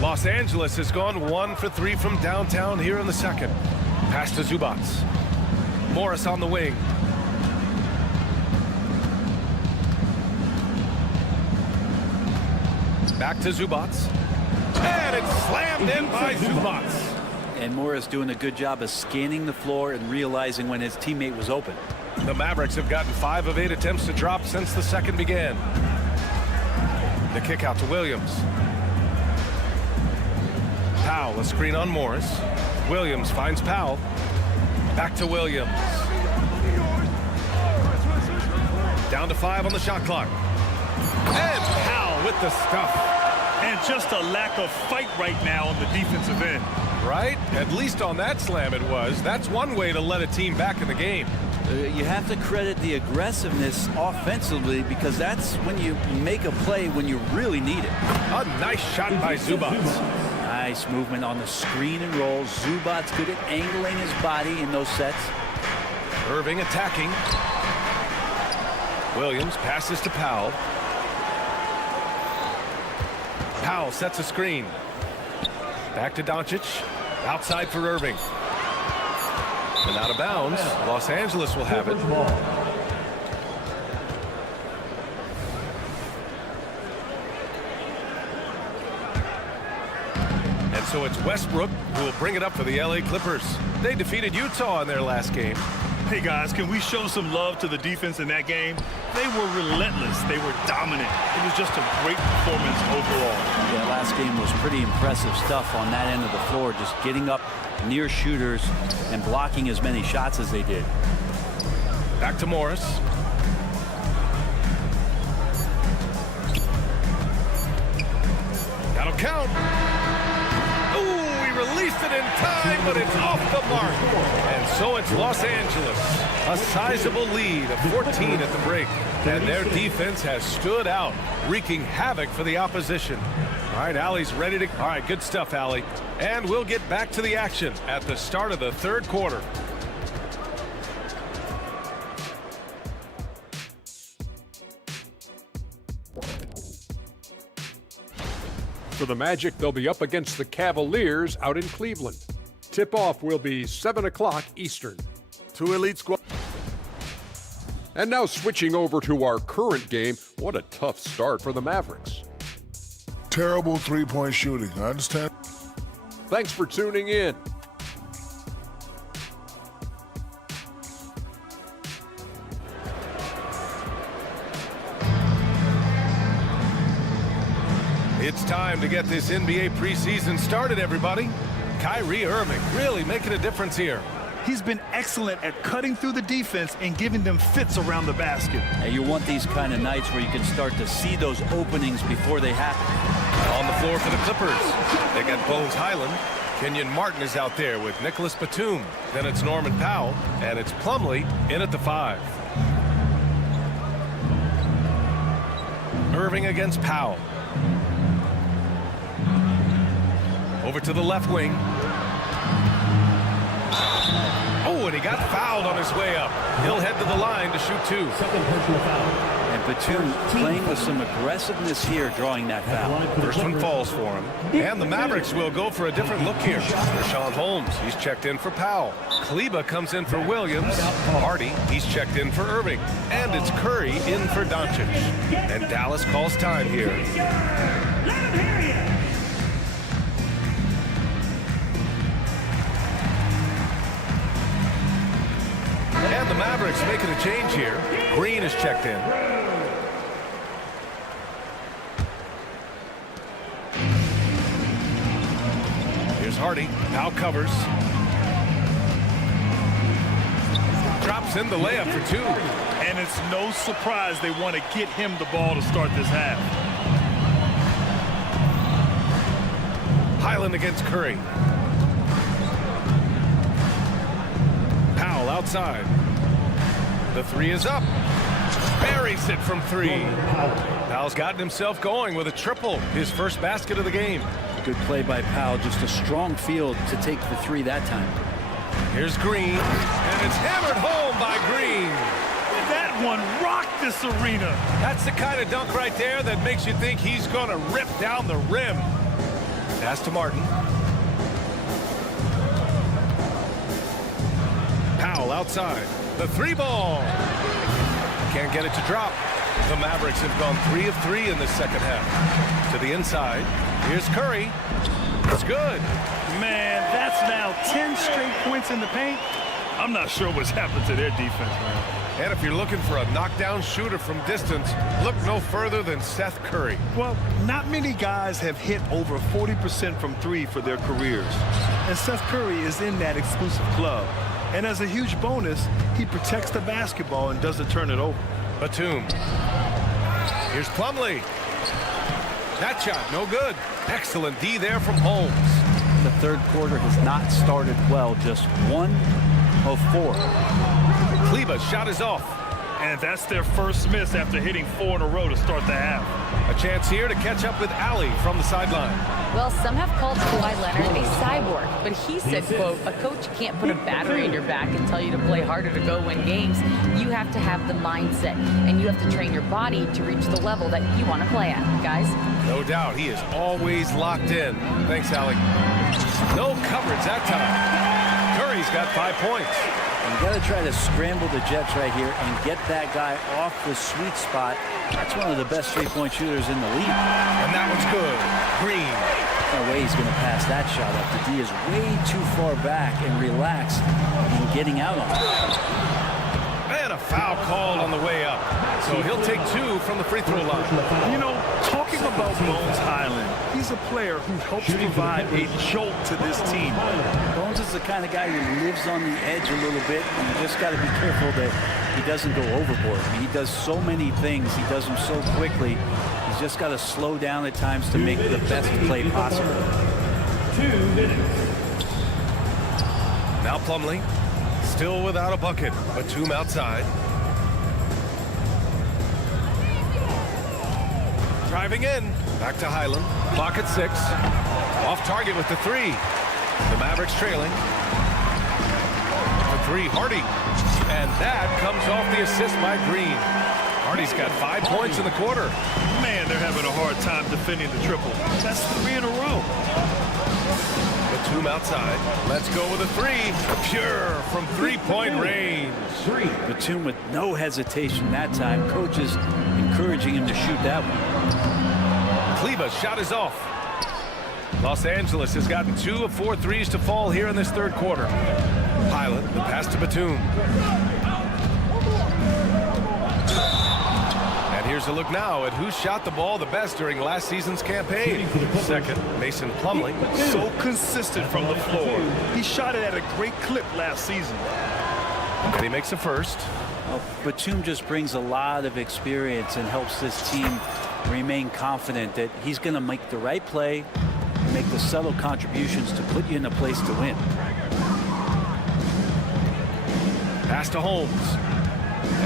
Los Angeles has gone 1 for 3 from downtown here in the second. Pass to Zubac. Morris on the wing. Back to Zubac. And it's slammed in by Zubac. And Morris doing a good job of scanning the floor and realizing when his teammate was open. The Mavericks have gotten 5 of 8 attempts to drop since the second began. The kick out to Williams. Powell, a screen on Morris. Williams finds Powell. Back to Williams. Down to 5 on the shot clock. And Powell with the stuff. And just a lack of fight right now on the defensive end. Right? At least on that slam it was. That's one way to let a team back in the game. You have to credit the aggressiveness offensively, because that's when you make a play when you really need it. A nice shot by Zubac. Nice movement on the screen and roll. Zubac's good at angling his body in those sets. Irving attacking. Williams passes to Powell. Powell sets a screen. Back to Doncic. Outside for Irving. And out of bounds. Los Angeles will have it. And so it's Westbrook who will bring it up for the LA Clippers. They defeated Utah in their last game. Hey guys, can we show some love to the defense in that game? They were relentless. They were dominant. It was just a great performance overall. Yeah, last game was pretty impressive stuff on that end of the floor, just getting up near shooters and blocking as many shots as they did. Back to Morris. That'll count. Ooh, he released it in time, but it's off the mark. And so it's Los Angeles. A sizable lead of 14 at the break. And their defense has stood out, wreaking havoc for the opposition. All right, Allie's ready to... All right, good stuff, Allie. And we'll get back to the action at the start of the third quarter. For the Magic, they'll be up against the Cavaliers out in Cleveland. Tip-off will be 7 o'clock Eastern. 2 elite squad. And now switching over to our current game, what a tough start for the Mavericks. Terrible three-point shooting. I understand. Thanks for tuning in. It's time to get this NBA preseason started, everybody. Kyrie Irving really making a difference here. He's been excellent at cutting through the defense and giving them fits around the basket. And you want these kind of nights where you can start to see those openings before they happen. On the floor for the Clippers, they got Bones Highland. Kenyon Martin is out there with Nicholas Batum. Then it's Norman Powell, and it's Plumlee in at the 5. Irving against Powell. Over to the left wing. Oh, and he got fouled on his way up. He'll head to the line to shoot 2. And Batum playing with some aggressiveness here, drawing that foul. First one falls for him. And the Mavericks will go for a different look here. Rashawn Holmes, he's checked in for Powell. Kleba comes in for Williams. Hardy, he's checked in for Irving. And it's Curry in for Doncic. And Dallas calls time here. And the Mavericks making a change here. Green is checked in. Here's Hardy. Now covers. Drops in the layup for 2. And it's no surprise they want to get him the ball to start this half. Highland against Curry. Powell outside. The 3 is up. Buries it from 3. Powell's gotten himself going with a triple. His first basket of the game. Good play by Powell. Just a strong field to take the 3 that time. Here's Green. And it's hammered home by Green. That one rocked this arena. That's the kind of dunk right there that makes you think he's going to rip down the rim. Pass to Martin. Powell outside. The 3 ball. Can't get it to drop. The Mavericks have gone 3 of 3 in the second half. To the inside. Here's Curry. It's good. Man, that's now 10 straight points in the paint. I'm not sure what's happened to their defense, man. And if you're looking for a knockdown shooter from distance, look no further than Seth Curry. Well, not many guys have hit over 40% from 3 for their careers. And Seth Curry is in that exclusive club. And as a huge bonus, he protects the basketball and doesn't turn it over. Batum. Here's Plumlee. That shot, no good. Excellent D there from Holmes. The third quarter has not started well. Just 1 of 4. Kleba's shot is off. And that's their first miss after hitting 4 in a row to start the half. A chance here to catch up with Ali from the sideline. Well, some have called Kawhi Leonard a cyborg, but he said, quote, a coach can't put a battery in your back and tell you to play harder to go win games. You have to have the mindset, and you have to train your body to reach the level that you want to play at, guys. No doubt, he is always locked in. Thanks, Ali. No coverage that time. Curry's got 5 points. You got to try to scramble the Jets right here and get that guy off the sweet spot. That's one of the best three-point shooters in the league. And that one's good. Green. No way he's going to pass that shot up. The D is way too far back and relaxed in getting out on it. And a foul called on the way up. So he'll take 2 from the free throw line. You know, talking about Bones Highland, he's a player who helps provide a jolt to this team. Bones is the kind of guy who lives on the edge a little bit, and you just got to be careful that he doesn't go overboard. I mean, he does so many things. He does them so quickly. He's just got to slow down at times to make the best play possible. 2 minutes. Now Plumlee, still without a bucket. Batum outside. Driving in. Back to Highland. Clock at 6. Off target with the 3. The Mavericks trailing. The 3, Hardy. And that comes off the assist by Green. Hardy's got 5 points in the quarter. Man, they're having a hard time defending the triple. That's 3 in a row. Batum outside. Let's go with a 3. Pure from 3-point range. Batum with no hesitation that time. Coach is encouraging him to shoot that one. Kleba's shot is off. Los Angeles has gotten 2 of 4 threes to fall here in this third quarter. Highland, the pass to Batum. And here's Here's a look now at who shot the ball the best during last season's campaign. Second, Mason Plumlee. So consistent from the floor. He shot it at a great clip last season. And he makes a first. Well, Batum just brings a lot of experience and helps this team remain confident that he's going to make the right play and make the subtle contributions to put you in a place to win. Pass to Holmes.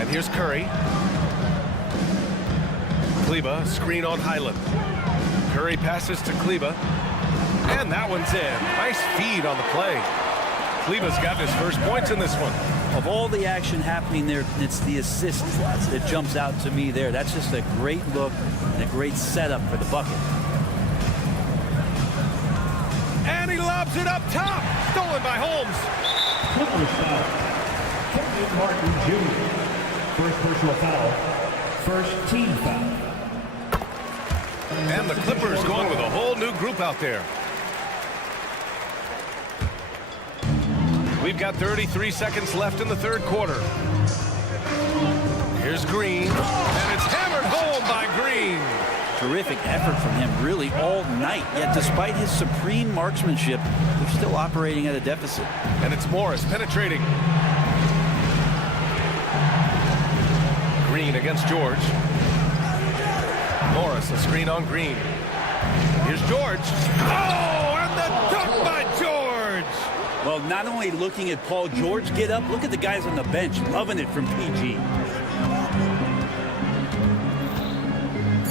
And here's Curry. Kleba, screen on Highland. Curry passes to Kleba. And that one's in. Nice feed on the play. Kleba's got his first points in this one. Of all the action happening there, it's the assist that jumps out to me there. That's just a great look and a great setup for the bucket. And he lobs it up top. Stolen by Holmes. Martin Jr. First personal foul. First team foul. And the Clippers going with a whole new group out there. We've got 33 seconds left in the third quarter. Here's Green, and it's hammered home by Green. Terrific effort from him really all night, yet despite his supreme marksmanship, they're still operating at a deficit. And it's Morris penetrating. Green against George. Morris, a screen on Green. Here's George. Oh, and the dunk by George! Well, not only looking at Paul George get up, look at the guys on the bench loving it from PG.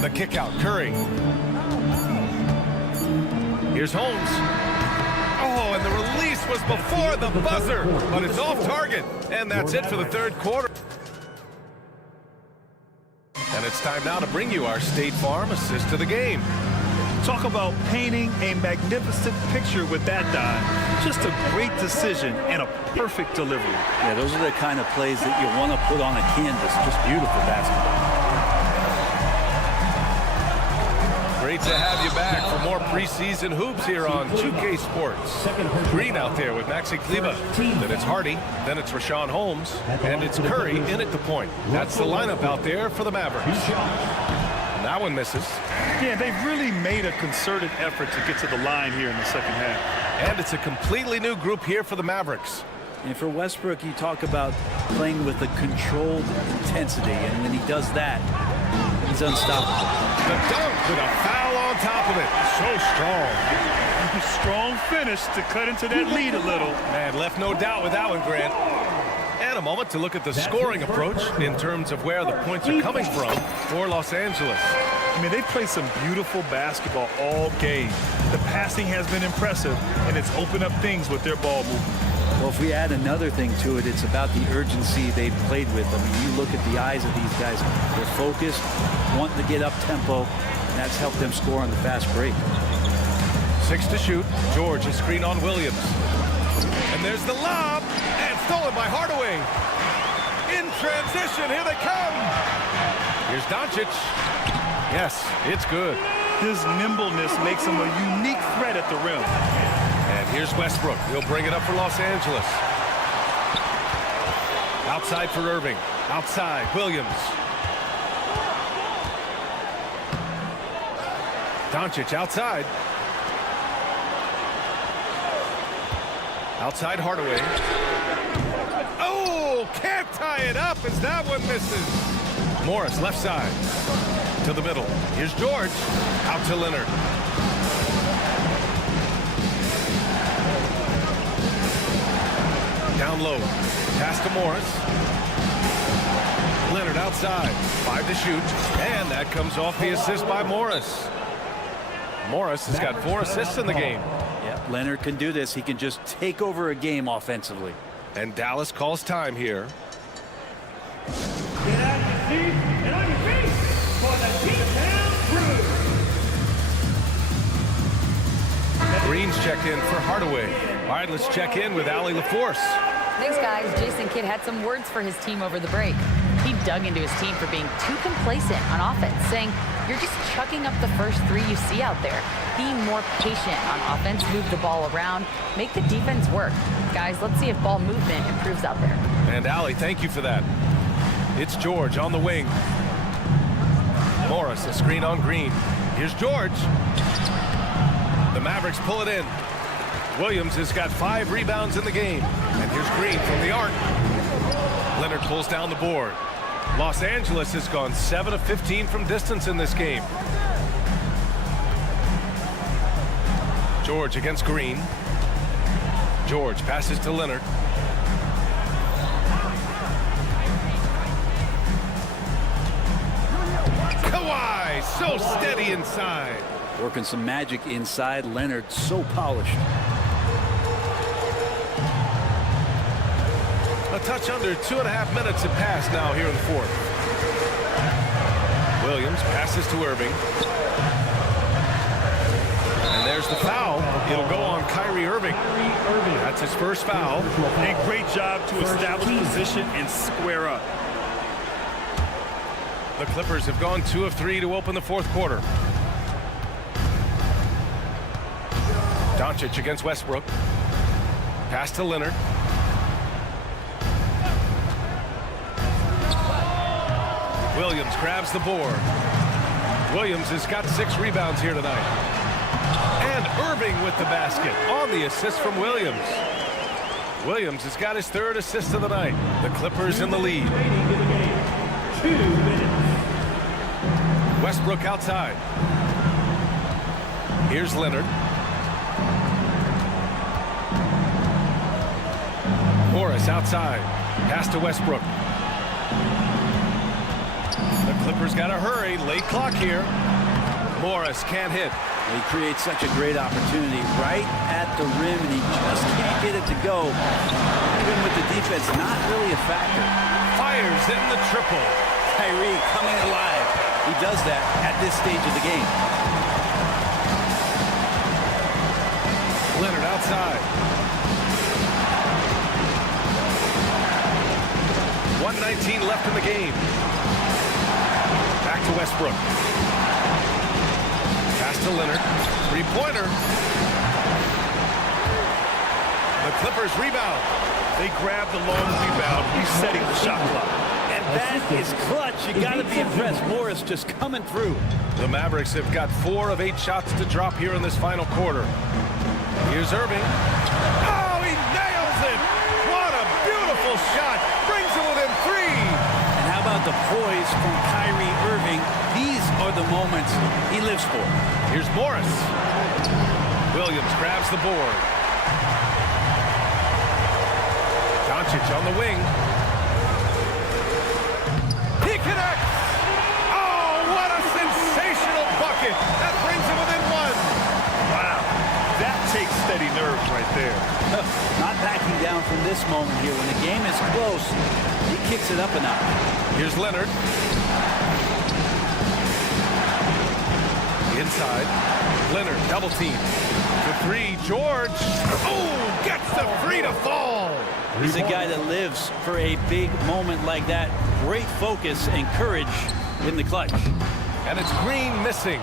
The kick out, Curry. Here's Holmes. Oh, and the release was before the buzzer, but it's off target. And that's it for the third quarter. And it's time now to bring you our State Farm assist of the game. Talk about painting a magnificent picture with that dive. Just a great decision and a perfect delivery. Yeah, those are the kind of plays that you want to put on a canvas. Just beautiful basketball. Great to have you back for more preseason hoops here on 2K Sports. Green out there with Maxi Kleba. Then it's Hardy. Then it's Rashawn Holmes. And it's Curry in at the point. That's the lineup out there for the Mavericks. And that one misses. Yeah, they've really made a concerted effort to get to the line here in the second half. And it's a completely new group here for the Mavericks. And for Westbrook, you talk about playing with a controlled intensity. And when he does that, he's unstoppable. The dunk with a foul on top of it. So strong. Strong finish to cut into that lead a little. Man, left no doubt with that one, Grant. And a moment to look at the scoring approach in terms of where the points are coming from for Los Angeles. I mean, they've played some beautiful basketball all game. The passing has been impressive, and it's opened up things with their ball movement. Well, if we add another thing to it, it's about the urgency they've played with. I mean, you look at the eyes of these guys. They're focused, wanting to get up tempo, and that's helped them score on the fast break. 6 to shoot. George, a screen on Williams. And there's the lob, and stolen by Hardaway. In transition, here they come. Here's Doncic. Yes, it's good. His nimbleness makes him a unique threat at the rim. And here's Westbrook. He'll bring it up for Los Angeles. Outside for Irving. Outside, Williams. Doncic outside. Outside Hardaway. Oh, can't tie it up as that one misses. Morris left side to the middle. Here's George. Out to Leonard. Down low. Pass to Morris. Leonard outside. 5 to shoot. And that comes off the assist by Morris. Morris has got 4 assists in the game. Yeah, Leonard can do this. He can just take over a game offensively. And Dallas calls time here. Get out of your seat and on your feet for the T-Town Crew. Green's checked in for Hardaway. All right, let's check in with Allie LaForce. Thanks, guys. Jason Kidd had some words for his team over the break. He dug into his team for being too complacent on offense, saying, you're just chucking up the first 3 you see out there. Be more patient on offense, move the ball around, make the defense work. Guys, let's see if ball movement improves out there. And Allie, thank you for that. It's George on the wing. Morris, a screen on Green. Here's George. The Mavericks pull it in. Williams has got 5 rebounds in the game. And here's Green from the arc. Leonard pulls down the board. Los Angeles has gone 7 of 15 from distance in this game. George against Green. George passes to Leonard. Kawhi, so steady inside. Working some magic inside. Leonard so polished. A touch under 2.5 minutes have passed now here in the fourth. Williams passes to Irving. And there's the foul. It'll go on Kyrie Irving. That's his first foul. And great job to establish position and square up. The Clippers have gone 2 of 3 to open the fourth quarter. Doncic against Westbrook. Pass to Leonard. Williams grabs the board. Williams has got 6 rebounds here tonight. And Irving with the basket on the assist from Williams. Williams has got his 3rd assist of the night. The Clippers in the lead. 2 minutes. Westbrook outside. Here's Leonard. Morris outside. Pass to Westbrook. The Clippers got to hurry. Late clock here. Morris can't hit. He creates such a great opportunity right at the rim, and he just can't get it to go. Even with the defense not really a factor. Fires in the triple. Kyrie coming alive. He does that at this stage of the game. Leonard outside. 1:19 left in the game. Back to Westbrook. Pass to Leonard. 3-pointer. The Clippers rebound. They grab the long rebound, resetting the shot clock. And that is clutch. You got to be impressed. Morris just coming through. The Mavericks have got 4 of 8 shots to drop here in this final quarter. Here's Irving. Oh, he nails it! What a beautiful shot! Brings him within 3. And how about the poise from Kyrie Irving? These are the moments he lives for. Here's Morris. Williams grabs the board. Doncic on the wing. He connects! Oh, what a sensational bucket! That brings him within 1. Wow, that takes steady nerves right there. Not backing down from this moment here. When the game is close, he kicks it up a notch. Here's Leonard. Inside. Leonard double team. To 3, George. Oh, gets the 3 to fall. He's a guy that lives for a big moment like that. Great focus and courage in the clutch. And it's Green missing.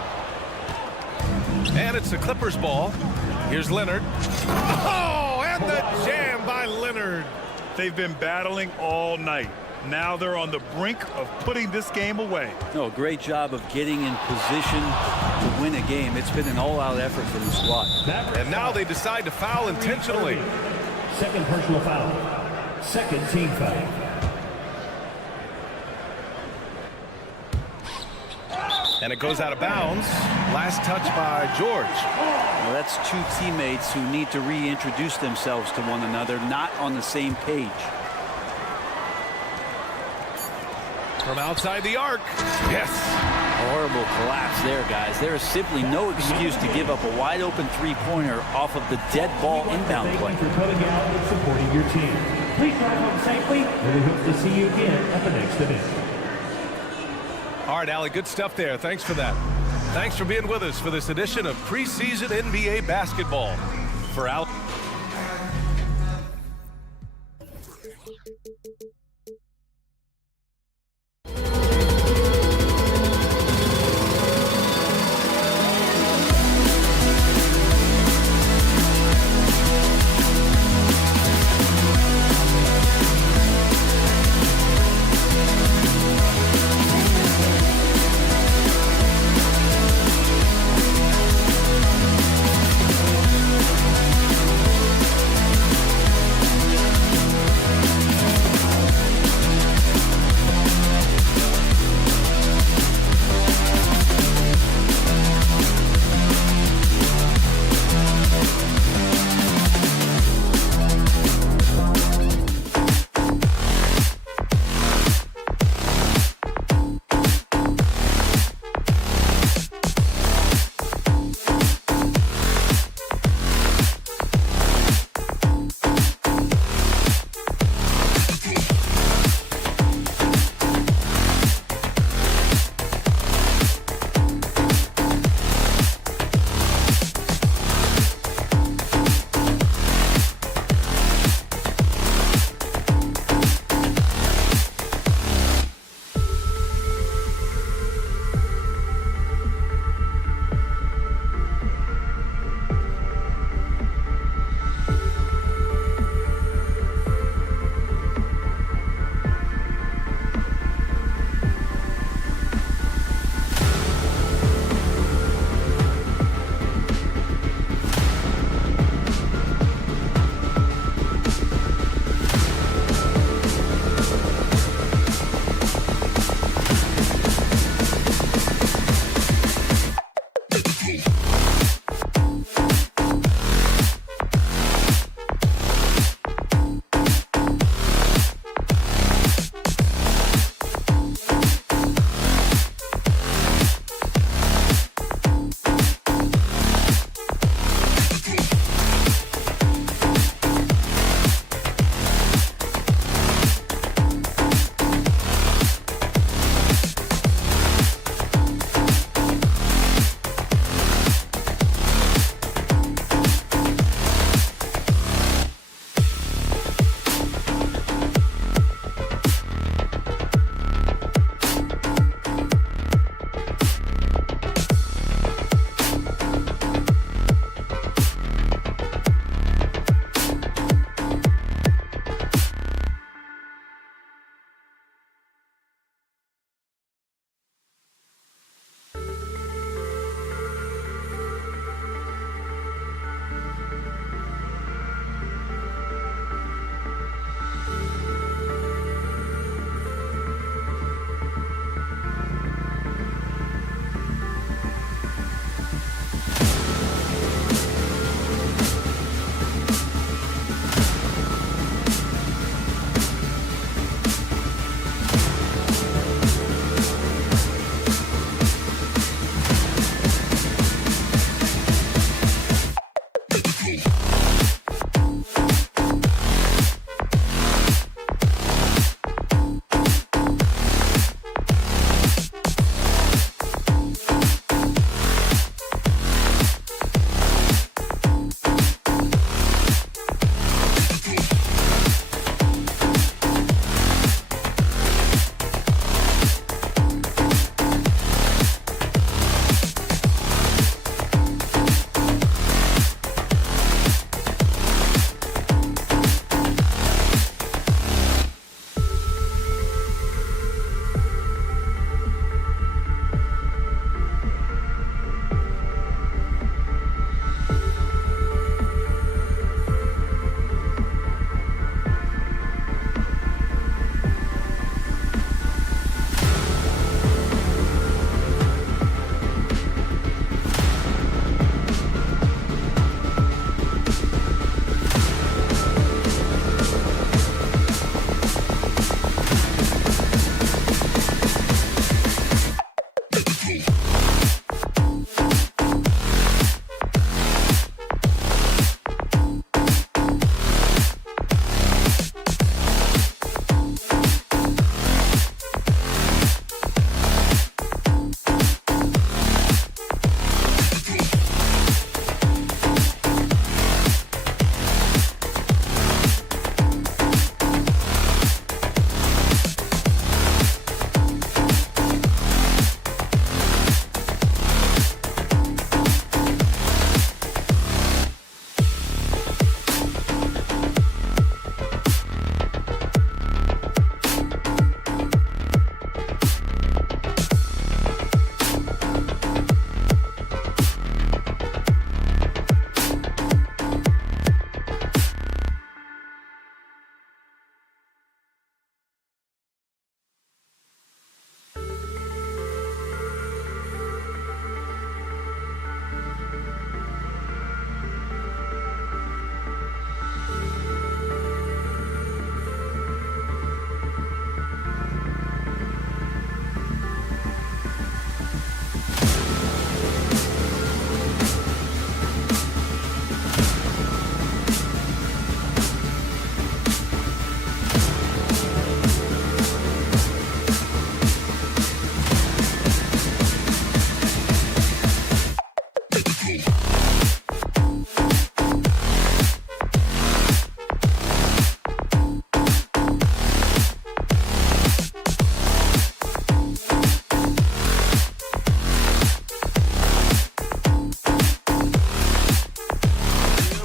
And it's the Clippers ball. Here's Leonard. Oh, and the jam by Leonard. They've been battling all night. Now they're on the brink of putting this game away. No, great job of getting in position to win a game. It's been an all-out effort from the squad. And now they decide to foul intentionally. Second personal foul. Second team foul. And it goes out of bounds. Last touch by George. Well, that's 2 teammates who need to reintroduce themselves to one another, not on the same page. From outside the arc. Yes. Horrible collapse there, guys. There is simply no excuse to give up a wide-open 3-pointer off of the dead ball inbound play. Thank you for coming out and supporting your team. Please drive home safely, and we hope to see you again at the next event. All right, Allie, good stuff there. Thanks for that. Thanks for being with us for this edition of preseason NBA basketball. For Al.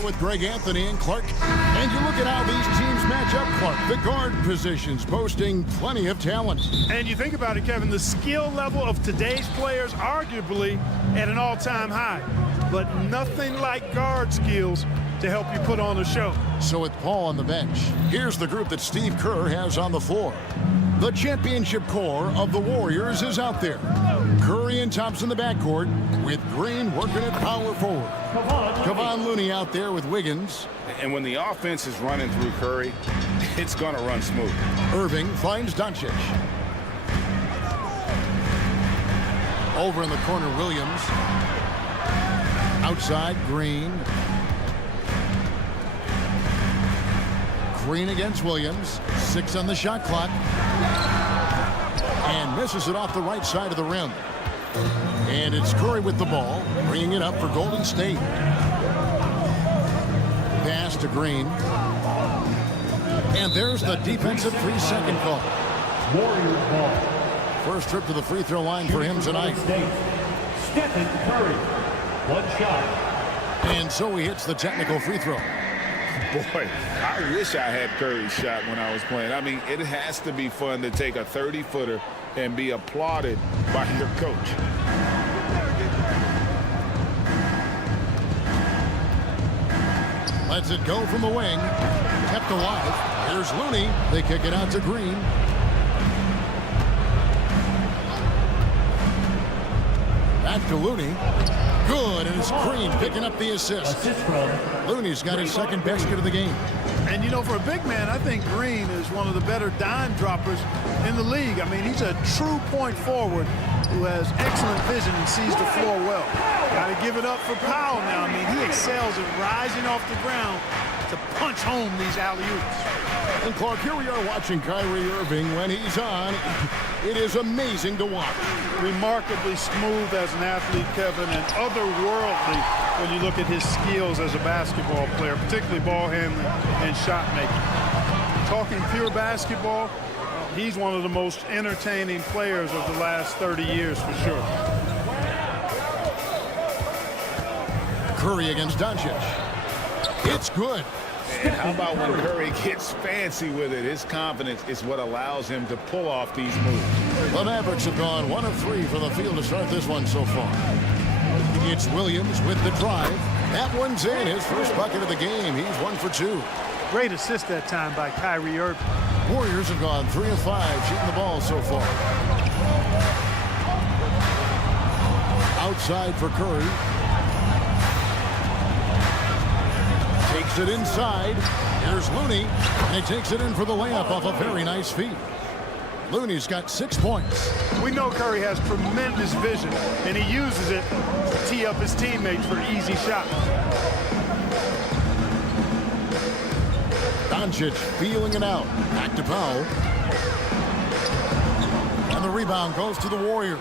with Greg Anthony and Clark. And you look at how these teams match up, Clark. The guard positions boasting plenty of talent. And you think about it, Kevin, the skill level of today's players arguably at an all-time high. But nothing like guard skills to help you put on a show. So with Paul on the bench, here's the group that Steve Kerr has on the floor. The championship core of the Warriors is out there. Curry and Thompson in the backcourt, with Green working at power forward. Kevon Looney out there with Wiggins. And when the offense is running through Curry, it's going to run smooth. Irving finds Doncic. Over in the corner, Williams. Outside, Green. Green against Williams. 6 on the shot clock. And misses it off the right side of the rim. And it's Curry with the ball, bringing it up for Golden State. Pass to Green. And there's the defensive 3-second call. Warriors ball. First trip to the free throw line for him tonight. Stephen Curry. 1 shot. And so he hits the technical free throw. Boy, I wish I had Curry's shot when I was playing. I mean, it has to be fun to take a 30-footer and be applauded by your coach. Lets it go from the wing. Kept alive. Here's Looney. They kick it out to Green. Back to Looney. Good, and it's Green picking up the assist. Looney's got his second basket of the game. And, you know, for a big man, I think Green is one of the better dime droppers in the league. I mean, he's a true point forward who has excellent vision and sees the floor well. Got to give it up for Powell now. I mean, he excels at rising off the ground to punch home these alley-oops. And Clark, here we are watching Kyrie Irving when he's on. It is amazing to watch. Remarkably smooth as an athlete, Kevin, and otherworldly when you look at his skills as a basketball player, particularly ball handling and shot making. Talking pure basketball, he's one of the most entertaining players of the last 30 years for sure. Curry against Doncic. It's good. And how about when Curry gets fancy with it? His confidence is what allows him to pull off these moves. The Mavericks have gone 1 of 3 from the field to start this one so far. It's Williams with the drive. That one's in. His first bucket of the game. He's 1 for 2. Great assist that time by Kyrie Irving. Warriors have gone 3 of 5 shooting the ball so far. Outside for Curry. Takes it inside. Here's Looney. And he takes it in for the layup off a very nice feed. Looney's got 6 points. We know Curry has tremendous vision, and he uses it to tee up his teammates for easy shots. Doncic feeling it out. Back to Powell. And the rebound goes to the Warriors.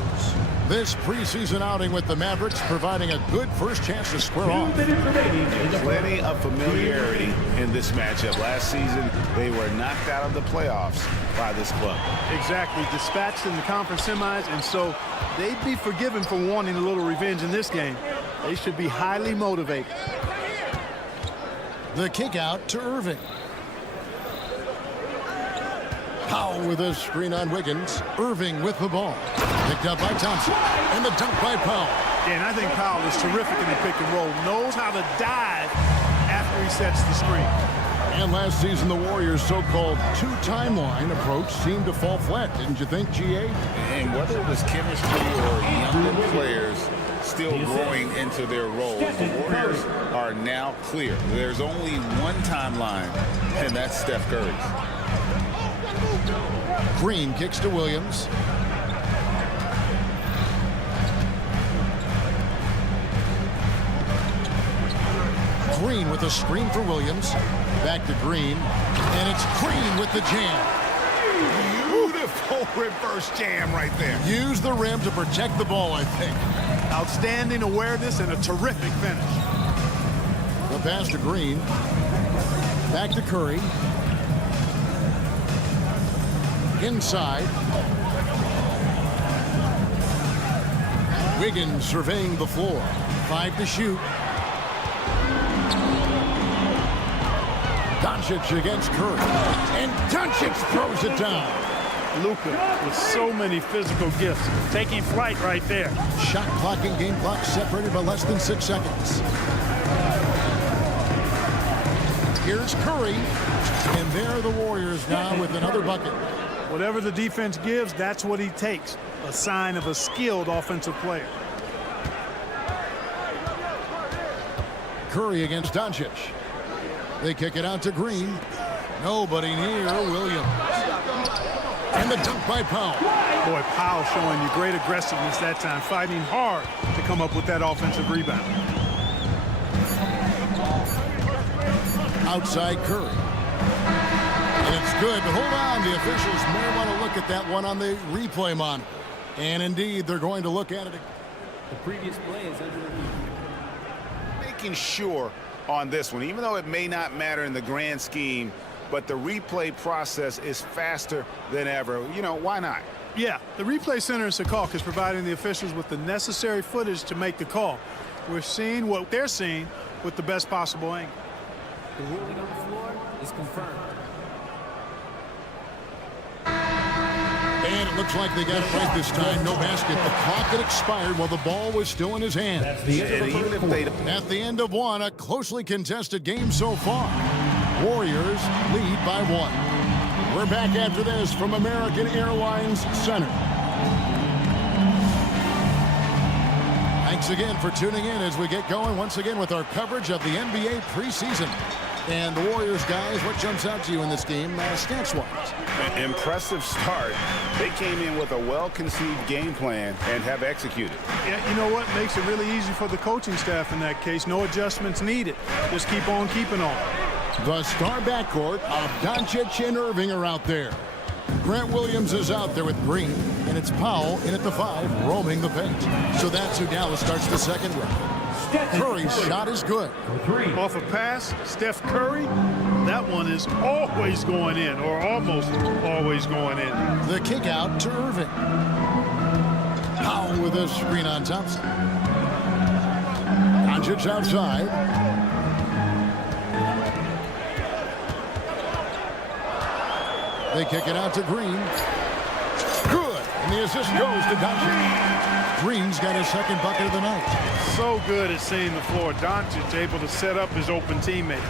This preseason outing with the Mavericks providing a good first chance to square off. Plenty of familiarity in this matchup. Last season, they were knocked out of the playoffs by this club. Exactly. Dispatched in the conference semis, and so they'd be forgiven for wanting a little revenge in this game. They should be highly motivated. The kick out to Irving. Powell with a screen on Wiggins. Irving with the ball. Picked up by Thompson. And the dunk by Powell. And I think Powell is terrific in the pick and roll. Knows how to dive after he sets the screen. And last season, the Warriors' so-called two-timeline approach seemed to fall flat, didn't you think, GA? And whether it was chemistry or younger players still growing into their roles, the Warriors are now clear. There's only one timeline, and that's Steph Curry's. Green kicks to Williams. Green with a screen for Williams. Back to Green. And it's Green with the jam. Beautiful reverse jam right there. Use the rim to protect the ball, I think. Outstanding awareness and a terrific finish. The pass to Green. Back to Curry. Inside. Wiggins surveying the floor. 5 to shoot. Doncic against Curry. And Doncic throws it down. Luka with so many physical gifts, taking flight right there. Shot clock and game clock separated by less than 6 seconds. Here's Curry, and there are the Warriors now with another bucket. Whatever the defense gives, that's what he takes. A sign of a skilled offensive player. Curry against Doncic. They kick it out to Green. Nobody near Williams. And the dunk by Powell. Boy, Powell showing you great aggressiveness that time, fighting hard to come up with that offensive rebound. Outside Curry. And it's good, but hold on. The officials may want to look at that one on the replay monitor. And indeed, they're going to look at it. The previous play is under review. Making sure on this one, even though it may not matter in the grand scheme, but the replay process is faster than ever. You know, why not? Yeah, the replay center in Secaucus is providing the officials with the necessary footage to make the call. We're seeing what they're seeing with the best possible angle. The ruling on the floor is confirmed. And it looks like they got it right this time. No basket. The clock had expired while the ball was still in his hand. At the end of one, a closely contested game so far. Warriors lead by 1. We're back after this from American Airlines Center. Thanks again for tuning in as we get going once again with our coverage of the NBA preseason. And the Warriors, guys, what jumps out to you in this game, stats-wise? Impressive start. They came in with a well-conceived game plan and have executed. Yeah, you know what? Makes it really easy for the coaching staff in that case. No adjustments needed. Just keep on keeping on. The star backcourt of Doncic and Irving are out there. Grant Williams is out there with Green, and it's Powell in at the 5, roaming the paint. So that's who Dallas starts the second with. Curry's shot is good. Off a pass, Steph Curry, that one is always going in, or almost always going in. The kick out to Irving. Powell with a screen on Thompson. Doncic outside. They kick it out to Green. Good. And the assist goes to Doncic. Green's got his second bucket of the night. So good at seeing the floor. Doncic able to set up his open teammates.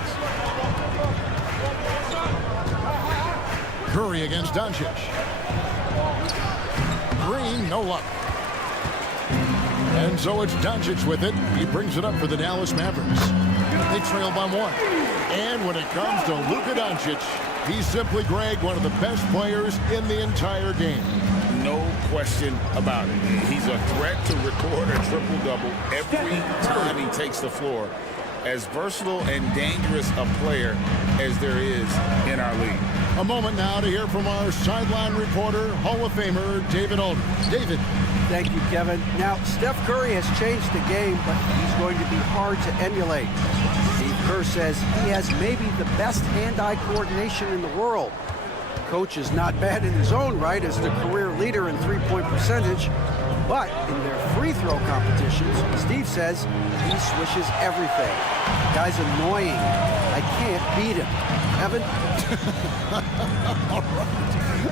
Curry against Doncic. Green, no luck. And so it's Doncic with it. He brings it up for the Dallas Mavericks. They trail by 1. And when it comes to Luka Doncic, he's simply, Greg, one of the best players in the entire game. No question about it. He's a threat to record a triple-double every time he takes the floor. As versatile and dangerous a player as there is in our league. A moment now to hear from our sideline reporter, Hall of Famer David Aldridge. David. Thank you, Kevin. Now, Steph Curry has changed the game, but he's going to be hard to emulate. Steve Kerr says he has maybe the best hand-eye coordination in the world. Coach is not bad in his own right as the career leader in three-point percentage, but in their free throw competitions, Steve says he swishes everything. Guy's annoying. I can't beat him. Evan?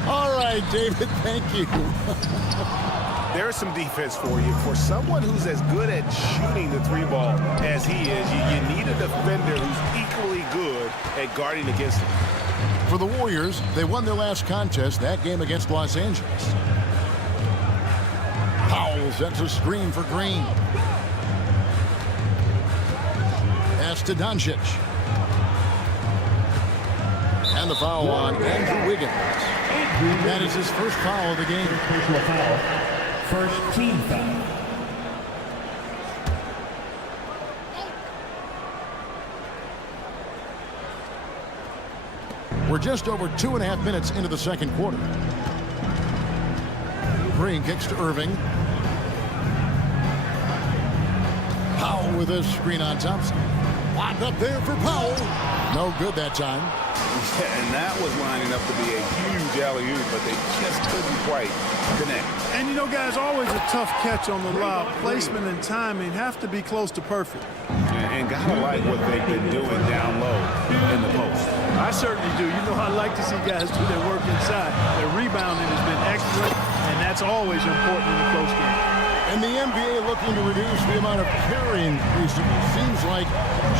All right, David, thank you. There's some defense for you. For someone who's as good at shooting the 3-ball as he is, you need a defender who's equally good at guarding against him. For the Warriors, they won their last contest, that game against Los Angeles. Powell sets a screen for Green. Pass to Doncic. And the foul on Andrew Wiggins. That is his first foul of the game. First team foul. We're just over 2.5 minutes into the second quarter. Green kicks to Irving. Powell with a screen on Thompson. Locked up there for Powell. No good that time. And that was lining up to be a huge alley-oop, but they just couldn't quite connect. And you know, guys, always a tough catch on the lob. Placement and timing have to be close to perfect. And gotta like what they've been doing down low in the post. I certainly do. You know, I like to see guys do their work inside. Their rebounding has been excellent, and that's always important in a close game. And the NBA looking to reduce the amount of carrying recently. Seems like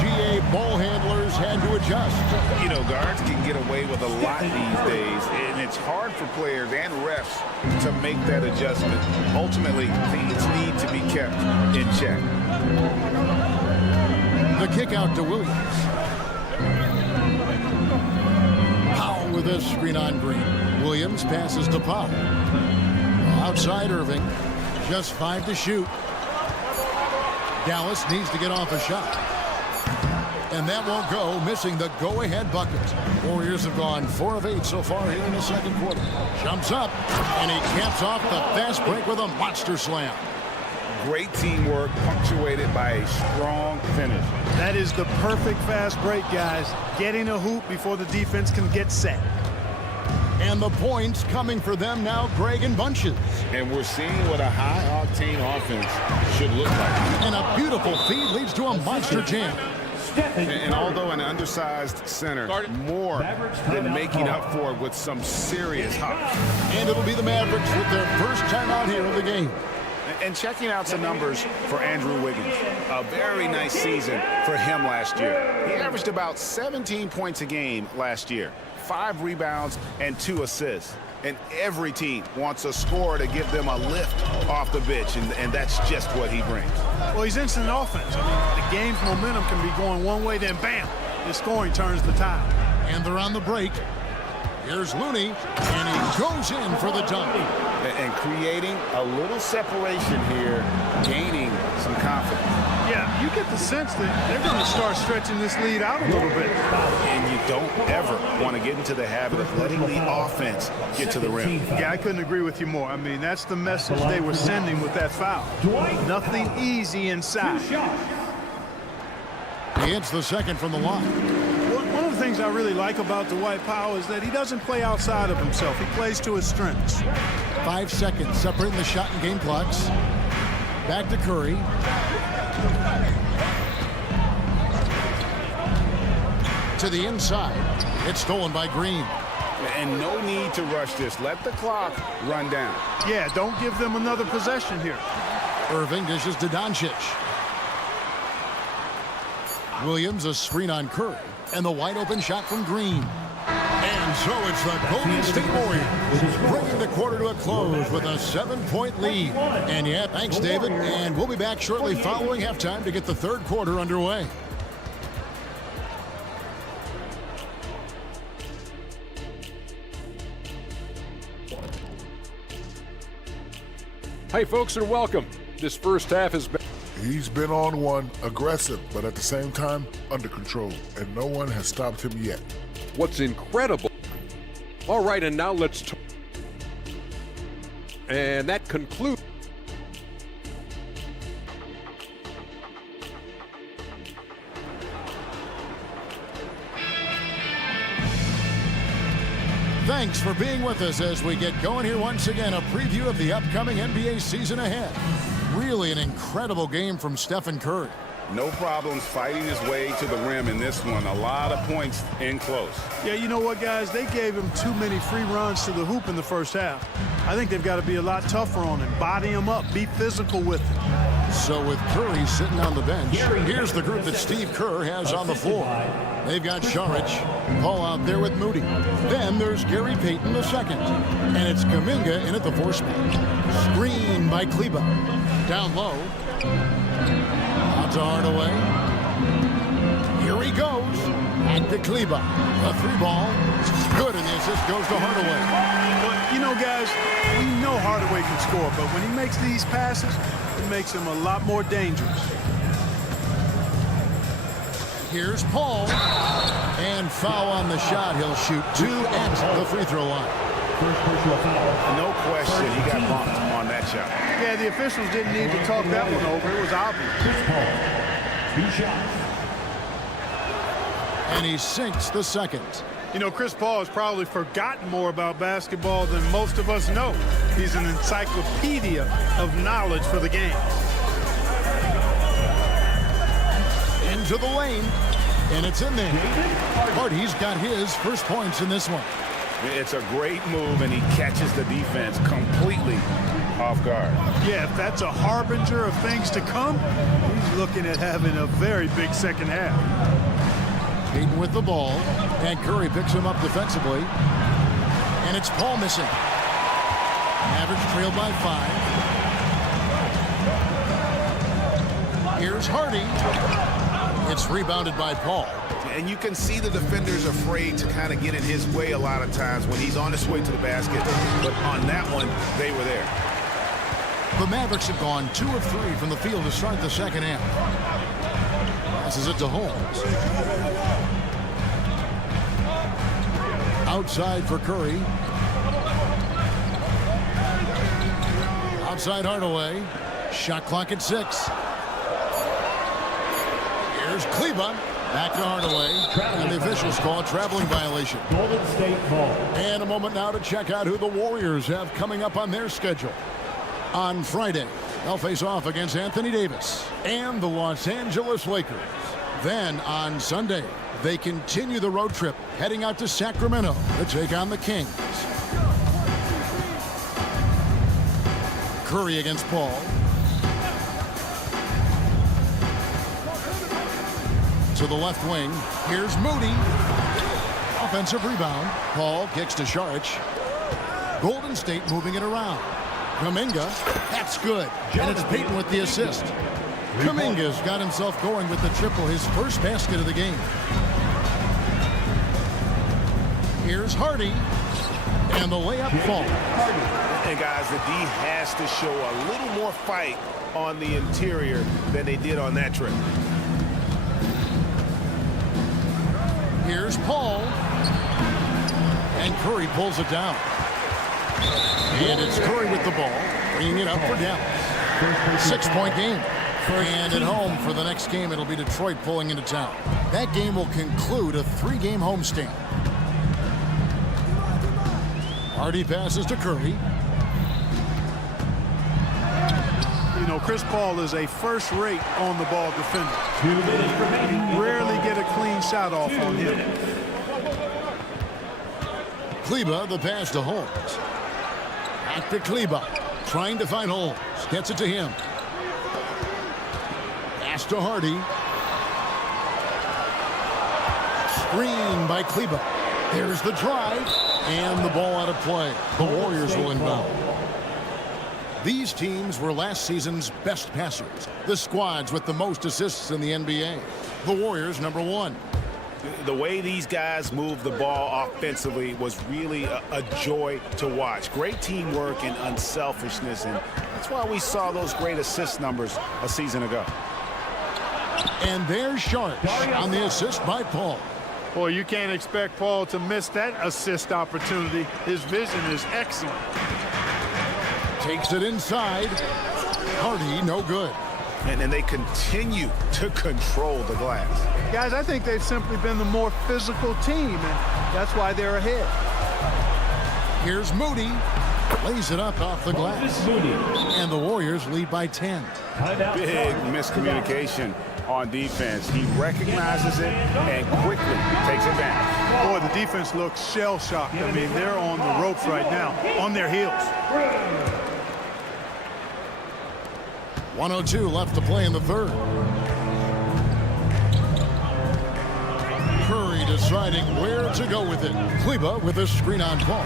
GA ball handlers had to adjust. You know, guards can get away with a lot these days, and it's hard for players and refs to make that adjustment. Ultimately, things need to be kept in check. The kick out to Williams. Powell with a screen on Green. Williams passes to Powell. Outside Irving. Just 5 to shoot. Dallas needs to get off a shot. And that won't go, missing the go-ahead bucket. Warriors have gone 4 of 8 so far here in the second quarter. Jumps up, and he caps off the fast break with a monster slam. Great teamwork, punctuated by a strong finish. That is the perfect fast break, guys. Getting a hoop before the defense can get set. And the points coming for them now, Greg, in bunches. And we're seeing what a high-octane offense should look like. And a beautiful feed leads to a monster jam. And although an undersized center, more than making up for it with some serious hops. And it'll be the Mavericks with their first time out here in the game. And checking out some numbers for Andrew Wiggins. A very nice season for him last year. He averaged about 17 points a game last year. 5 rebounds and 2 assists. And every team wants a scorer to give them a lift off the bench, and that's just what he brings. Well, he's instant offense. I mean, the game's momentum can be going one way, then bam, his scoring turns the tide. And they're on the break. Here's Looney, and he goes in for the dunk. And creating a little separation here, gaining some confidence. Yeah, you get the sense that they're going to start stretching this lead out a little bit. And you don't ever want to get into the habit of letting the offense get to the rim. Yeah, I couldn't agree with you more. I mean, that's the message they were sending with that foul. Nothing easy inside. He hits the second from the line. One of the things I really like about Dwight Powell is that he doesn't play outside of himself. He plays to his strengths. 5 seconds separating the shot and game clocks. Back to Curry. To the inside. It's stolen by Green. And no need to rush this. Let the clock run down. Yeah, don't give them another possession here. Irving dishes to Doncic. Williams a screen on Curry. And the wide open shot from Green. And so it's the Golden State Warriors bringing the quarter to a close with a 7-point lead. And yeah, thanks, David. And we'll be back shortly following halftime to get the third quarter underway. Hey, folks, and welcome. This first half has been... He's been on one, aggressive, but at the same time, under control. And no one has stopped him yet. What's incredible... All right, and now let's talk. And that concludes. Thanks for being with us as we get going here once again. A preview of the upcoming NBA season ahead. Really an incredible game from Stephen Curry. No problems fighting his way to the rim in this one. A lot of points in close. Yeah, you know what, guys? They gave him too many free runs to the hoop in the first half. I think they've got to be a lot tougher on him. Body him up. Be physical with him. So with Curry sitting on the bench, here's the group that Steve Kerr has on the floor. They've got Saric, Paul out there with Moody. Then there's Gary Payton the second. And it's Kuminga in at the 4 spot. Screen by Kleba. Down low. Out to Hardaway. Here he goes. Back to Kleba. A 3 ball. Good, and the assist goes to Hardaway. But, you know, guys, we know Hardaway can score, but when he makes these passes, it makes him a lot more dangerous. Here's Paul. And foul on the shot. He'll shoot 2 at the free throw line. No question, he got bumped on that shot. Yeah, the officials didn't need to talk that one over. It was obvious. And he sinks the second. You know, Chris Paul has probably forgotten more about basketball than most of us know. He's an encyclopedia of knowledge for the game. Into the lane, and it's in there. Hardy's got his first points in this one. It's a great move, and he catches the defense completely off guard. Yeah, if that's a harbinger of things to come, he's looking at having a very big second half. Payton with the ball, and Curry picks him up defensively. And it's Paul missing. Mavericks trailed by 5. Here's Hardy. It's rebounded by Paul. And you can see the defenders afraid to kind of get in his way a lot of times when he's on his way to the basket. But on that one, they were there. The Mavericks have gone 2 of 3 from the field to start the second half. Passes it to Holmes. Outside for Curry. Outside Hardaway. Shot clock at 6. Here's Kleba. Back to Hardaway. And the officials call a traveling violation. Golden State ball. And a moment now to check out who the Warriors have coming up on their schedule. On Friday, they'll face off against Anthony Davis and the Los Angeles Lakers. Then on Sunday, they continue the road trip, heading out to Sacramento to take on the Kings. Curry against Paul. To the left wing. Here's Moody. Offensive rebound. Paul kicks to Saric. Golden State moving it around. Kuminga. That's good. And it's Payton with the assist. Kuminga's got himself going with the triple, his first basket of the game. Here's Hardy. And the layup falls. And guys, the D has to show a little more fight on the interior than they did on that trip. Here's Paul. And Curry pulls it down. And it's Curry with the ball, bringing it up for Dallas. 6-point game. And at home for the next game, it'll be Detroit pulling into town. That game will conclude a 3-game homestand. Hardy passes to Curry. You know, Chris Paul is a first-rate on-the-ball defender. 2 minutes remaining. You rarely get a clean shot off on him. Kleba, the pass to Holmes. Back to Kleba. Trying to find Holmes. Gets it to him. Pass to Hardy. Screen by Kleba. There's the drive. And the ball out of play. The Warriors will inbound. These teams were last season's best passers. The squads with the most assists in the NBA. The Warriors, number 1. The way these guys move the ball offensively was really a joy to watch. Great teamwork and unselfishness, and that's why we saw those great assist numbers a season ago. And there's Saric on the assist by Paul. Boy, you can't expect Paul to miss that assist opportunity. His vision is excellent. Takes it inside. Hardy, no good. And they continue to control the glass. Guys, I think they've simply been the more physical team, and that's why they're ahead. Here's Moody. Lays it up off the glass. And the Warriors lead by 10. Big miscommunication on defense. He recognizes it and quickly takes advantage. Boy, the defense looks shell-shocked. I mean, they're on the ropes right now, on their heels. 1:02 left to play in the third. Curry deciding where to go with it. Kleba with a screen on Paul.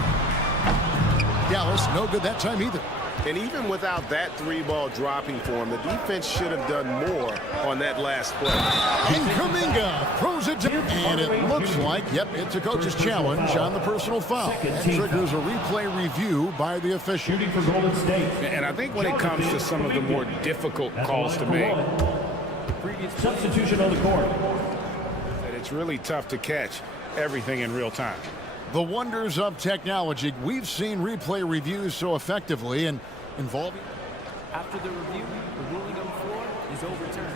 Dallas no good that time either. And even without that 3-ball dropping for him, the defense should have done more on that last play. And Kuminga throws it down. And it looks like, yep, it's a coach's challenge on the personal foul. That triggers a replay review by the official. Shooting for Golden State. And I think when it comes to some of the more difficult calls to make, Substitution on the court. it's really tough to catch everything in real time. The wonders of technology. We've seen replay reviews so effectively and involving. After the review, the ruling on the floor is overturned.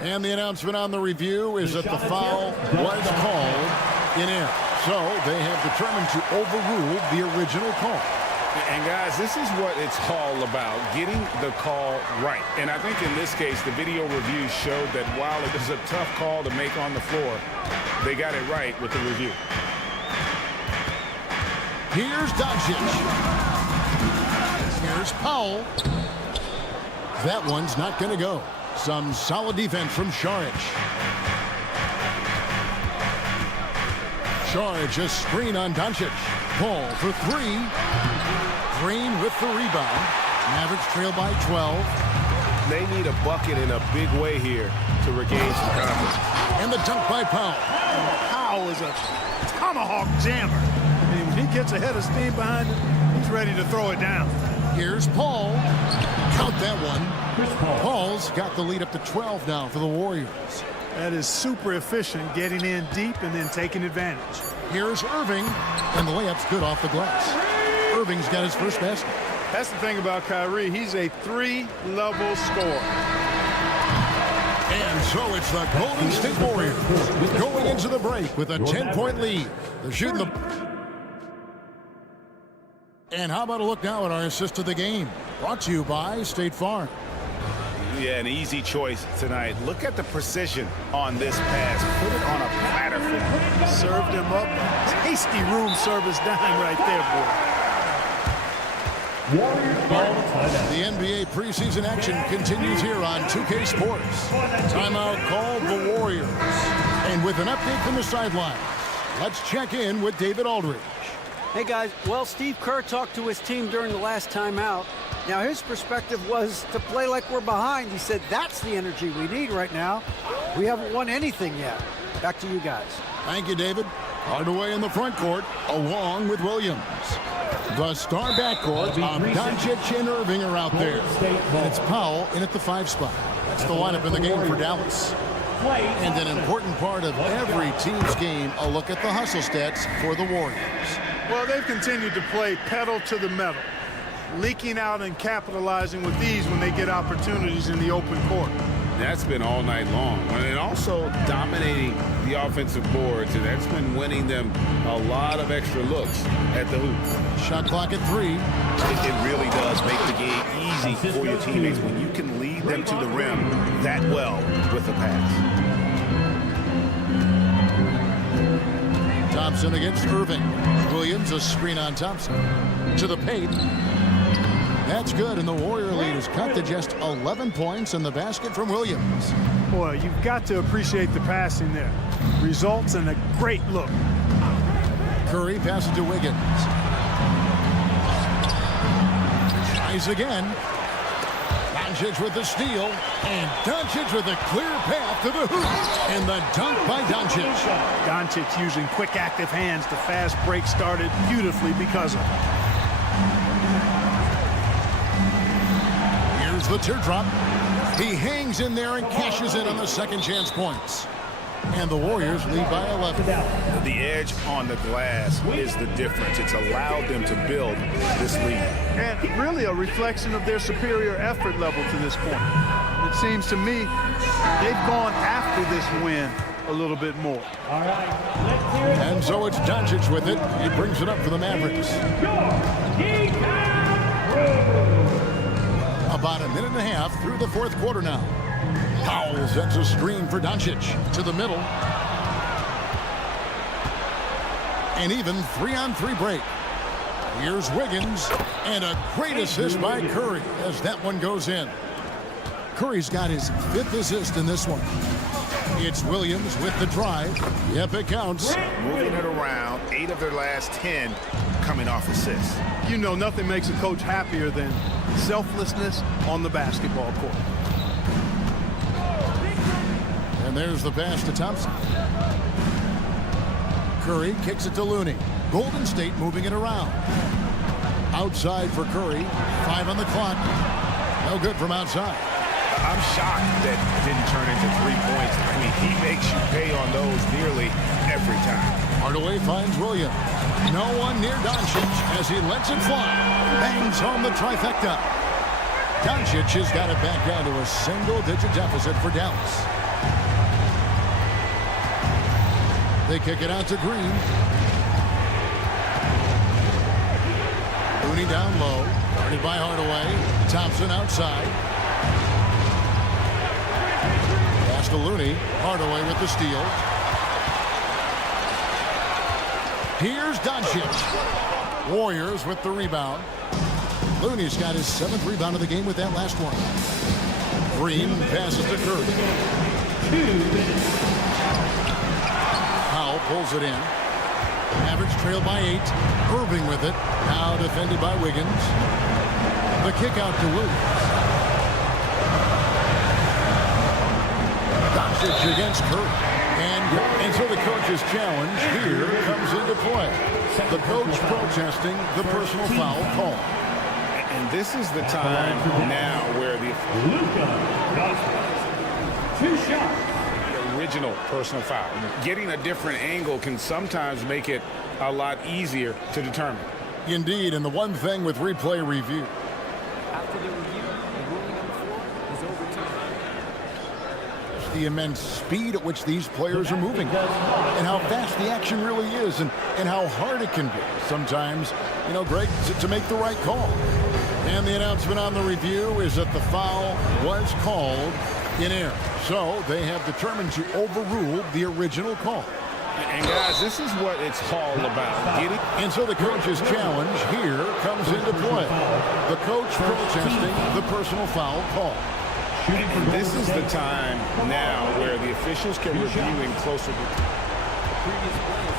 And the announcement on the review is that the foul was called in air. So they have determined to overrule the original call. And guys, this is what it's all about, getting the call right. And I think in this case, the video review showed that while it was a tough call to make on the floor, they got it right with the review. Here's Doncic. Here's Powell. That one's not going to go. Some solid defense from Saric. Saric, a screen on Doncic. Paul for three. Green with the rebound. Mavericks trail by 12. They need a bucket in a big way here to regain some confidence. And the dunk by Powell. Powell is a tomahawk jammer. I mean, when he gets ahead of steam behind him, he's ready to throw it down. Here's Paul. Count that one. Paul's got the lead up to 12 now for the Warriors. That is super efficient, getting in deep and then taking advantage. Here's Irving, and the layup's good off the glass. Irving's got his first basket. That's the thing about Kyrie. He's a three-level scorer. And so it's the Golden State Warriors going into the break with a 10-point lead. They're shooting the... And how about a look now at our assist of the game? Brought to you by State Farm. Yeah, an easy choice tonight. Look at the precision on this pass. Put it on a platter for him. Served him up a tasty room service dime right there, boy. The NBA preseason action continues here on 2K Sports. Timeout called the Warriors. And with an update from the sideline, let's check in with David Aldridge. Hey, guys. Well, Steve Kerr talked to his team during the last timeout. Now, his perspective was to play like we're behind. He said that's the energy we need right now. We haven't won anything yet. Back to you guys. Thank you, David. Hardaway in the front court, along with Williams. The star backcourt of Doncic and Irving are out there. And it's Powell in at the 5 spot. That's the lineup in the game for Dallas. And an important part of every team's game, a look at the hustle stats for the Warriors. Well, they've continued to play pedal to the metal, leaking out and capitalizing with ease when they get opportunities in the open court. That's been all night long. And also dominating the offensive boards, and that's been winning them a lot of extra looks at the hoop. Shot clock at 3. It really does make the game easy for your teammates when you can lead them to the rim that well with a pass. Thompson against Irving. Williams, a screen on Thompson. To the paint. That's good, and the Warrior lead is cut to just 11 points in the basket from Williams. Boy, you've got to appreciate the passing there. Results in a great look. Curry passes to Wiggins. Tries again. Doncic with the steal, and Doncic with a clear path to the hoop. And the dunk by Doncic. Doncic using quick, active hands. The fast break started beautifully because of it. Here's the teardrop. He hangs in there and cashes in on the second chance points. And the Warriors lead by 11. The edge on the glass is the difference. It's allowed them to build this lead. And really a reflection of their superior effort level to this point. It seems to me they've gone after this win a little bit more. All right. And so it's Doncic with it. He brings it up for the Mavericks. About a minute and a half through the fourth quarter now. Powell sets a screen for Doncic to the middle. An even 3-on-3 break. Here's Wiggins, and a great assist by Curry as that one goes in. Curry's got his 5th assist in this one. It's Williams with the drive. Yep, it counts. Moving it around, 8 of their last 10 coming off assists. You know, nothing makes a coach happier than selflessness on the basketball court. And there's the pass to Thompson. Curry kicks it to Looney. Golden State moving it around. Outside for Curry. 5 on the clock. No good from outside. I'm shocked that didn't turn into 3 points. I mean, he makes you pay on those nearly every time. Hardaway finds Williams. No one near Doncic as he lets it fly. Bangs home the trifecta. Doncic has got it back down to a single-digit deficit for Dallas. They kick it out to Green. Looney down low. Guarded by Hardaway. Thompson outside. Pass to Looney. Hardaway with the steal. Here's Doncic. Warriors with the rebound. Looney's got his 7th rebound of the game with that last one. Green passes to Curry. 2 minutes. Powell pulls it in. Mavericks trail by 8. Irving with it. Now defended by Wiggins. The kick out to Williams. Doncic against Curry. And so the coach's challenge here comes into play. The coach protesting the personal foul call. And this is the time now where the original personal foul. Getting a different angle can sometimes make it a lot easier to determine. Indeed, and the one thing with replay review. After the review, the ruling on the floor is overturned. The immense speed at which these players are moving and how fast the action really is and how hard it can be sometimes, Greg, to make the right call. And the announcement on the review is that the foul was called in error. So they have determined to overrule the original call. And guys, this is what it's all about. And so the coach's challenge here comes into play. The coach protesting the personal foul call. And this is the time now where the officials can review in closer to previous plays.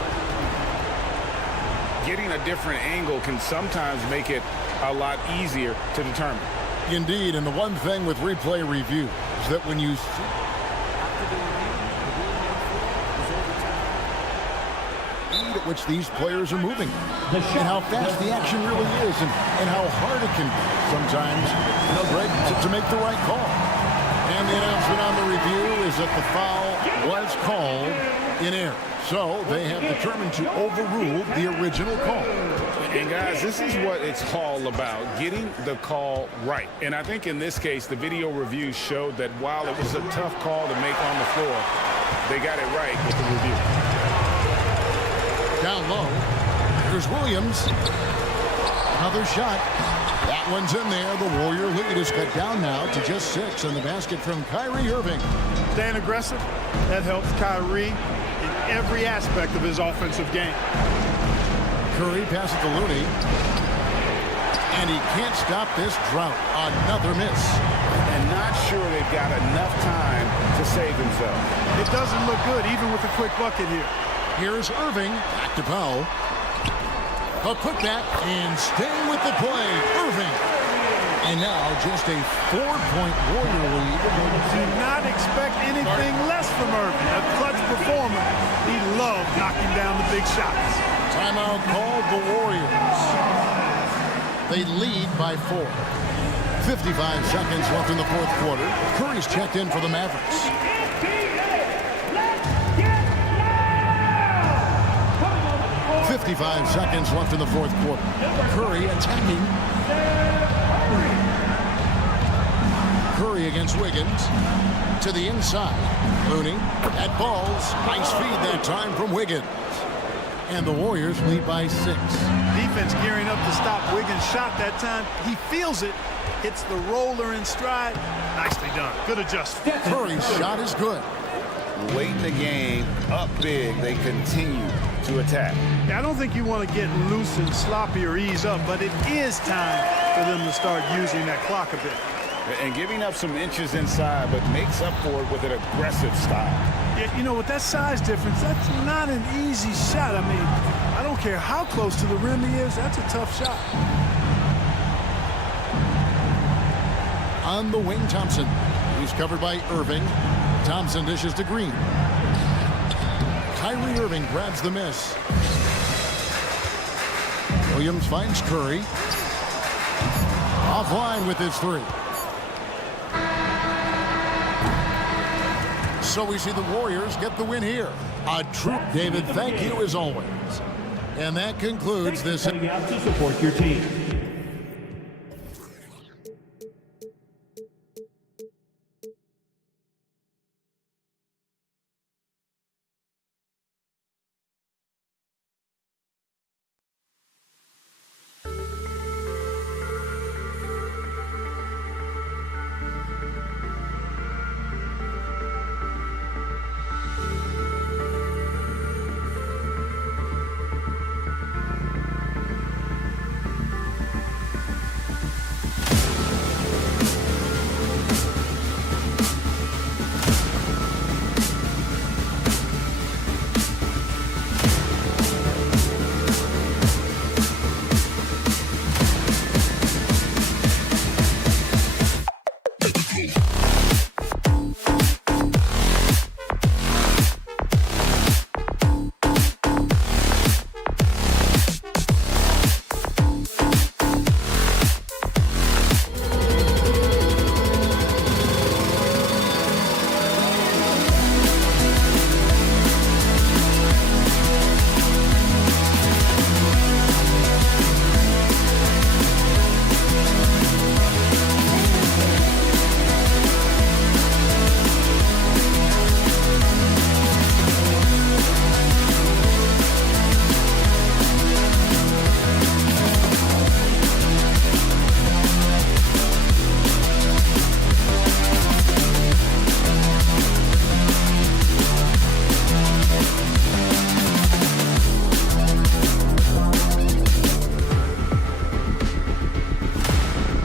Getting a different angle can sometimes make it a lot easier to determine. Indeed, and the one thing with replay review is that when you see at which these players are moving and how fast the action really is and how hard it can be sometimes, Greg, to make the right call. And the announcement on the review is that the foul was called in error. So they have determined to overrule the original call. And guys, this is what it's all about, getting the call right. And I think in this case, the video review showed that while it was a tough call to make on the floor, they got it right with the review. Down low, here's Williams. Another shot. That one's in there. The Warrior lead is cut down now to just 6, and the basket from Kyrie Irving. Staying aggressive, that helps Kyrie in every aspect of his offensive game. Curry passes to Looney. And he can't stop this drought. Another miss. And not sure they've got enough time to save themselves. It doesn't look good, even with a quick bucket here. Here's Irving. Back to Powell. A putback and staying with the play. Irving. And now just a 4-point Warrior lead. Do not expect anything less from Irving. A clutch performer. He loved knocking down the big shots. Timeout called the Warriors. They lead by 4. 55 seconds left in the fourth quarter. Curry's checked in for the Mavericks. 55 seconds left in the fourth quarter. Curry attacking. Curry against Wiggins. To the inside. Looney at balls. Nice feed that time from Wiggins. And the Warriors lead by 6. Defense gearing up to stop Wiggins' shot that time. He feels it. Hits the roller in stride. Nicely done. Good adjustment. Curry's shot is good. Late in the game, up big, they continue to attack. I don't think you want to get loose and sloppy or ease up, but it is time for them to start using that clock a bit. And giving up some inches inside, but makes up for it with an aggressive style. Yeah, you know, with that size difference, that's not an easy shot. I mean, I don't care how close to the rim he is, that's a tough shot. On the wing, Thompson. He's covered by Irving. Thompson dishes to Green. Kyrie Irving grabs the miss. Williams finds Curry. Offline with his 3. So we see the Warriors get the win here. A true, David, thank you as always. And that concludes this. Coming out to support your team.